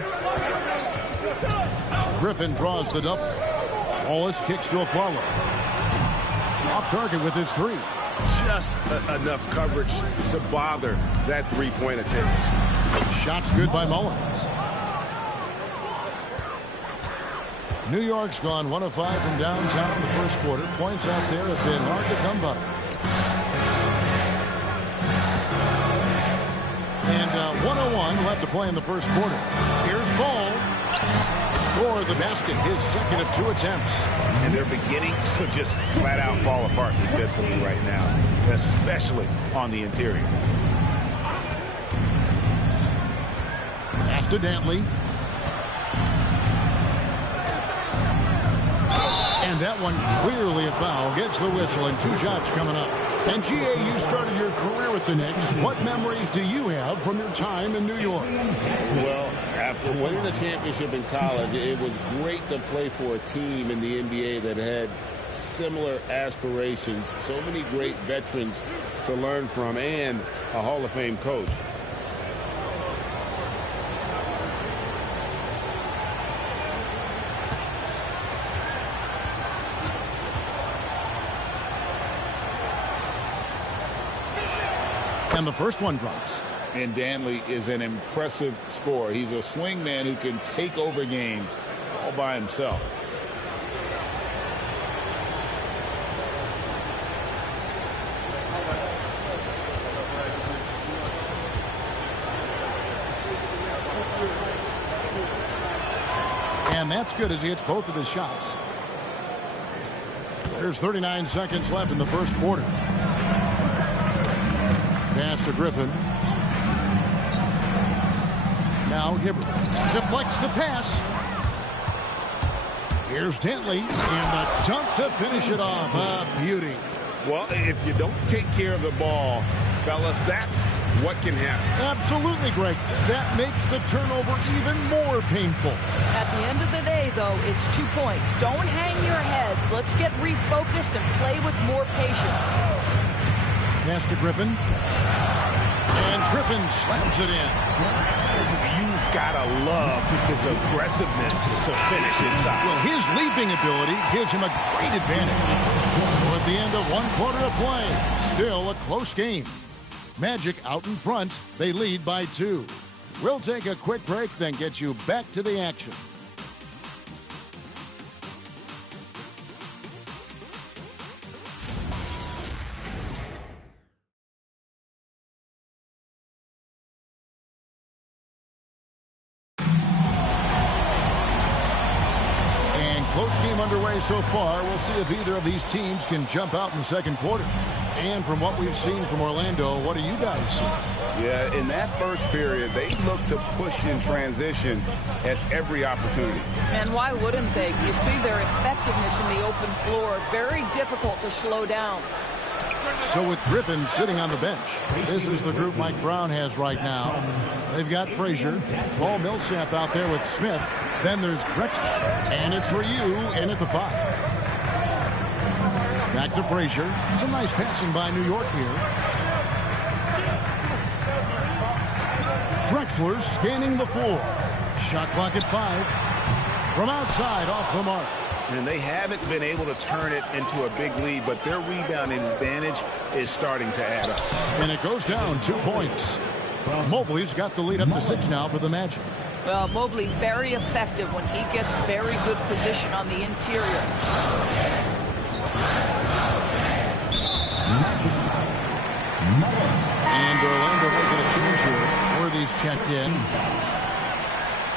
Griffin draws the double. Wallace kicks to Aflalo. Off target with his 3. Just enough coverage to bother that three-point attempt. Shots good by Mullins. New York's gone 1 of 5 from downtown in the first quarter. Points out there have been hard to come by. And 1:01 left to play in the first quarter. Here's Ball. Score the basket, his second of 2 attempts. And they're beginning to just flat out fall apart defensively right now, especially on the interior. Pass to Dantley. And that one clearly a foul. Gets the whistle, and 2 shots coming up. And G.A., you started your career with the Knicks. What memories do you have from your time in New York? Well, after winning the championship in college, it was great to play for a team in the NBA that had similar aspirations. So many great veterans to learn from, and a Hall of Fame coach. And And the first one drops. And Danley is an impressive scorer. He's a swing man who can take over games all by himself. And that's good as he hits both of his shots. There's 39 seconds left in the first quarter. Pass to Griffin. Now Hibbert deflects the pass. Here's Dantley, and the dunk to finish it off. A beauty. Well, if you don't take care of the ball, fellas, that's what can happen. Absolutely, Greg. That makes the turnover even more painful. At the end of the day, though, it's 2 points. Don't hang your heads. Let's get refocused and play with more patience. Pass to Griffin. And Griffin slams it in. You've got to love his aggressiveness to finish inside. Well, his leaping ability gives him a great advantage. So at the end of one quarter of play, still a close game. Magic out in front. They lead by 2. We'll take a quick break, then get you back to the action. Close game underway so far. We'll see if either of these teams can jump out in the second quarter. And from what we've seen from Orlando, what do you guys see? Yeah, in that first period, they looked to push in transition at every opportunity. And why wouldn't they? You see their effectiveness in the open floor. Very difficult to slow down. So with Griffin sitting on the bench, this is the group Mike Brown has right now. They've got Frazier, Paul Millsap out there with Smith. Then there's Drexler, and it's Ryu in at the 5. Back to Frazier. Some nice passing by New York here. Drexler scanning the floor. Shot clock at 5. From outside, off the mark. And they haven't been able to turn it into a big lead, but their rebounding advantage is starting to add up. And it goes down 2 points. Mobley's got the lead up to 6 now for the Magic. Well, Mobley very effective when he gets very good position on the interior. And Orlando making a change here. Worthy's checked in.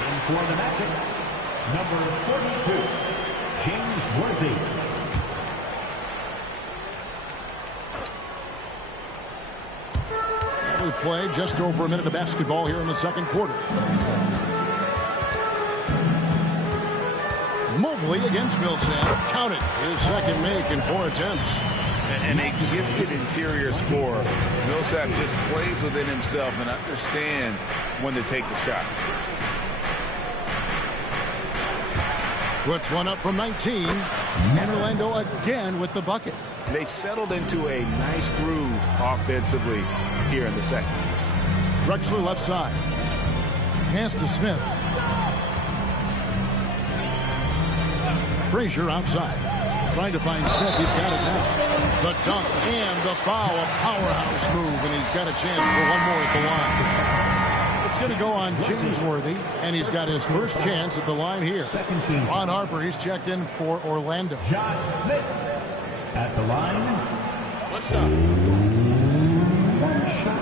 And for the Magic, number 42, James Worthy. We play just over a minute of basketball here in the second quarter. Mobley against Millsap. Counted. His second make in 4 attempts. And a gifted interior scorer. Millsap just plays within himself and understands when to take the shot. Puts one up from 19. And Orlando again with the bucket. They've settled into a nice groove offensively here in the second. Drexler left side. Pass to Smith. Frazier outside. Trying to find Smith. He's got it now. The dunk and the foul. A powerhouse move. And he's got a chance for one more at the line. It's going to go on James Worthy. And he's got his first chance at the line here. Ron Harper, he's checked in for Orlando. Josh Smith at the line. What's up? One shot.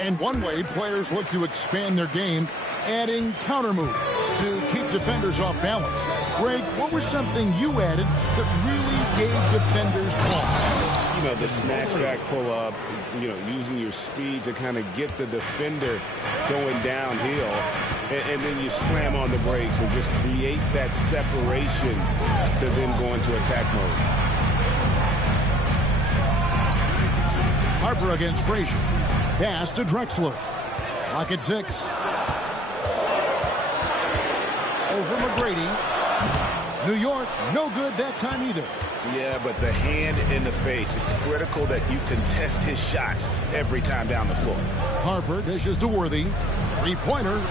And one way players look to expand their game, adding counter moves to keep defenders off balance. Greg, what was something you added that really gave defenders pause? You know, the snatch back pull up, you know, using your speed to kind of get the defender going downhill. And then you slam on the brakes and just create that separation to then go into attack mode. Harper against Frazier. Pass to Drexler. Lock at 6. Over McGrady. New York, no good that time either. Yeah, but the hand in the face, it's critical that you contest his shots every time down the floor. Harper dishes to Worthy. Three-pointer.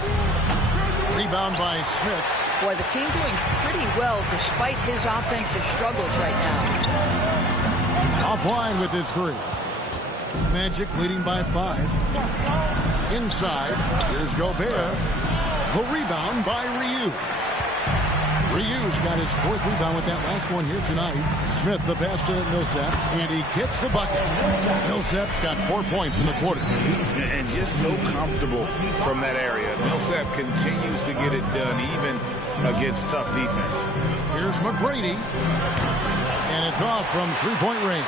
Rebound by Smith. Boy, the team doing pretty well despite his offensive struggles right now. Offline with his 3. Magic leading by 5. Inside, here's Gobert. The rebound by Ryu. Ryu's got his 4th rebound with that last one here tonight. Smith the pass to Millsap, and he gets the bucket. Millsap's got 4 points in the quarter. And just so comfortable from that area. Millsap continues to get it done even against tough defense. Here's McGrady, and it's off from 3-point range.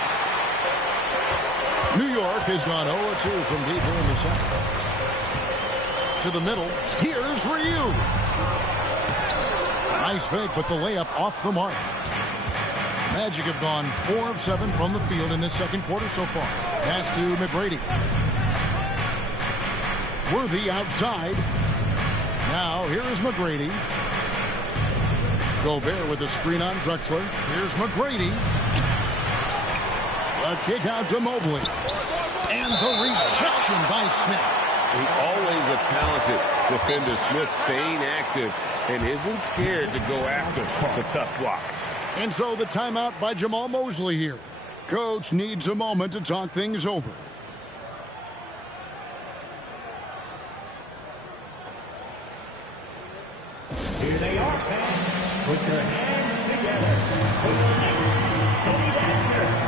New York has gone 0-2 from deep here in the second. To the middle, here's Ryu. Nice fake, but the layup off the mark. Magic have gone 4 of 7 from the field in this second quarter so far. Pass to McGrady. Worthy outside. Now here is McGrady. Gobert with the screen on Drexler. Here's McGrady. A kick out to Mobley. And the rejection by Smith. Always a talented defender. Smith staying active and isn't scared to go after the tough blocks. And so the timeout by Jamal Mosley here. Coach needs a moment to talk things over. Here they are, fans. Put your hands together for your next city dancer.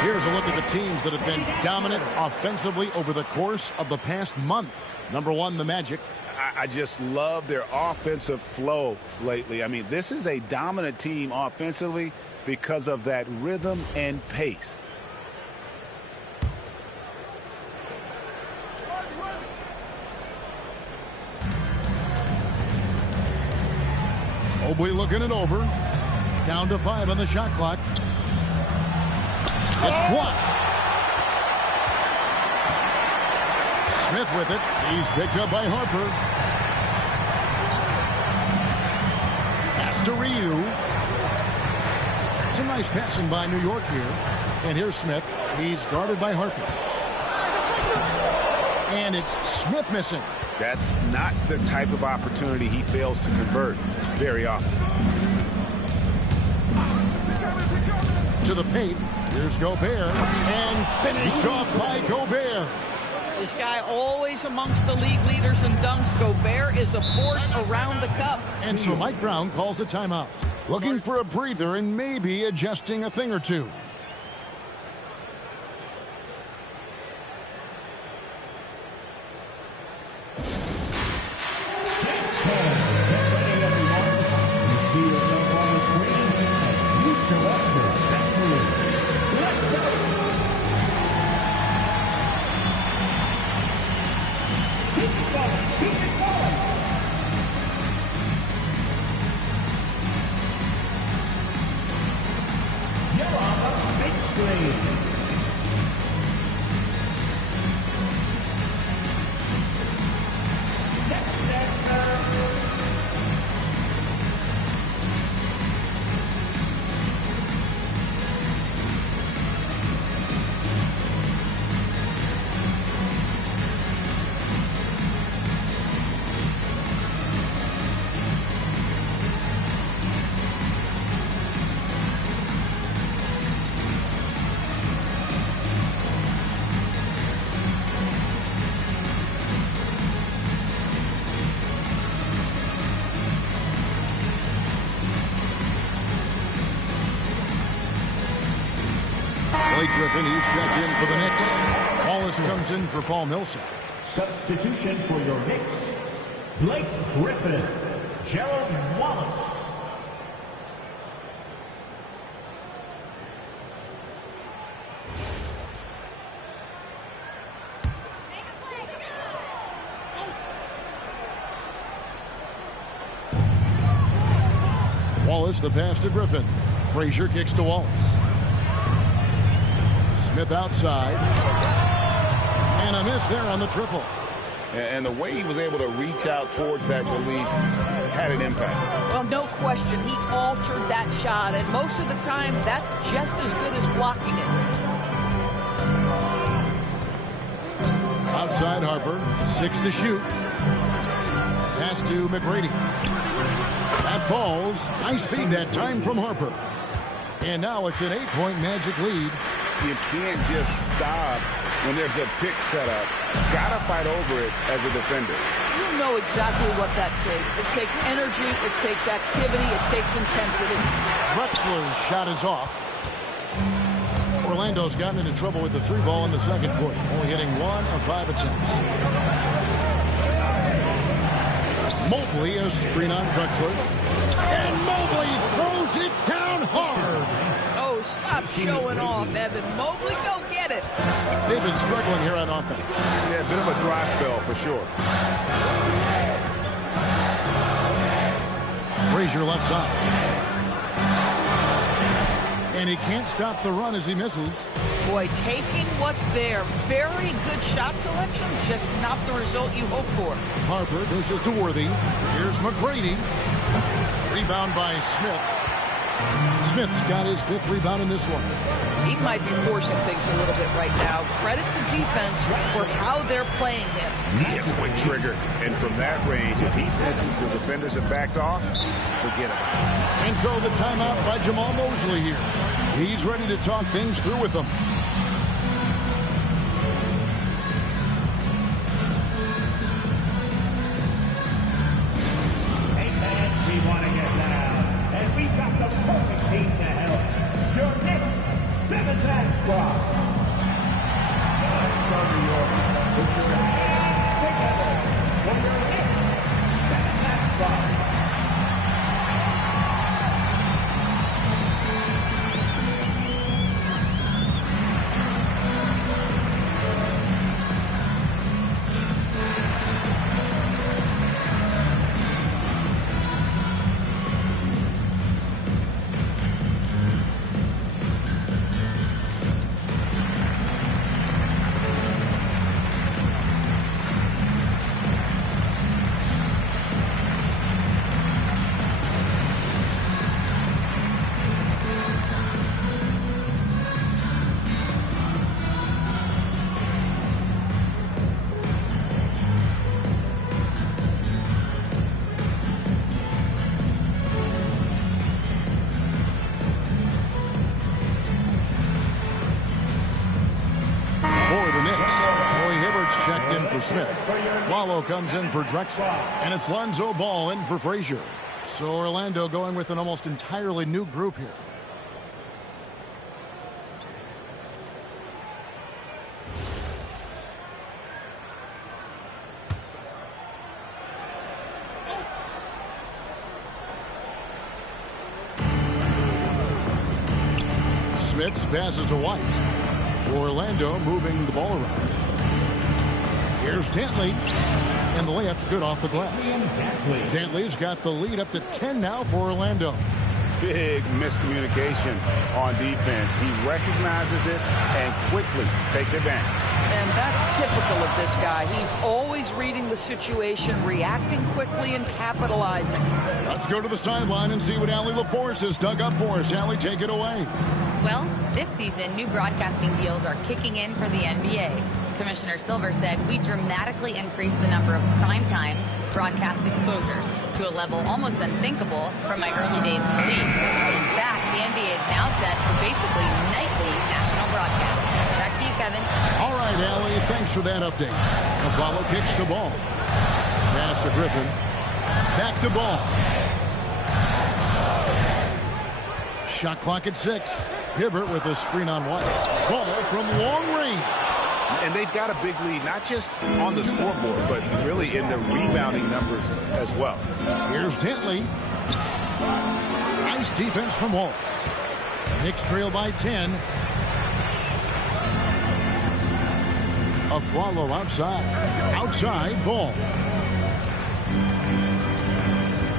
Here's a look at the teams that have been dominant offensively over the course of the past month. Number 1, the Magic. I just love their offensive flow lately. I mean, this is a dominant team offensively because of that rhythm and pace. Mobley looking it over. Down to 5 on the shot clock. It's blocked. Smith with it. He's picked up by Harper. Pass to Ryu. Some nice passing by New York here. And here's Smith. He's guarded by Harper. And it's Smith missing. That's not the type of opportunity he fails to convert very often. To the paint. Here's Gobert. And finished off by Gobert. This guy always amongst the league leaders in dunks. Gobert is a force around the cup. And so Mike Brown calls a timeout. Looking for a breather and maybe adjusting a thing or two. Blake Griffin, he's checked in for the Knicks. Wallace comes in for Paul Millsap. Substitution for your Knicks, Blake Griffin, Gerald Wallace. Wallace, the pass to Griffin. Frazier kicks to Wallace. Smith outside. And a miss there on the triple. And the way he was able to reach out towards that release had an impact. Well, no question. He altered that shot, and most of the time, that's just as good as blocking it. Outside Harper. 6 to shoot. Pass to McGrady. That falls. Nice feed that time from Harper. And now it's an 8-point Magic lead. You can't just stop when there's a pick set up. Gotta fight over it as a defender. You know exactly what that takes. It takes energy, it takes activity, it takes intensity. Drexler's shot is off. Orlando's gotten into trouble with the 3 ball in the second quarter, only hitting 1 of 5 attempts. Mobley, a screen on Drexler. And Mobley throws it down hard. Oh, stop showing off, Evan. Mobley, go get it. They've been struggling here on offense. Yeah, a bit of a dry spell for sure. Frazier left side. And he can't stop the run as he misses. Boy, taking what's there. Very good shot selection, just not the result you hope for. Harper dishes to Worthy. Here's McGrady. Rebound by Smith. Smith's got his 5th rebound in this one. He might be forcing things a little bit right now. Credit the defense for how they're playing him. He a quick trigger. And from that range, if he senses the defenders have backed off, forget about it. And so the timeout by Jamal Mosley here. He's ready to talk things through with them. Hey fans, we want to get loud, and we've got the perfect team to help. Your Knicks 7-man squad. Let's go New York. Put your hands together for your Knicks 7-man squad. Checked in for Smith. Flalo comes in for Drexler. And it's Lonzo Ball in for Frazier. So Orlando going with an almost entirely new group here. Smith passes to White. Orlando moving the ball around. Here's Dantley, and the layup's good off the glass. Dantley's got the lead up to 10 now for Orlando. Big miscommunication on defense. He recognizes it and quickly takes advantage. And that's typical of this guy. He's always reading the situation, reacting quickly, and capitalizing. Let's go to the sideline and see what Allie LaForce has dug up for us. Allie, take it away. Well, this season, new broadcasting deals are kicking in for the NBA. Commissioner Silver said we dramatically increased the number of primetime broadcast exposures to a level almost unthinkable from my early days in the league. In fact, the NBA is now set for basically nightly national broadcasts. Back to you, Kevin. All right, Allie, thanks for that update. Buffalo kicks to Ball. Pass to Griffin. Back to Ball. Shot clock at 6. Hibbert with a screen on White. Ball from long range. And they've got a big lead, not just on the scoreboard, but really in the rebounding numbers as well. Here's Dentley. Nice defense from Wallace. Knicks trail by 10. A follow outside. Outside, Ball.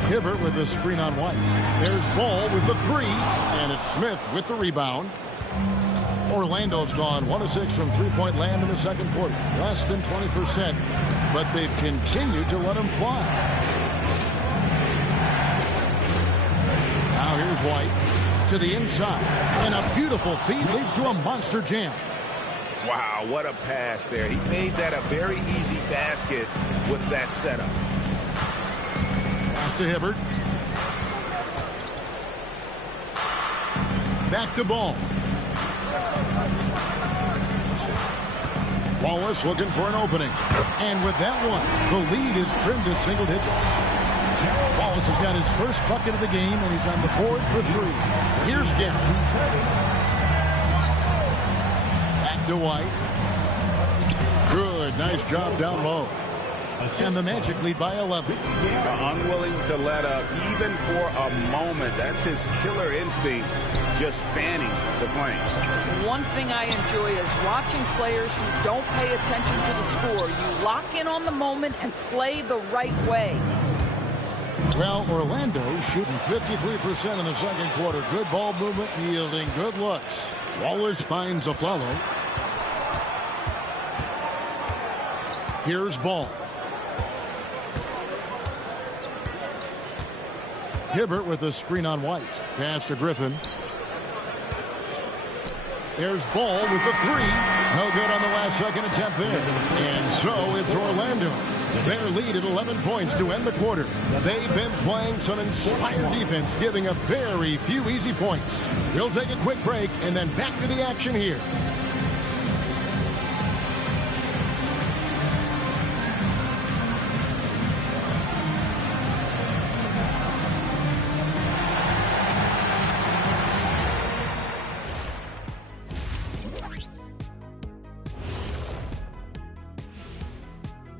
Hibbert with a screen on White. There's Ball with the three. And it's Smith with the rebound. Orlando's gone 1 of 6 from three-point land in the second quarter. Less than 20%. But they've continued to let him fly. Now here's White to the inside. And a beautiful feed leads to a monster jam. Wow, what a pass there. He made that a very easy basket with that setup. Pass to Hibbert. Back to Ball. Wallace looking for an opening. And with that one, the lead is trimmed to single digits. Wallace has got his first bucket of the game, and he's on the board for three. Here's Gary. Back to White. Good. Nice job down low. And the Magic lead by 11. Unwilling to let up even for a moment. That's his killer instinct, just fanning the flame. One thing I enjoy is watching players who don't pay attention to the score. You lock in on the moment and play the right way. Well, Orlando shooting 53% in the second quarter. Good ball movement, yielding good looks. Wallace finds a follow. Here's Ball. Hibbert with a screen on White. Pass to Griffin. There's Ball with the three. No good on the last second attempt there. And so it's Orlando. Their lead at 11 points to end the quarter. They've been playing some inspired defense, giving up very few easy points. We'll take a quick break and then back to the action here.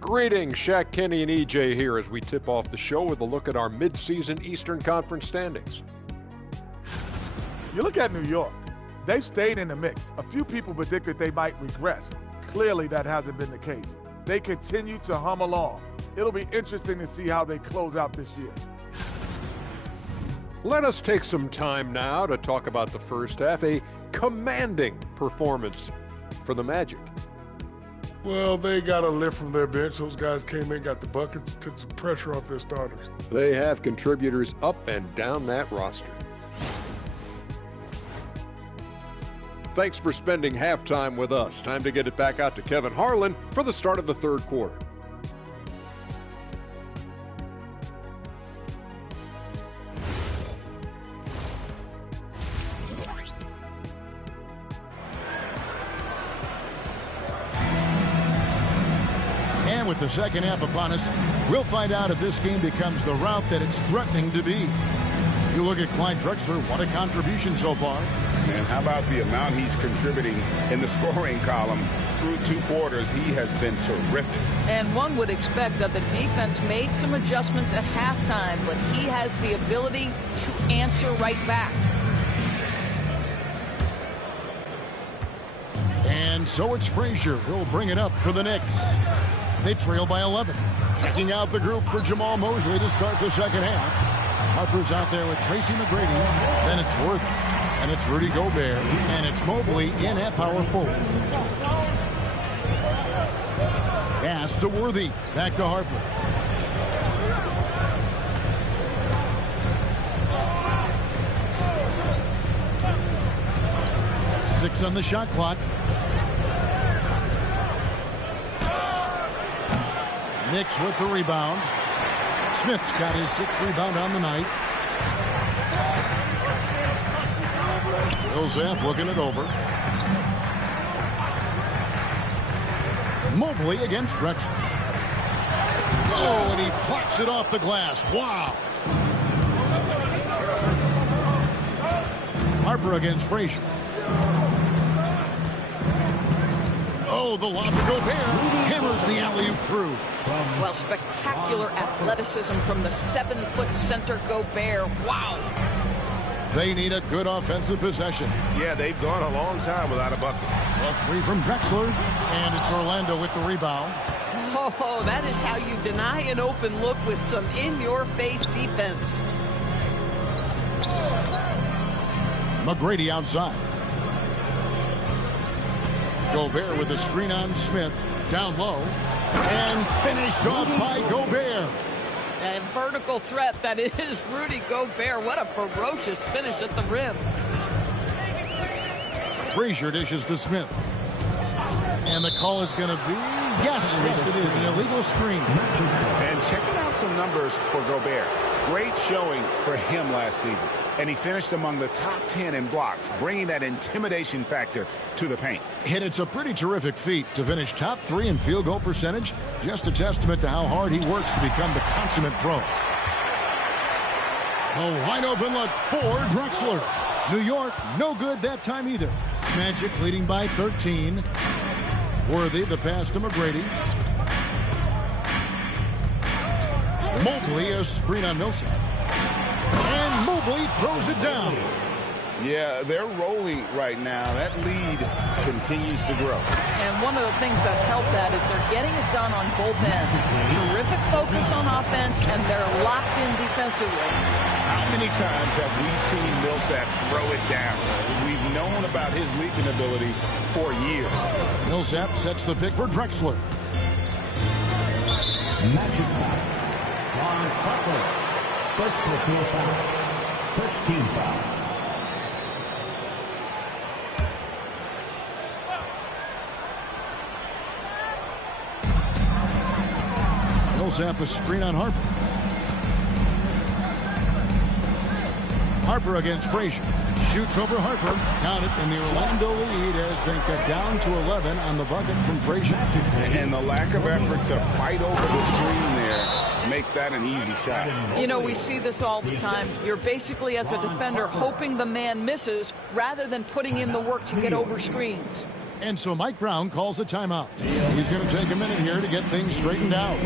Greetings, Shaq, Kenny, and EJ here as we tip off the show with a look at our midseason Eastern Conference standings. You look at New York. They've stayed in the mix. A few people predicted they might regress. Clearly, that hasn't been the case. They continue to hum along. It'll be interesting to see how they close out this year. Let us take some time now to talk about the first half, a commanding performance for the Magic. Well, they got a lift from their bench. Those guys came in, got the buckets, took some pressure off their starters. They have contributors up and down that roster. Thanks for spending halftime with us. Time to get it back out to Kevin Harlan for the start of the third quarter. With the second half upon us, we'll find out if this game becomes the route that it's threatening to be. You look at Clyde Drexler, what a contribution so far. And how about the amount he's contributing in the scoring column through two quarters? He has been terrific. And one would expect that the defense made some adjustments at halftime, but he has the ability to answer right back. And so it's Frazier who'll bring it up for the Knicks. They trail by 11. Checking out the group for Jamal Mosley to start the second half. Harper's out there with Tracy McGrady. Then it's Worthy. And it's Rudy Gobert. And it's Mobley in at power forward. Pass to Worthy. Back to Harper. Six on the shot clock. Knicks with the rebound. Smith's got his sixth rebound on the night. Bill Zamp looking it over. Mobley against Drexler. Oh, and he plucks it off the glass. Wow. Harper against Frazier. Oh, the lob to Gobert. Hammers the alley-oop through. Well, spectacular athleticism from the 7-foot center Gobert. Wow. They need a good offensive possession. Yeah, they've gone a long time without a bucket. A three from Drexler, and it's Orlando with the rebound. Oh, that is how you deny an open look with some in-your-face defense. McGrady outside. Gobert with a screen on Smith. Down low. And finished off by Gobert. A vertical threat that is Rudy Gobert. What a ferocious finish at the rim. Frazier dishes to Smith. And the call is going to be, yes, it is, an illegal screen. And checking out some numbers for Gobert. Great showing for him last season. And he finished among the top 10 in blocks, bringing that intimidation factor to the paint. And it's a pretty terrific feat to finish top 3 in field goal percentage. Just a testament to how hard he works to become the consummate pro. A wide open look for Drexler. New York, no good that time either. Magic leading by 13. Worthy, the pass to McGrady. Mobley, a screen on Millsap. And Mobley throws it down. Yeah, they're rolling right now. That lead continues to grow. And one of the things that's helped that is they're getting it done on both ends. Terrific focus on offense, and they're locked in defensively. How many times have we seen Millsap throw it down? We've known about his leaping ability for years. Millsap sets the pick for Drexler. Magic foul. On Butler. First personal foul. First team foul. Millsap a screen on Harper. Harper against Frazier. Shoots over Harper. Count it, and the Orlando lead as they get down to 11 on the bucket from Frazier. And the lack of effort to fight over the screen there makes that an easy shot. You know, we see this all the time. You're basically, as a defender, hoping the man misses rather than putting in the work to get over screens. And so Mike Brown calls a timeout. He's going to take a minute here to get things straightened out.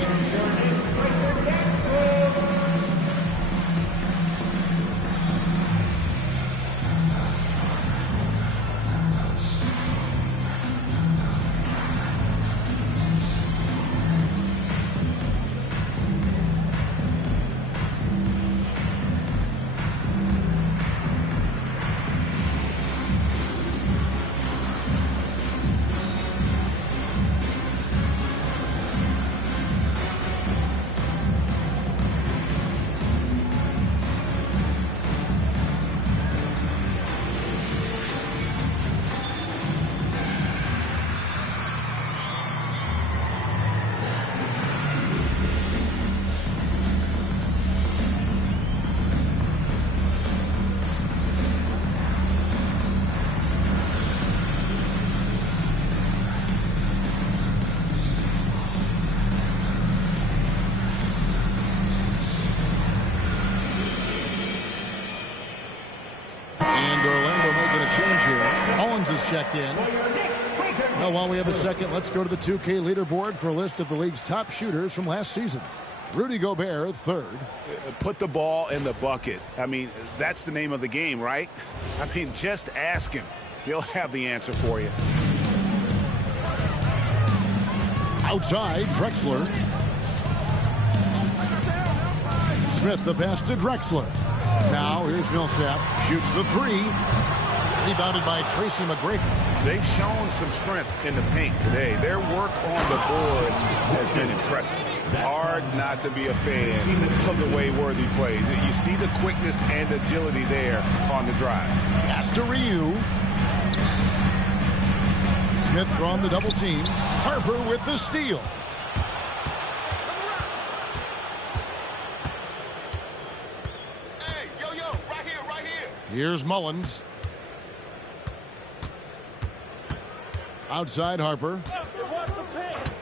Is checked in. Well, while we have a second, let's go to the 2K leaderboard for a list of the league's top shooters from last season. Rudy Gobert, third. Put the ball in the bucket. I mean, that's the name of the game, right? I mean, just ask him. He'll have the answer for you. Outside, Drexler. Smith, the pass to Drexler. Now, here's Millsap. Shoots the three. Rebounded by Tracy McGrady. They've shown some strength in the paint today. Their work on the boards has been impressive. Hard not to be a fan of the way Worthy plays. You see the quickness and agility there on the drive. Pass to Ryu. Smith drawn the double team. Harper with the steal. Hey, yo, right here. Here's Mullins. Outside Harper.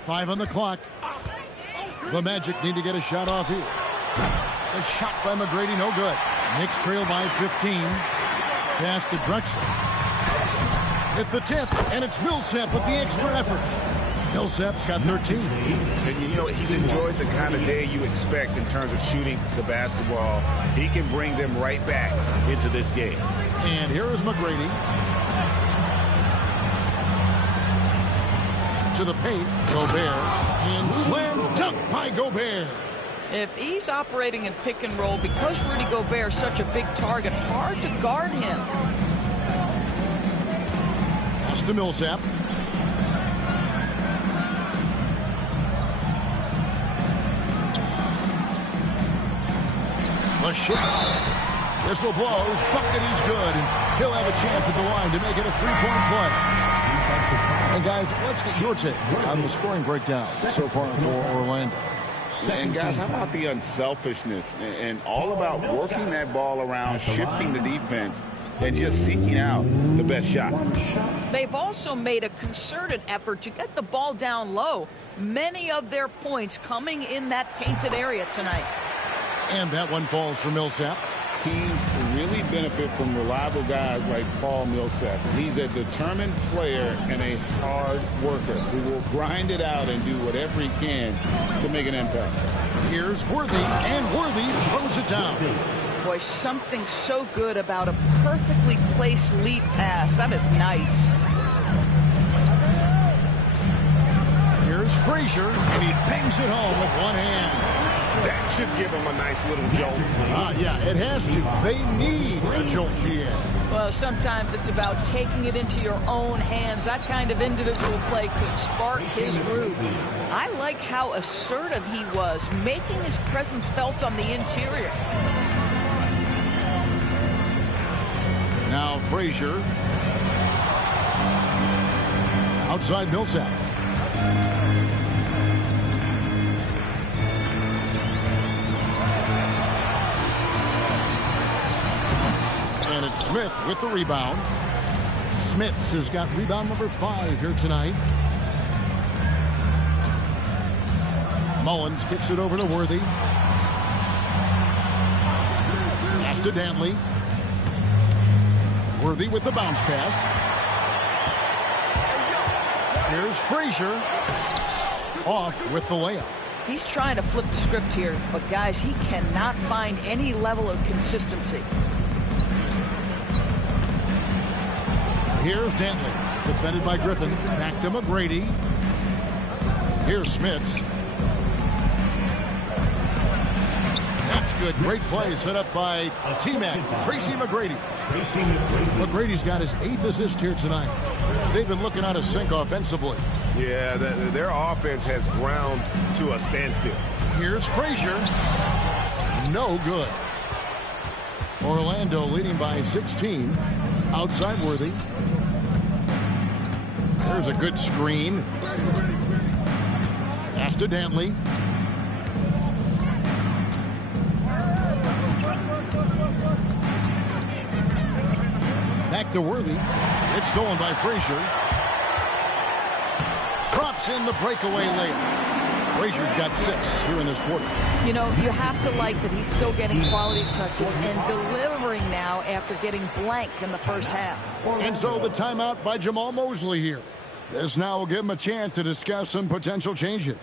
5 on the clock. The Magic need to get a shot off here. A shot by McGrady, no good. Knicks trail by 15. Pass to Drexler. At the tip, and it's Millsap with the extra effort. Millsap's got 13. And, you know, he's enjoyed the kind of day you expect in terms of shooting the basketball. He can bring them right back into this game. And here is McGrady. To the paint, Gobert. And slam dunk by Gobert. If he's operating in pick and roll, because Rudy Gobert is such a big target, hard to guard him. Pass to Millsap. The shot. Whistle blows. Bucket, he's good. And he'll have a chance at the line to make it a three-point play. And guys, let's get your take on the scoring breakdown so far for Orlando. And guys, how about the unselfishness and all about working that ball around, shifting the defense, and just seeking out the best shot. They've also made a concerted effort to get the ball down low. Many of their points coming in that painted area tonight. And that one falls for Millsap. Teams really benefit from reliable guys like Paul Millsap. He's a determined player and a hard worker who will grind it out and do whatever he can to make an impact. Here's Worthy, and Worthy throws it down. Boy, something so good about a perfectly placed lead pass. That is nice. Here's Frazier, and he bangs it home with one hand. That should give him a nice little jolt. Yeah, it has to. They need a jolt, GM. Well, sometimes it's about taking it into your own hands. That kind of individual play could spark his groove. I like how assertive he was, making his presence felt on the interior. Now Frazier. Outside Millsap. And it's Smith with the rebound. Smith has got rebound number 5 here tonight. Mullins kicks it over to Worthy. Pass to Dantley. Worthy with the bounce pass. Here's Frazier. Off with the layup. He's trying to flip the script here, but guys, he cannot find any level of consistency. Here's Dantley, defended by Griffin. Back to McGrady. Here's Smits. That's good. Great play set up by T-Mac, Tracy McGrady. McGrady's got his 8th assist here tonight. They've been looking out of sync offensively. Yeah, their offense has ground to a standstill. Here's Frazier. No good. Orlando leading by 16. Outside Worthy. There's a good screen. Pass to Dantley. Back to Worthy. It's stolen by Frazier. Drops in the breakaway layup. Frazier's got 6 here in this quarter. You know, you have to like that he's still getting quality touches and delivering now after getting blanked in the first half. And so the timeout by Jamal Mosley here. This now will give him a chance to discuss some potential changes.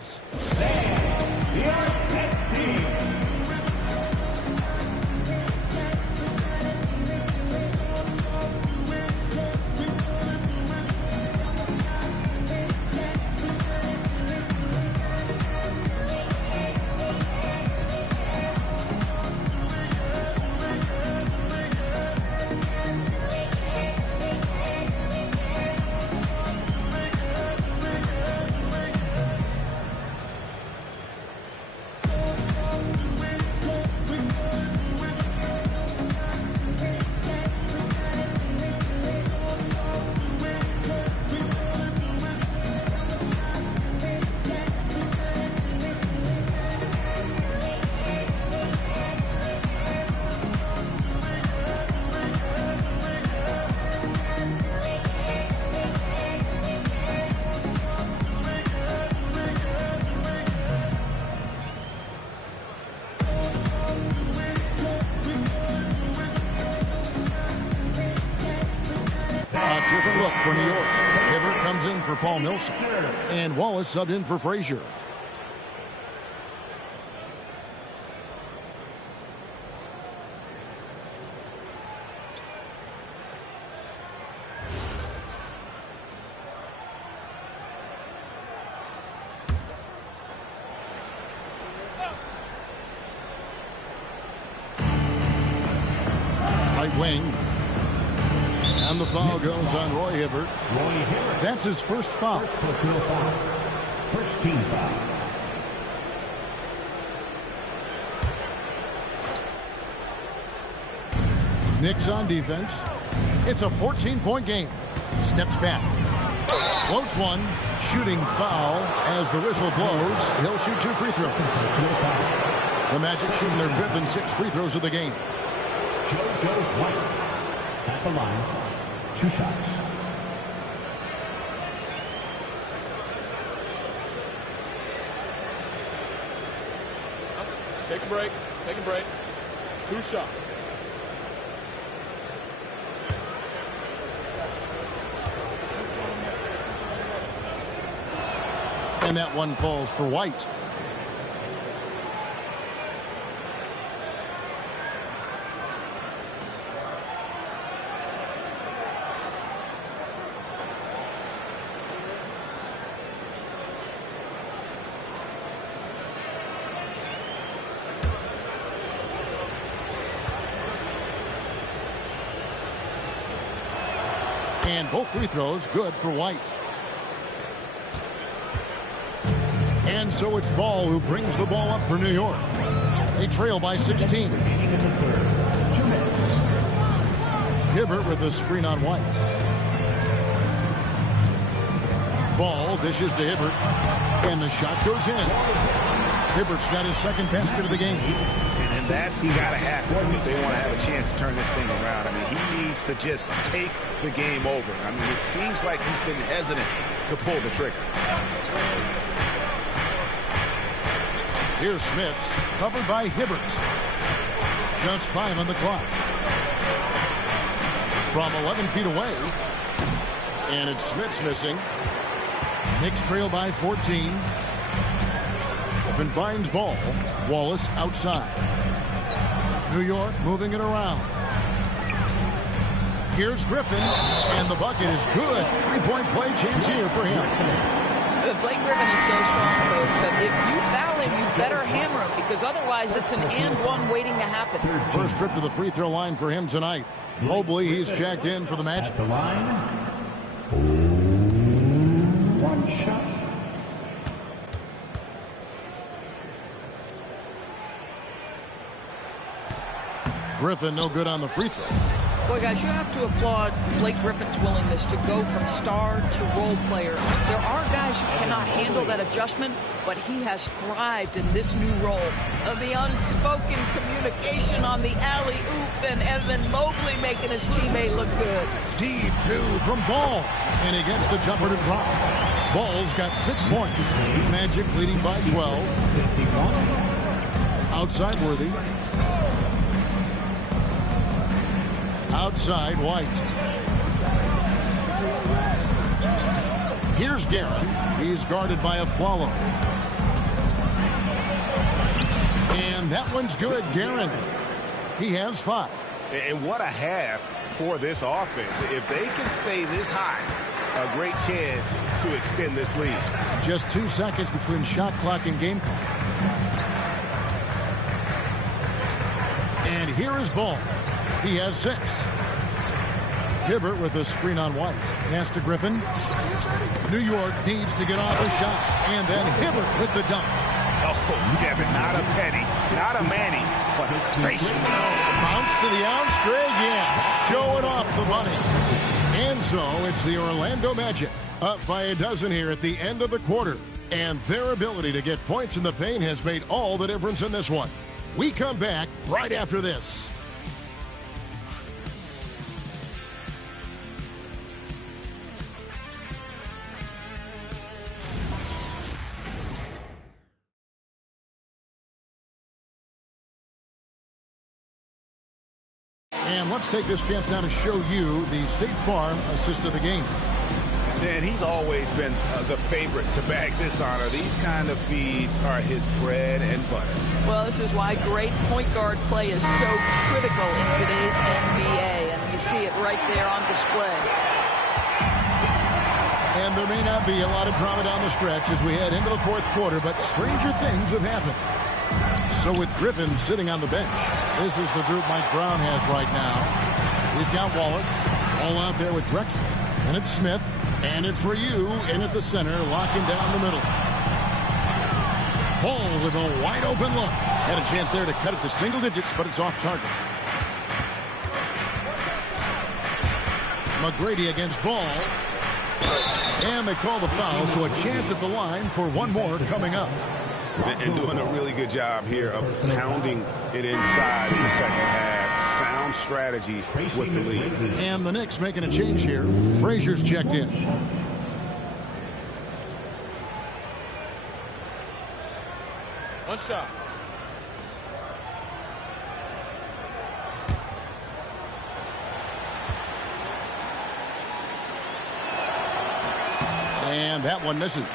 Different look for New York. Hibbert comes in for Paul Millsap. And Wallace subbed in for Frazier. Right wing. And the foul goes on Roy Hibbert. That's his first foul. First team foul. Knicks on defense. It's a 14-point game. Steps back. Floats one. Shooting foul as the whistle blows. He'll shoot 2 free throws. The Magic shooting their 5th and 6th free throws of the game. JoJo White at the line. 2 shots. Take a break. Take a break. 2 shots. And that one falls for White. And both free throws good for White. And so it's Ball who brings the ball up for New York. They trail by 16. Hibbert with a screen on White. Ball dishes to Hibbert. And the shot goes in. Hibbert's got his 2nd basket of the game. And that's got to happen if they want to have a chance to turn this thing around. I mean, he needs to just take the game over. I mean, it seems like he's been hesitant to pull the trigger. Here's Smits, covered by Hibbert. Just 5 on the clock. From 11 feet away. And it's Smits missing. Knicks trail by 14. Griffin finds Ball. Wallace outside. New York moving it around. Here's Griffin, and the bucket is good. 3-point play chance here for him. Blake Griffin is so strong, folks, that if you foul him, you better hammer him, because otherwise it's an and one waiting to happen. First trip to the free throw line for him tonight. Mobley, he's checked in for the Magic. At the line. 1 shot. Griffin no good on the free throw. Boy, guys, you have to applaud Blake Griffin's willingness to go from star to role player. There are guys who cannot handle that adjustment, but he has thrived in this new role. The unspoken communication on the alley-oop, and Evan Mobley making his teammate look good. Deep 2 from Ball, and he gets the jumper to drop. Ball's got 6 points. Magic leading by 12. Outside Worthy. Outside White. Here's Guerin. He's guarded by Afflalo. And that one's good. Guerin. He has 5. And what a half for this offense. If they can stay this high, a great chance to extend this lead. Just 2 seconds between shot clock and game clock. And here is Ball. He has 6. Hibbert with a screen on White. Pass to Griffin. New York needs to get off a shot. And then Hibbert with the dunk. Oh, Kevin, not a penny, not a Manny, but a station. Bounce to the outside, yeah. Showing off the money. And so it's the Orlando Magic up by a dozen here at the end of the quarter. And their ability to get points in the paint has made all the difference in this one. We come back right after this. And let's take this chance now to show you the State Farm assist of the game. Dan, he's always been the favorite to bag this honor. These kind of feeds are his bread and butter. Well, this is why great point guard play is so critical in today's NBA, and you see it right there on display. And there may not be a lot of drama down the stretch as we head into the fourth quarter, but stranger things have happened. So with Griffin sitting on the bench, this is the group Mike Brown has right now. We've got Wallace all out there with Drexler, and it's Smith. And it's for you in at the center, locking down the middle. Ball with a wide open look. Had a chance there to cut it to single digits, but it's off target. McGrady against Ball. And they call the foul, so a chance at the line for one more coming up. And doing a really good job here of pounding it inside in the second half. Sound strategy with the lead. And the Knicks making a change here. Frazier's checked in. One shot. And that one misses.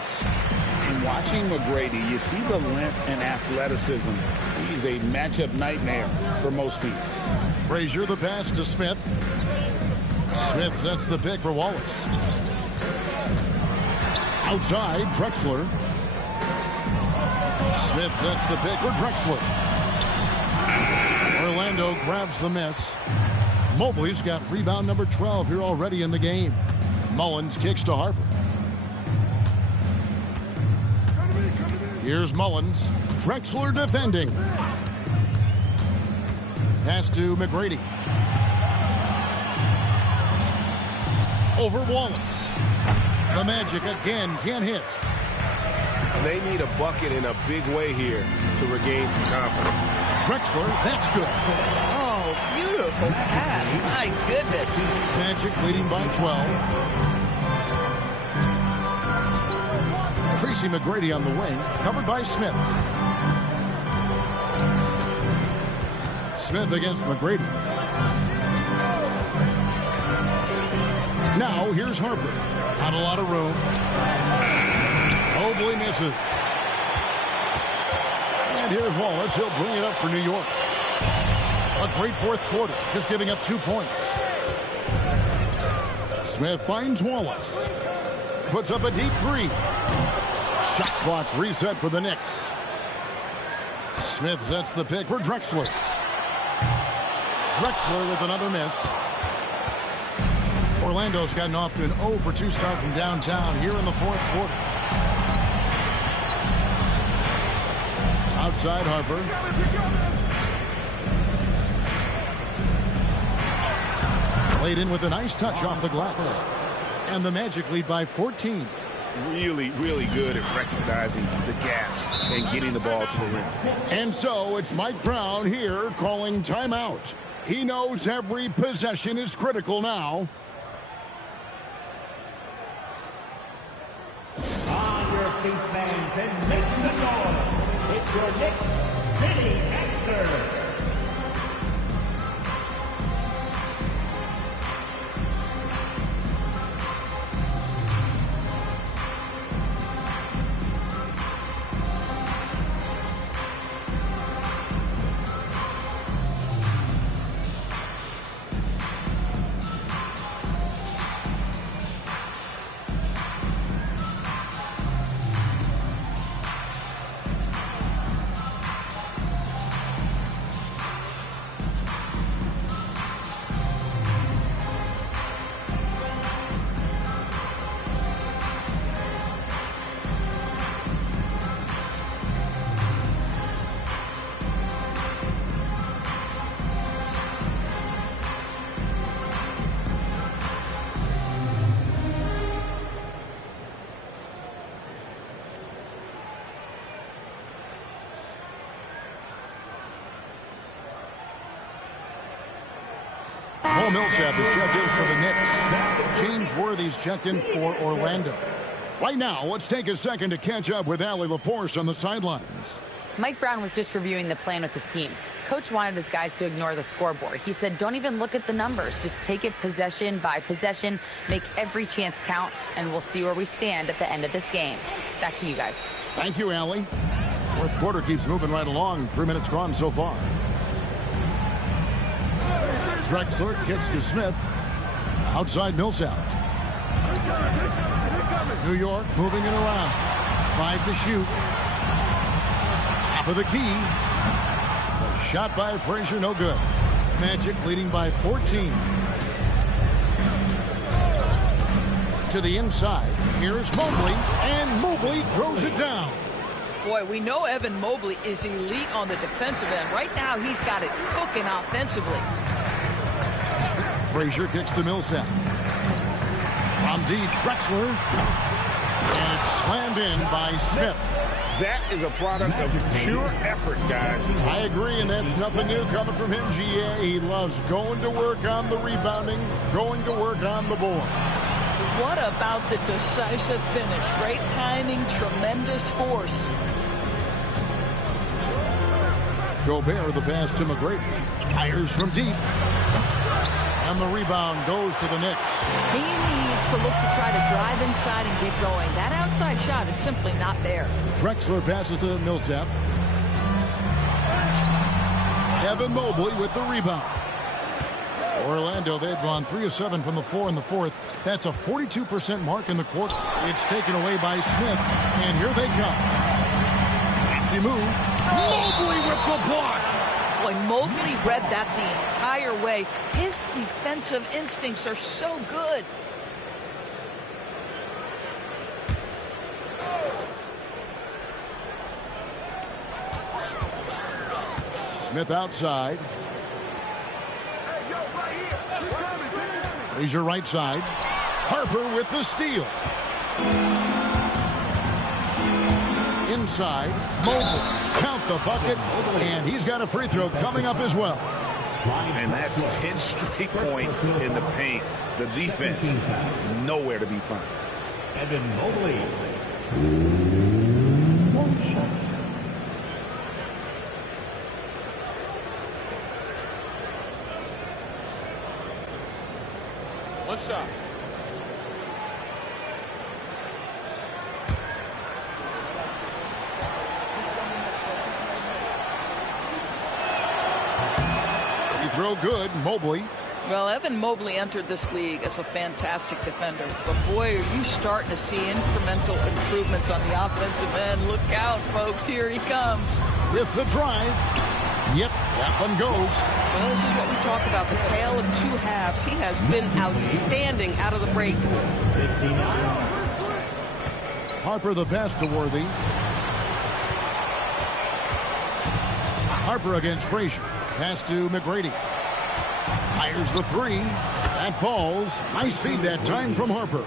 Watching McGrady, you see the length and athleticism. He's a matchup nightmare for most teams. Frazier the pass to Smith. Smith sets the pick for Wallace. Outside, Drexler. Smith sets the pick for Drexler. Orlando grabs the miss. Mobley's got rebound number 12 here already in the game. Mullins kicks to Harper. Here's Mullins. Drexler defending. Pass to McGrady. Over Wallace. The Magic again can't hit. They need a bucket in a big way here to regain some confidence. Drexler, that's good. Oh, beautiful pass. My goodness. Magic leading by 12. Tracy McGrady on the wing, covered by Smith. Smith against McGrady. Now here's Harper. Not a lot of room. Mobley misses. And here's Wallace. He'll bring it up for New York. A great fourth quarter, just giving up 2 points. Smith finds Wallace. Puts up a deep three. Shot clock reset for the Knicks. Smith sets the pick for Drexler. Drexler with another miss. Orlando's gotten off to an 0 for 2 start from downtown here in the fourth quarter. Outside Harper. Played in with a nice touch off the glass. And the Magic lead by 14. Really, really good at recognizing the gaps and getting the ball to the rim. And so it's Mike Brown here calling timeout. He knows every possession is critical now. On your feet, fans, and make some noise. It's your Knicks City Answer. Paul Millsap is checked in for the Knicks. James Worthy's checked in for Orlando. Right now, let's take a second to catch up with Allie LaForce on the sidelines. Mike Brown was just reviewing the plan with his team. Coach wanted his guys to ignore the scoreboard. He said, don't even look at the numbers. Just take it possession by possession, make every chance count, and we'll see where we stand at the end of this game. Back to you guys. Thank you, Allie. Fourth quarter keeps moving right along. 3 minutes gone so far. Drexler kicks to Smith. Outside Millsap. New York moving it around. 5 to shoot. Top of the key. The shot by Frazier, no good. Magic leading by 14. To the inside. Here's Mobley, and Mobley throws it down. Boy, we know Evan Mobley is elite on the defensive end. Right now, he's got it cooking offensively. Frazier kicks to Millsap. From deep, Drexler. And it's slammed in by Smith. That is a product of pure effort, guys. I agree, and that's nothing new coming from him, GA. He loves going to work on the rebounding, going to work on the board. What about the decisive finish? Great timing, tremendous force. Gobert, the pass to McGrady. Fires from deep. And the rebound goes to the Knicks. He needs to look to try to drive inside and get going. That outside shot is simply not there. Drexler passes to Millsap. Evan Mobley with the rebound. Orlando, they've gone 3 of 7 from the floor in the fourth. That's a 42% mark in the quarter. It's taken away by Smith, and here they come. Crafty move. Mobley with the block. Boy, Mobley read that the entire way. His defensive instincts are so good. Smith outside. Frazier right side. Harper with the steal. Inside. Mobley. Count the bucket. And he's got a free throw coming up as well. And that's 10 straight points in the paint. The defense, nowhere to be found. Evan Mobley. One shot. One shot. Free throw good. Mobley. Well, Evan Mobley entered this league as a fantastic defender. But boy, are you starting to see incremental improvements on the offensive end. Look out, folks. Here he comes. With the drive. Yep, that one goes. Well, this is what we talk about, the tale of two halves. He has been outstanding out of the break. Harper the pass to Worthy. Harper against Frazier. Pass to McGrady. Fires the three. That falls. High speed that time from Harper.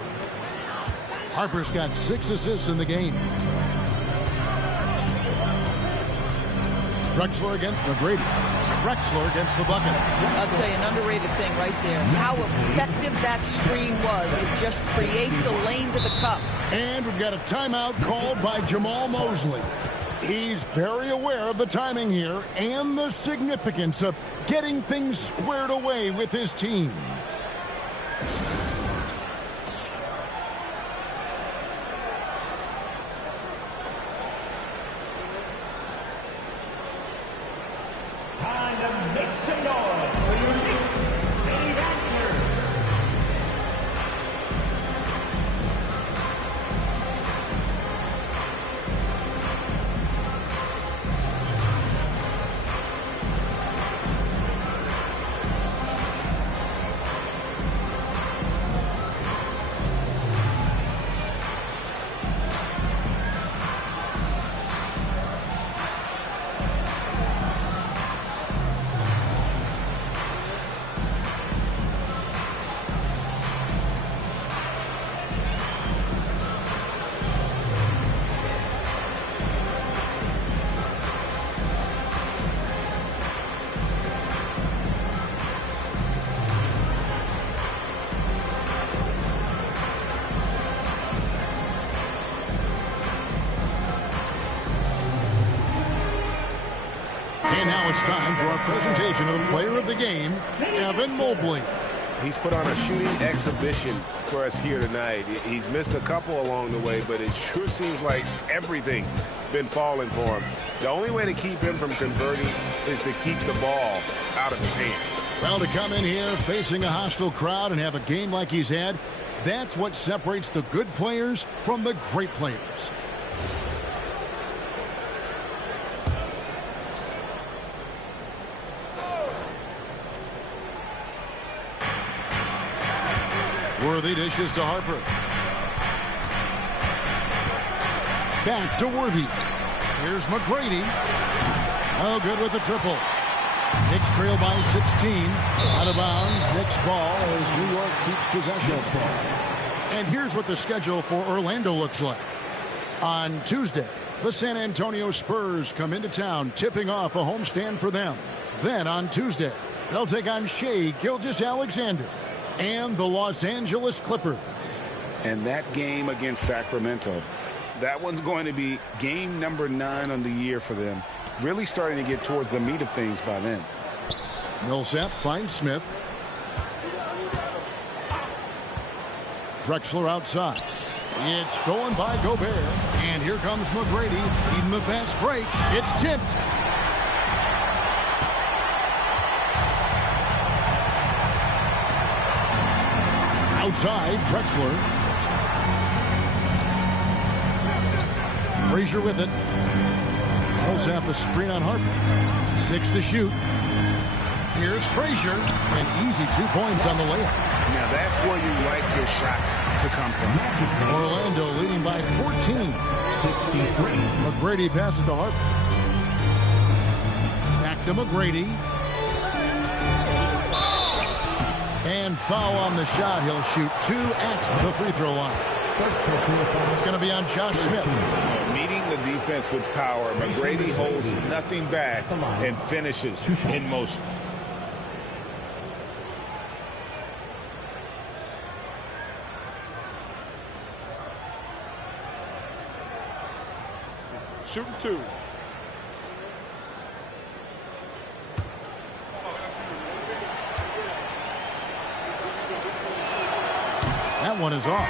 Harper's got 6 assists in the game. Drexler against McGrady. Drexler against the bucket. I'll tell you an underrated thing right there. How effective that screen was. It just creates a lane to the cup. And we've got a timeout called by Jamal Mosley. He's very aware of the timing here and the significance of getting things squared away with his team. Time to make some noise for your Knicks City Raptors. And now it's time for our presentation of the player of the game, Evan Mobley. He's put on a shooting exhibition for us here tonight. He's missed a couple along the way, but it sure seems like everything's been falling for him. The only way to keep him from converting is to keep the ball out of his hand. Well, to come in here facing a hostile crowd and have a game like he's had, that's what separates the good players from the great players. Worthy dishes to Harper. Back to Worthy. Here's McGrady. Oh, good with the triple. Knicks trail by 16. Out of bounds. Knicks ball as New York keeps possession. And here's what the schedule for Orlando looks like. On Tuesday, the San Antonio Spurs come into town, tipping off a homestand for them. Then on Tuesday, they'll take on Shea Gilgeous-Alexander and the Los Angeles Clippers. And that game against Sacramento, that one's going to be game number 9 on the year for them. Really starting to get towards the meat of things by then. Millsap finds Smith. Drexler outside. It's stolen by Gobert. And here comes McGrady. Needing the fast break. It's tipped. Outside, Drexler. Frazier with it. Millsap a screen on Harper. 6 to shoot. Here's Frazier. And easy 2 points on the layup. Now that's where you like your shots to come from. Orlando leading by 14. 63. McGrady passes to Harper. Back to McGrady. And foul on the shot. He'll shoot 2 at the free throw line. It's going to be on Josh Smith. Meeting the defense with power. McGrady holds nothing back and finishes in motion. Shooting 2. That one is off.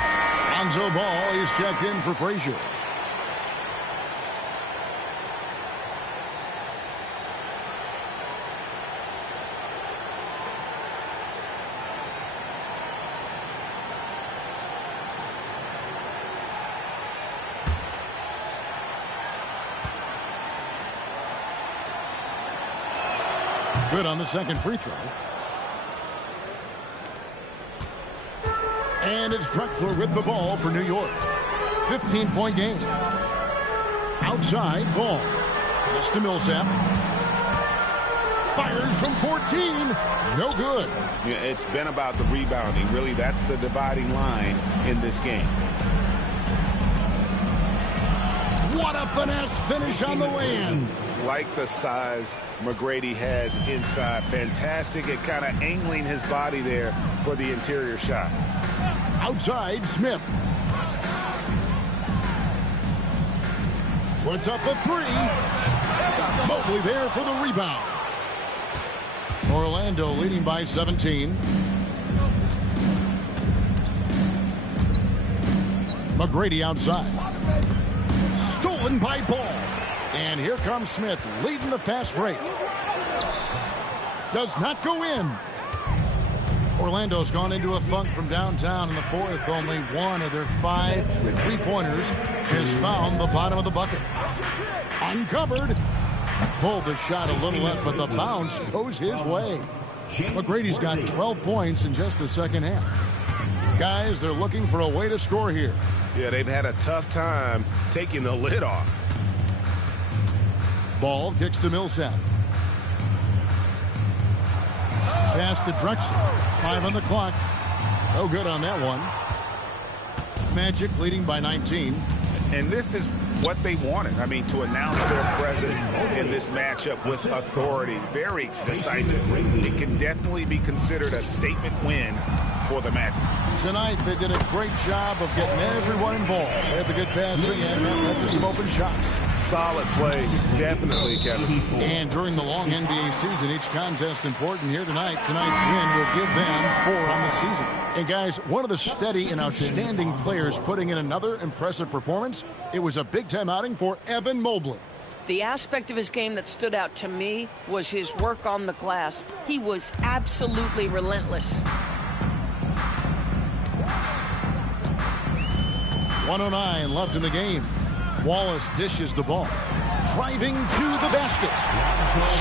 Lonzo Ball is checked in for Frazier. Good on the second free throw. And it's Drexler with the ball for New York. 15-point game. Outside, Ball. Just to Millsap. Fires from 14. No good. Yeah, it's been about the rebounding. Really, that's the dividing line in this game. What a finesse finish on the way-in. Like the size McGrady has inside. Fantastic at kind of angling his body there for the interior shot. Outside, Smith. Puts up a 3. Mobley there for the rebound. Orlando leading by 17. McGrady outside. Stolen by Ball. And here comes Smith leading the fast break. Does not go in. Orlando's gone into a funk from downtown in the fourth. Only one of their 5 three-pointers has found the bottom of the bucket. Uncovered. Pulled the shot a little left, but the bounce goes his way. McGrady's got 12 points in just the second half. Guys, they're looking for a way to score here. Yeah, they've had a tough time taking the lid off. Ball kicks to Millsap. Pass to Drexler. 5 on the clock. No good on that one. Magic leading by 19. And this is what they wanted. I mean, to announce their presence in this matchup with authority. Very decisive. It can definitely be considered a statement win for the Magic. Tonight, they did a great job of getting everyone involved. They had the good passing and that led to some open shots. Solid play, definitely, Kevin. And during the long NBA season, each contest important. Here tonight. Tonight's win will give them 4 on the season. And guys, one of the steady and outstanding players putting in another impressive performance. It was a big-time outing for Evan Mobley. The aspect of his game that stood out to me was his work on the glass. He was absolutely relentless. 1:09 left in the game. Wallace dishes the ball. Driving to the basket.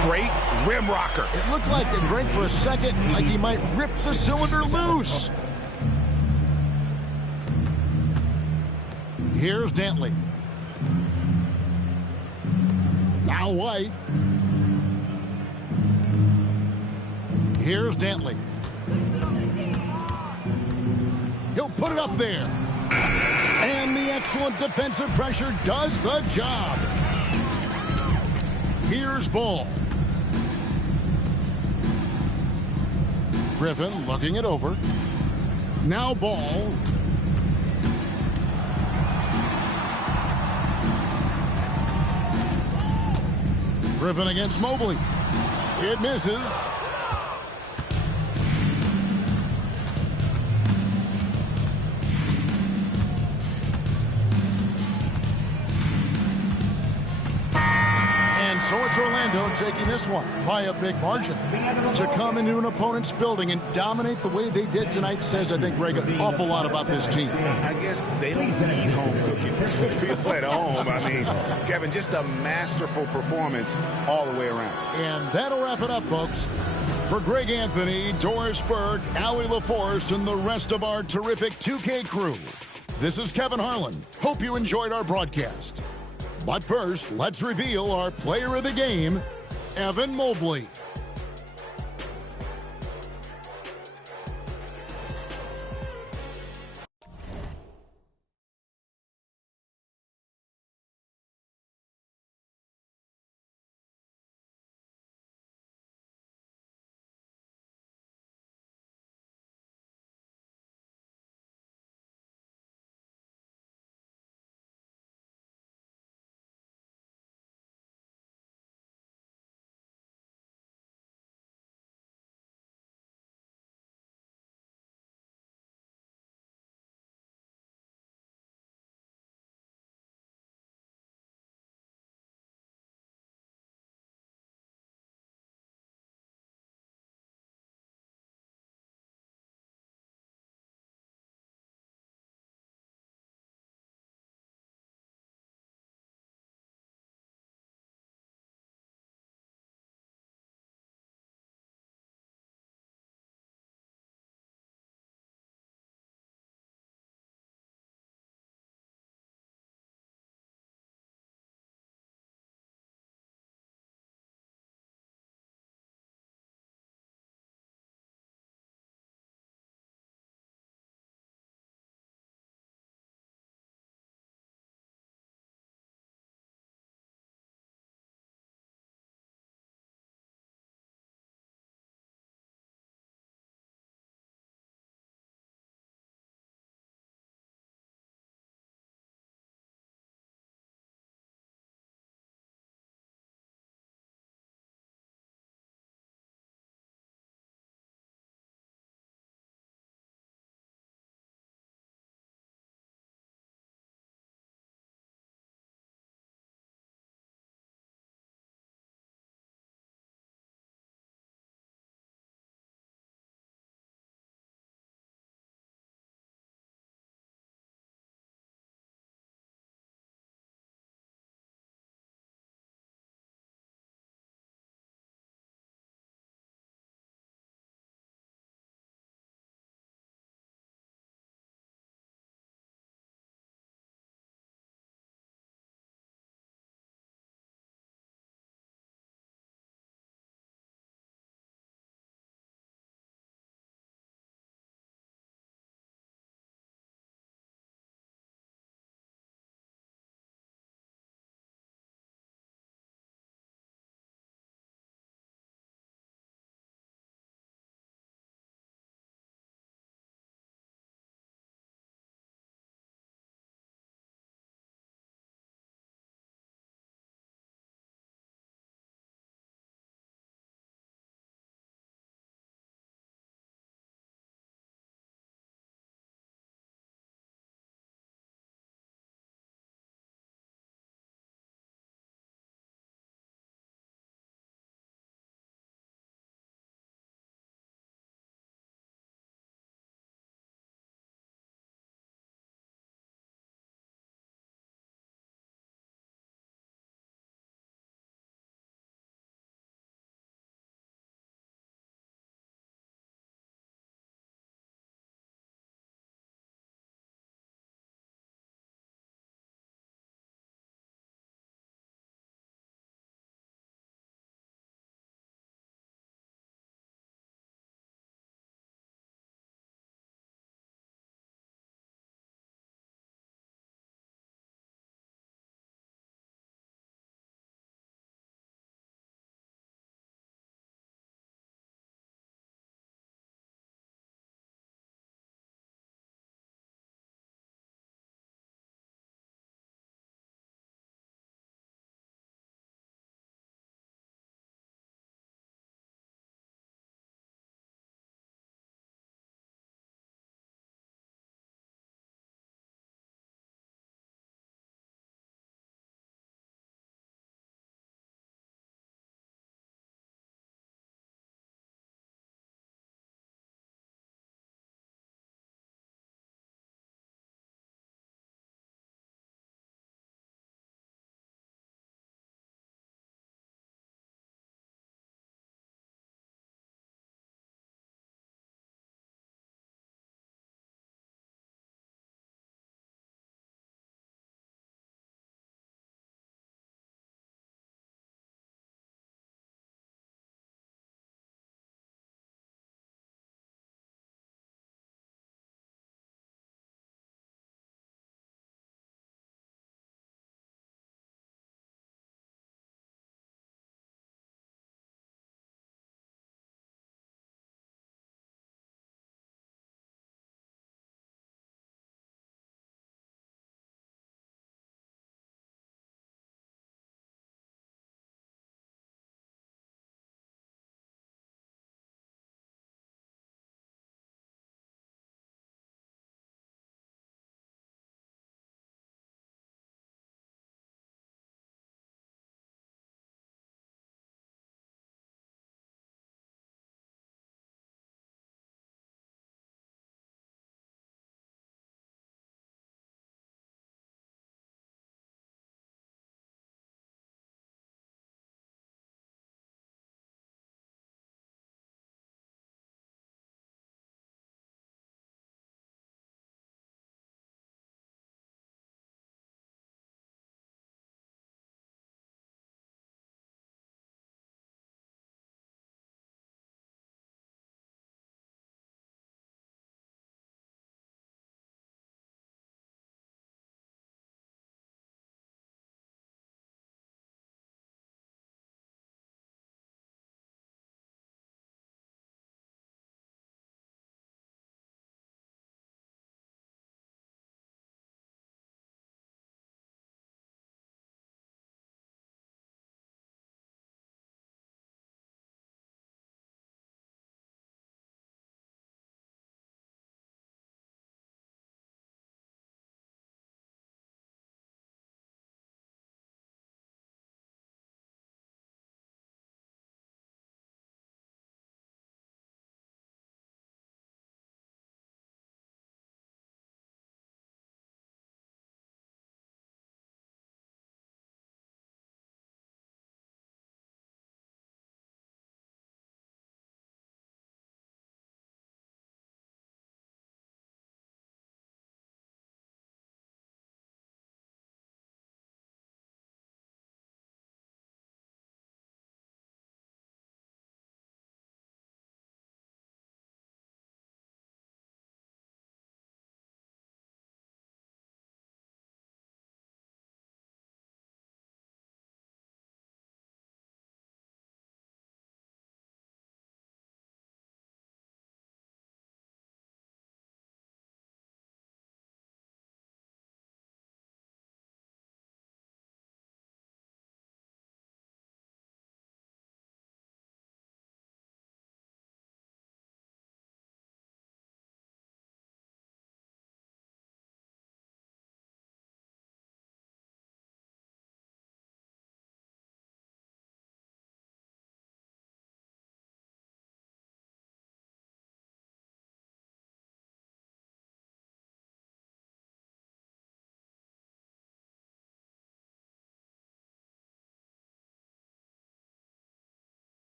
Straight rim rocker. It looked like it drank for a second, like he might rip the cylinder loose. Here's Dantley. Now White. Here's Dantley. He'll put it up there. And the excellent defensive pressure does the job. Here's Ball. Griffin looking it over. Now Ball. Griffin against Mobley. It misses. And so it's Orlando taking this one by a big margin. To come into an opponent's building and dominate the way they did tonight says, I think, Greg, an awful lot about this team. I guess they don't need home cooking to feel at home. I mean, Kevin, just a masterful performance all the way around. And that'll wrap it up, folks. For Greg Anthony, Doris Burke, Allie LaForce, and the rest of our terrific 2K crew, this is Kevin Harlan. Hope you enjoyed our broadcast. But first, let's reveal our player of the game, Evan Mobley.